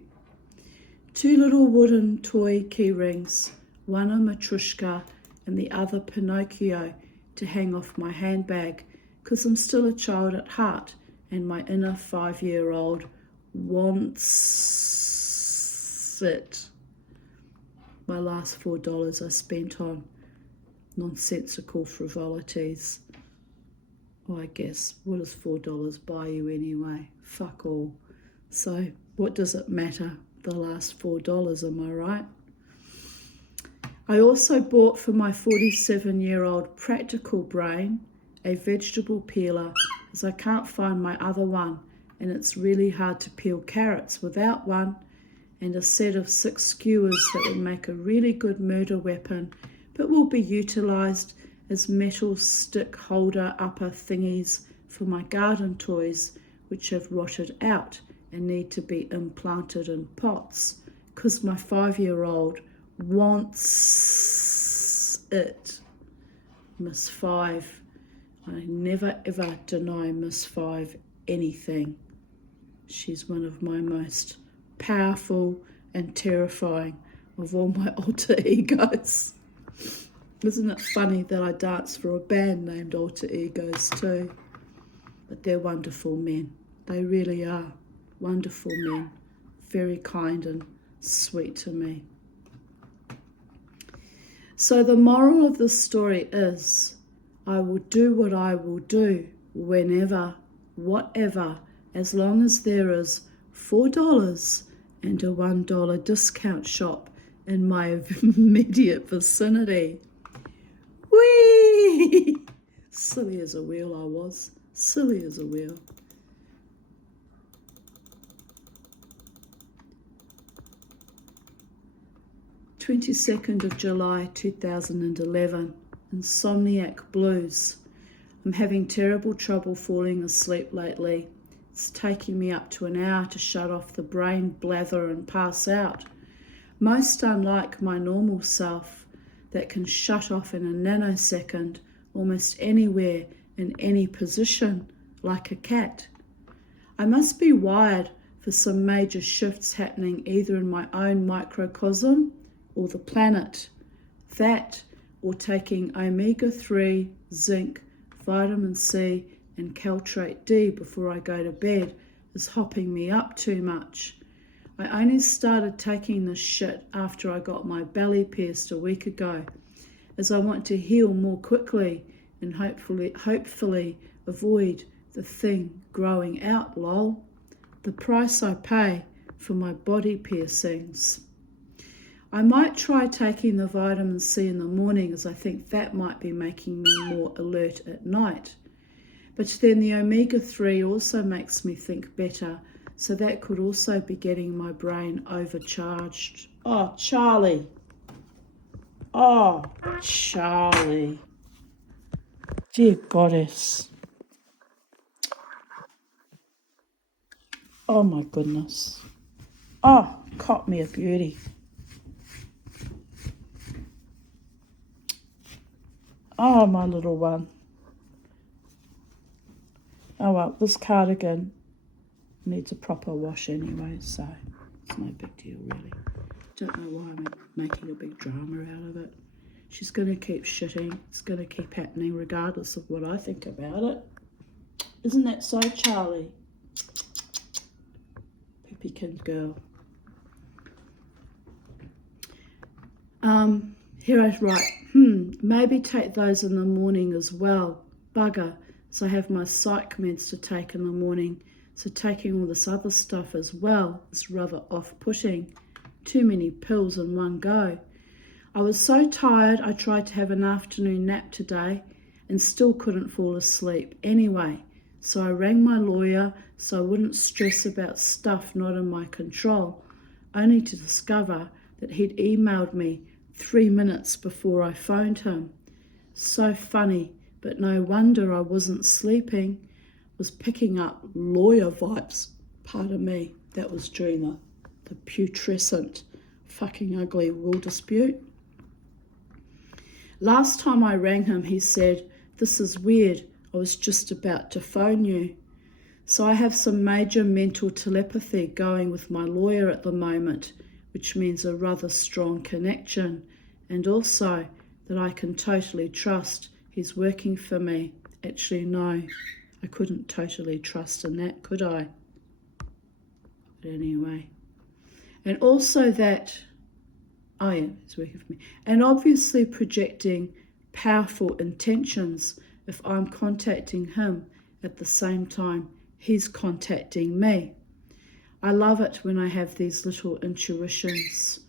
2 little wooden toy key rings, one a Matryoshka and the other Pinocchio to hang off my handbag, because I'm still a child at heart and my inner 5-year-old wants it. My last $4 I spent on nonsensical frivolities. Well, I guess, what does $4 buy you anyway? Fuck all. So what does it matter? The last $4, am I right? I also bought for my 47-year-old practical brain a vegetable peeler, as I can't find my other one, and it's really hard to peel carrots without one, and a set of 6 skewers that would make a really good murder weapon, but will be utilised as metal stick holder upper thingies for my garden toys, which have rotted out and need to be implanted in pots, because my 5-year-old wants it. Miss 5. I never ever deny Miss 5 anything. She's one of my most powerful and terrifying of all my alter egos. Isn't it funny that I dance for a band named Alter Egos too? But they're wonderful men. They really are wonderful men. Very kind and sweet to me. So the moral of the story is, I will do what I will do, whenever, whatever, as long as there is $4 and a $1 discount shop in my immediate vicinity. Whee! Silly as a wheel I was. Silly as a wheel. July 22nd, 2011. Insomniac blues. I'm having terrible trouble falling asleep lately. It's taking me up to an hour to shut off the brain blather and pass out. Most unlike my normal self that can shut off in a nanosecond, almost anywhere in any position, like a cat. I must be wired for some major shifts happening either in my own microcosm or the planet. That, or taking omega-3, zinc, vitamin C and caltrate D before I go to bed, is hopping me up too much. I only started taking this shit after I got my belly pierced a week ago, as I want to heal more quickly and hopefully avoid the thing growing out, lol. The price I pay for my body piercings. I might try taking the vitamin C in the morning, as I think that might be making me more alert at night. But then the omega-3 also makes me think better, so that could also be getting my brain overcharged. Oh, Charlie. Oh, Charlie. Dear goddess. Oh my goodness. Oh, caught me a beauty. Oh, my little one. Oh well, this cardigan needs a proper wash anyway, so it's no big deal really. Don't know why I'm making a big drama out of it. She's going to keep shitting. It's going to keep happening regardless of what I think about it. Isn't that so, Charlie? Poopykin girl. Here I write, maybe take those in the morning as well. Bugger, so I have my psych meds to take in the morning, so taking all this other stuff as well is rather off-putting. Too many pills in one go. I was so tired I tried to have an afternoon nap today and still couldn't fall asleep anyway, so I rang my lawyer so I wouldn't stress about stuff not in my control, only to discover that he'd emailed me 3 minutes before I phoned him. So funny, but no wonder I wasn't sleeping. Was picking up lawyer vibes. Pardon me, that was during the putrescent, fucking ugly will dispute. Last time I rang him, he said, "This is weird, I was just about to phone you." So I have some major mental telepathy going with my lawyer at the moment, which means a rather strong connection, and also that I can totally trust he's working for me. Actually, no, I couldn't totally trust in that, could I? But anyway. And also that, oh yeah, he's working for me. And obviously projecting powerful intentions if I'm contacting him at the same time he's contacting me. I love it when I have these little intuitions.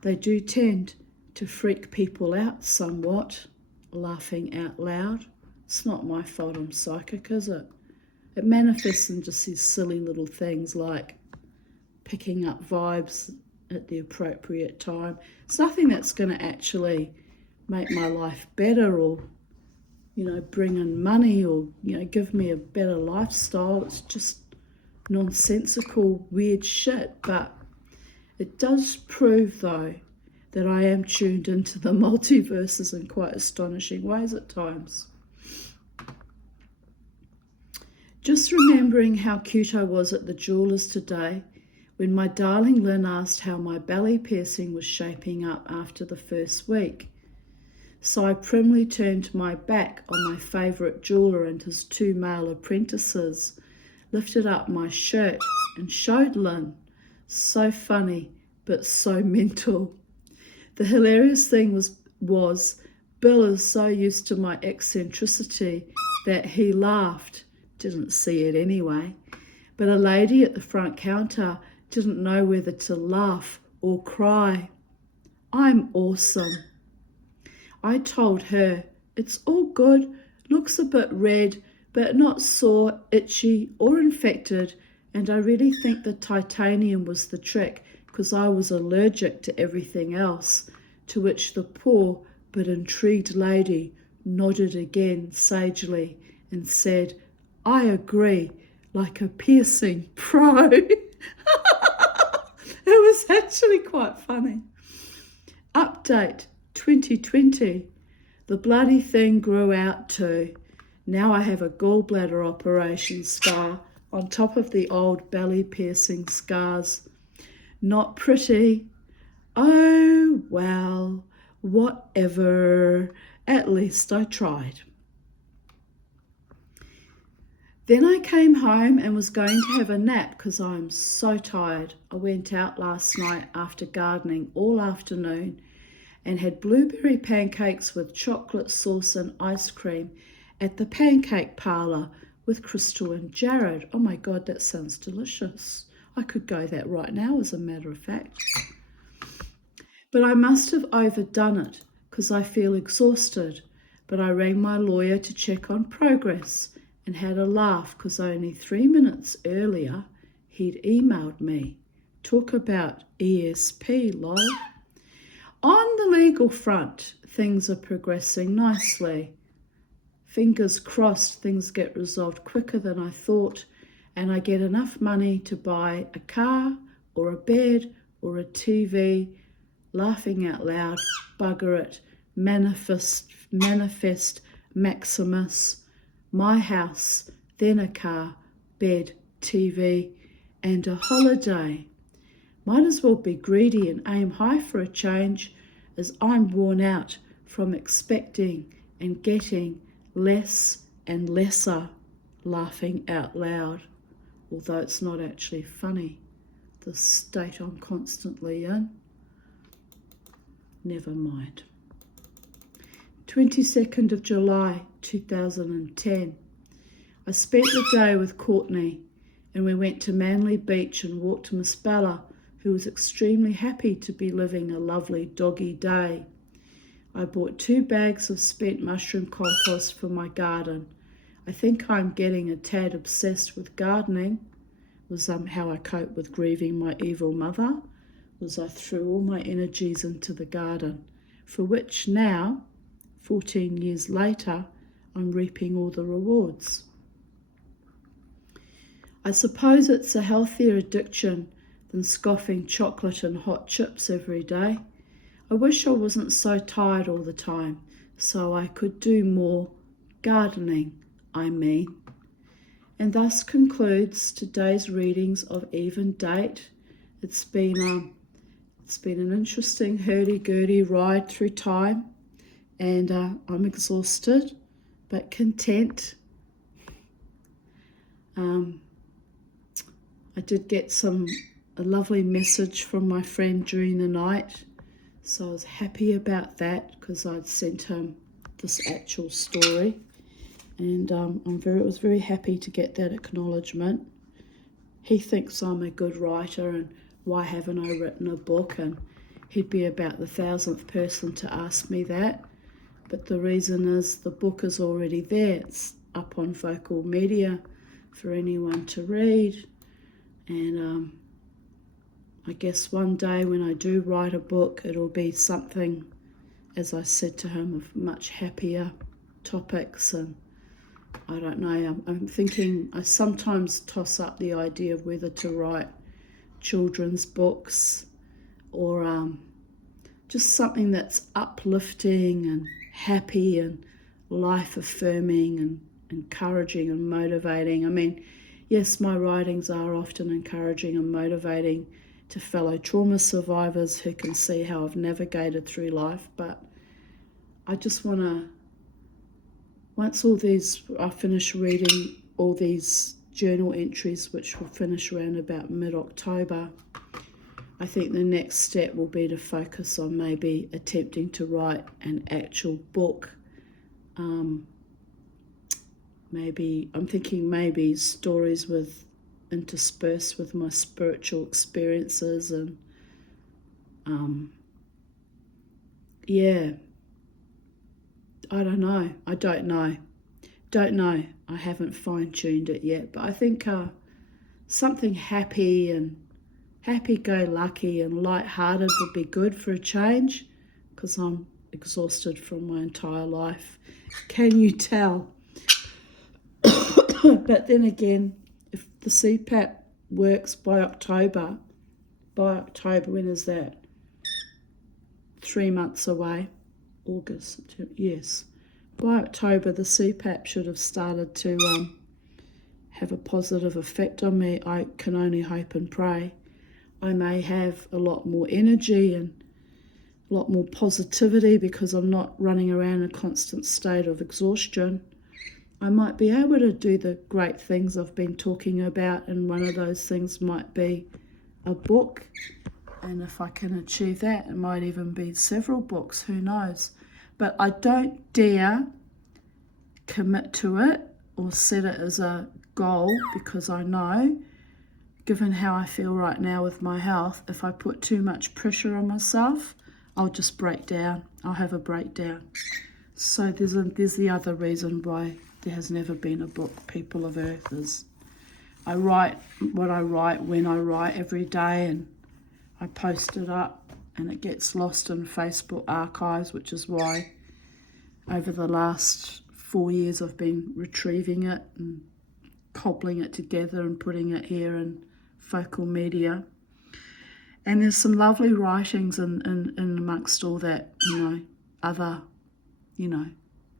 They do tend to freak people out somewhat, laughing out loud. It's not my fault I'm psychic, is it? It manifests in just these silly little things like picking up vibes at the appropriate time. It's nothing that's going to actually make my life better or, bring in money or, give me a better lifestyle. It's just nonsensical, weird shit. But it does prove, though, that I am tuned into the multiverses in quite astonishing ways at times. Just remembering how cute I was at the jeweller's today when my darling Lynn asked how my belly piercing was shaping up after the first week. So I primly turned my back on my favourite jeweller and his 2 male apprentices, lifted up my shirt and showed Lynn. So funny, but so mental. The hilarious thing was Bill is so used to my eccentricity that he laughed. Didn't see it anyway. But a lady at the front counter didn't know whether to laugh or cry. I'm awesome. I told her, it's all good. Looks a bit red, but not sore, itchy, or infected, and I really think the titanium was the trick, because I was allergic to everything else, to which the poor but intrigued lady nodded again sagely and said, I agree, like a piercing pro. It was actually quite funny. Update 2020. The bloody thing grew out too. Now I have a gallbladder operation scar on top of the old belly piercing scars. Not pretty. Oh, well, whatever. At least I tried. Then I came home and was going to have a nap because I'm so tired. I went out last night after gardening all afternoon and had blueberry pancakes with chocolate sauce and ice cream at the pancake parlour with Crystal and Jared. Oh my God, that sounds delicious. I could go that right now, as a matter of fact. But I must have overdone it because I feel exhausted. But I rang my lawyer to check on progress and had a laugh because only 3 minutes earlier he'd emailed me. Talk about ESP, lol. On the legal front, things are progressing nicely. Fingers crossed things get resolved quicker than I thought and I get enough money to buy a car or a bed or a TV. Laughing out loud, bugger it, manifest Maximus. My house, then a car, bed, TV, and a holiday. Might as well be greedy and aim high for a change, as I'm worn out from expecting and getting less and lesser. Laughing out loud, although it's not actually funny, the state I'm constantly in. Never mind. 22nd of July 2010. I spent the day with Courtney and we went to Manly Beach and walked Miss Bella, who was extremely happy to be living a lovely doggy day. I bought 2 bags of spent mushroom compost for my garden. I think I'm getting a tad obsessed with gardening. Was how I cope with grieving my evil mother. Was I threw all my energies into the garden, for which now, 14 years later, I'm reaping all the rewards. I suppose it's a healthier addiction than scoffing chocolate and hot chips every day. I wish I wasn't so tired all the time, so I could do more gardening, I mean. And thus concludes today's readings of Even Date. It's been an interesting hurdy-gurdy ride through time, and I'm exhausted but content. I did get a lovely message from my friend during the night, so I was happy about that because I'd sent him this actual story, and was very happy to get that acknowledgement. He thinks I'm a good writer and why haven't I written a book, and he'd be about the 1000th person to ask me that. But the reason is the book is already there. It's up on Vocal Media for anyone to read. And I guess one day when I do write a book, it'll be something, as I said to him, of much happier topics. And I don't know, I'm thinking, I sometimes toss up the idea of whether to write children's books or just something that's uplifting and happy and life affirming and encouraging and motivating. I mean, yes, my writings are often encouraging and motivating to fellow trauma survivors who can see how I've navigated through life, but I just want to, once I finish reading all these journal entries, which will finish around about mid-October, I think the next step will be to focus on maybe attempting to write an actual book. I'm thinking maybe stories interspersed with my spiritual experiences and I don't know. don't know. I haven't fine-tuned it yet, but I think something happy and happy-go-lucky and light-hearted would be good for a change, because I'm exhausted from my entire life. Can you tell? But then again, if the CPAP works by October, when is that? 3 months away. August, yes. By October, the CPAP should have started to have a positive effect on me. I can only hope and pray. I may have a lot more energy and a lot more positivity because I'm not running around in a constant state of exhaustion. I might be able to do the great things I've been talking about, and one of those things might be a book. And if I can achieve that, it might even be several books, who knows. But I don't dare commit to it or set it as a goal, because I know, given how I feel right now with my health, if I put too much pressure on myself, I'll just break down. I'll have a breakdown. So there's the other reason why there has never been a book, People of Earth, is I write what I write when I write every day, and I post it up, and it gets lost in Facebook archives, which is why over the last 4 years I've been retrieving it and cobbling it together and putting it here in Focal Media. And there's some lovely writings in amongst all that, other,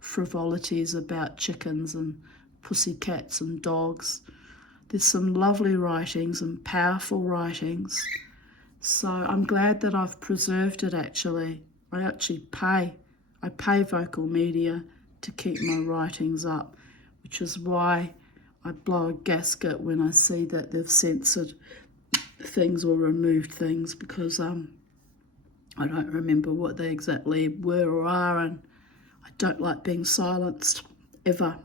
frivolities about chickens and pussycats and dogs. There's some lovely writings and powerful writings. So I'm glad that I've preserved it, actually. I pay Vocal Media to keep my writings up, which is why I blow a gasket when I see that they've censored things or removed things, because I don't remember what they exactly were or are, and I don't like being silenced. Ever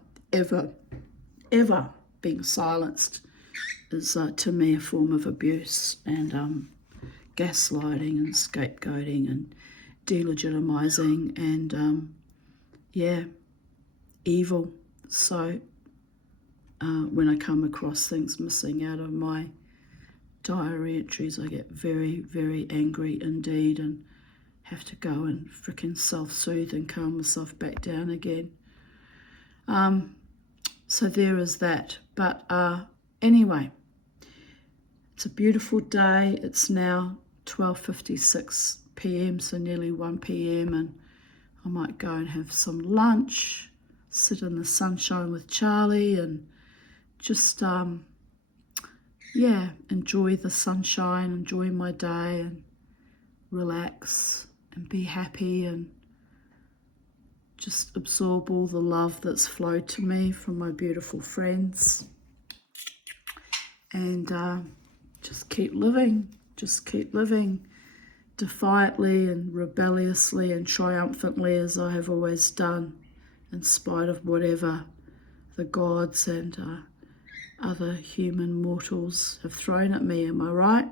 being silenced is to me a form of abuse and gaslighting and scapegoating and delegitimizing and evil. So when I come across things missing out of my diary entries, I get very, very angry indeed, and have to go and frickin' self-soothe and calm myself back down again. So there is that. But anyway, it's a beautiful day. It's now 12:56 p.m, so nearly 1 p.m, and I might go and have some lunch, sit in the sunshine with Charlie, and just enjoy the sunshine, enjoy my day, and relax and be happy, and just absorb all the love that's flowed to me from my beautiful friends, and just keep living defiantly and rebelliously and triumphantly, as I have always done, in spite of whatever the gods and other human mortals have thrown at me. Am I right?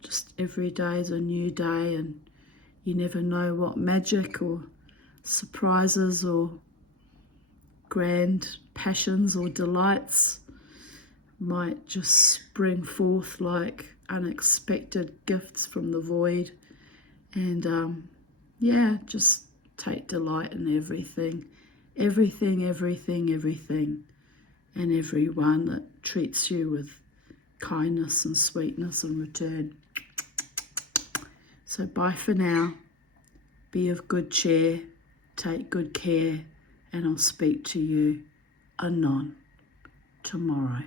Just every day is a new day, and you never know what magic or surprises or grand passions or delights might just spring forth like unexpected gifts from the void. And just take delight in everything, and everyone that treats you with kindness and sweetness in return. So bye for now. Be of good cheer, take good care, and I'll speak to you anon tomorrow.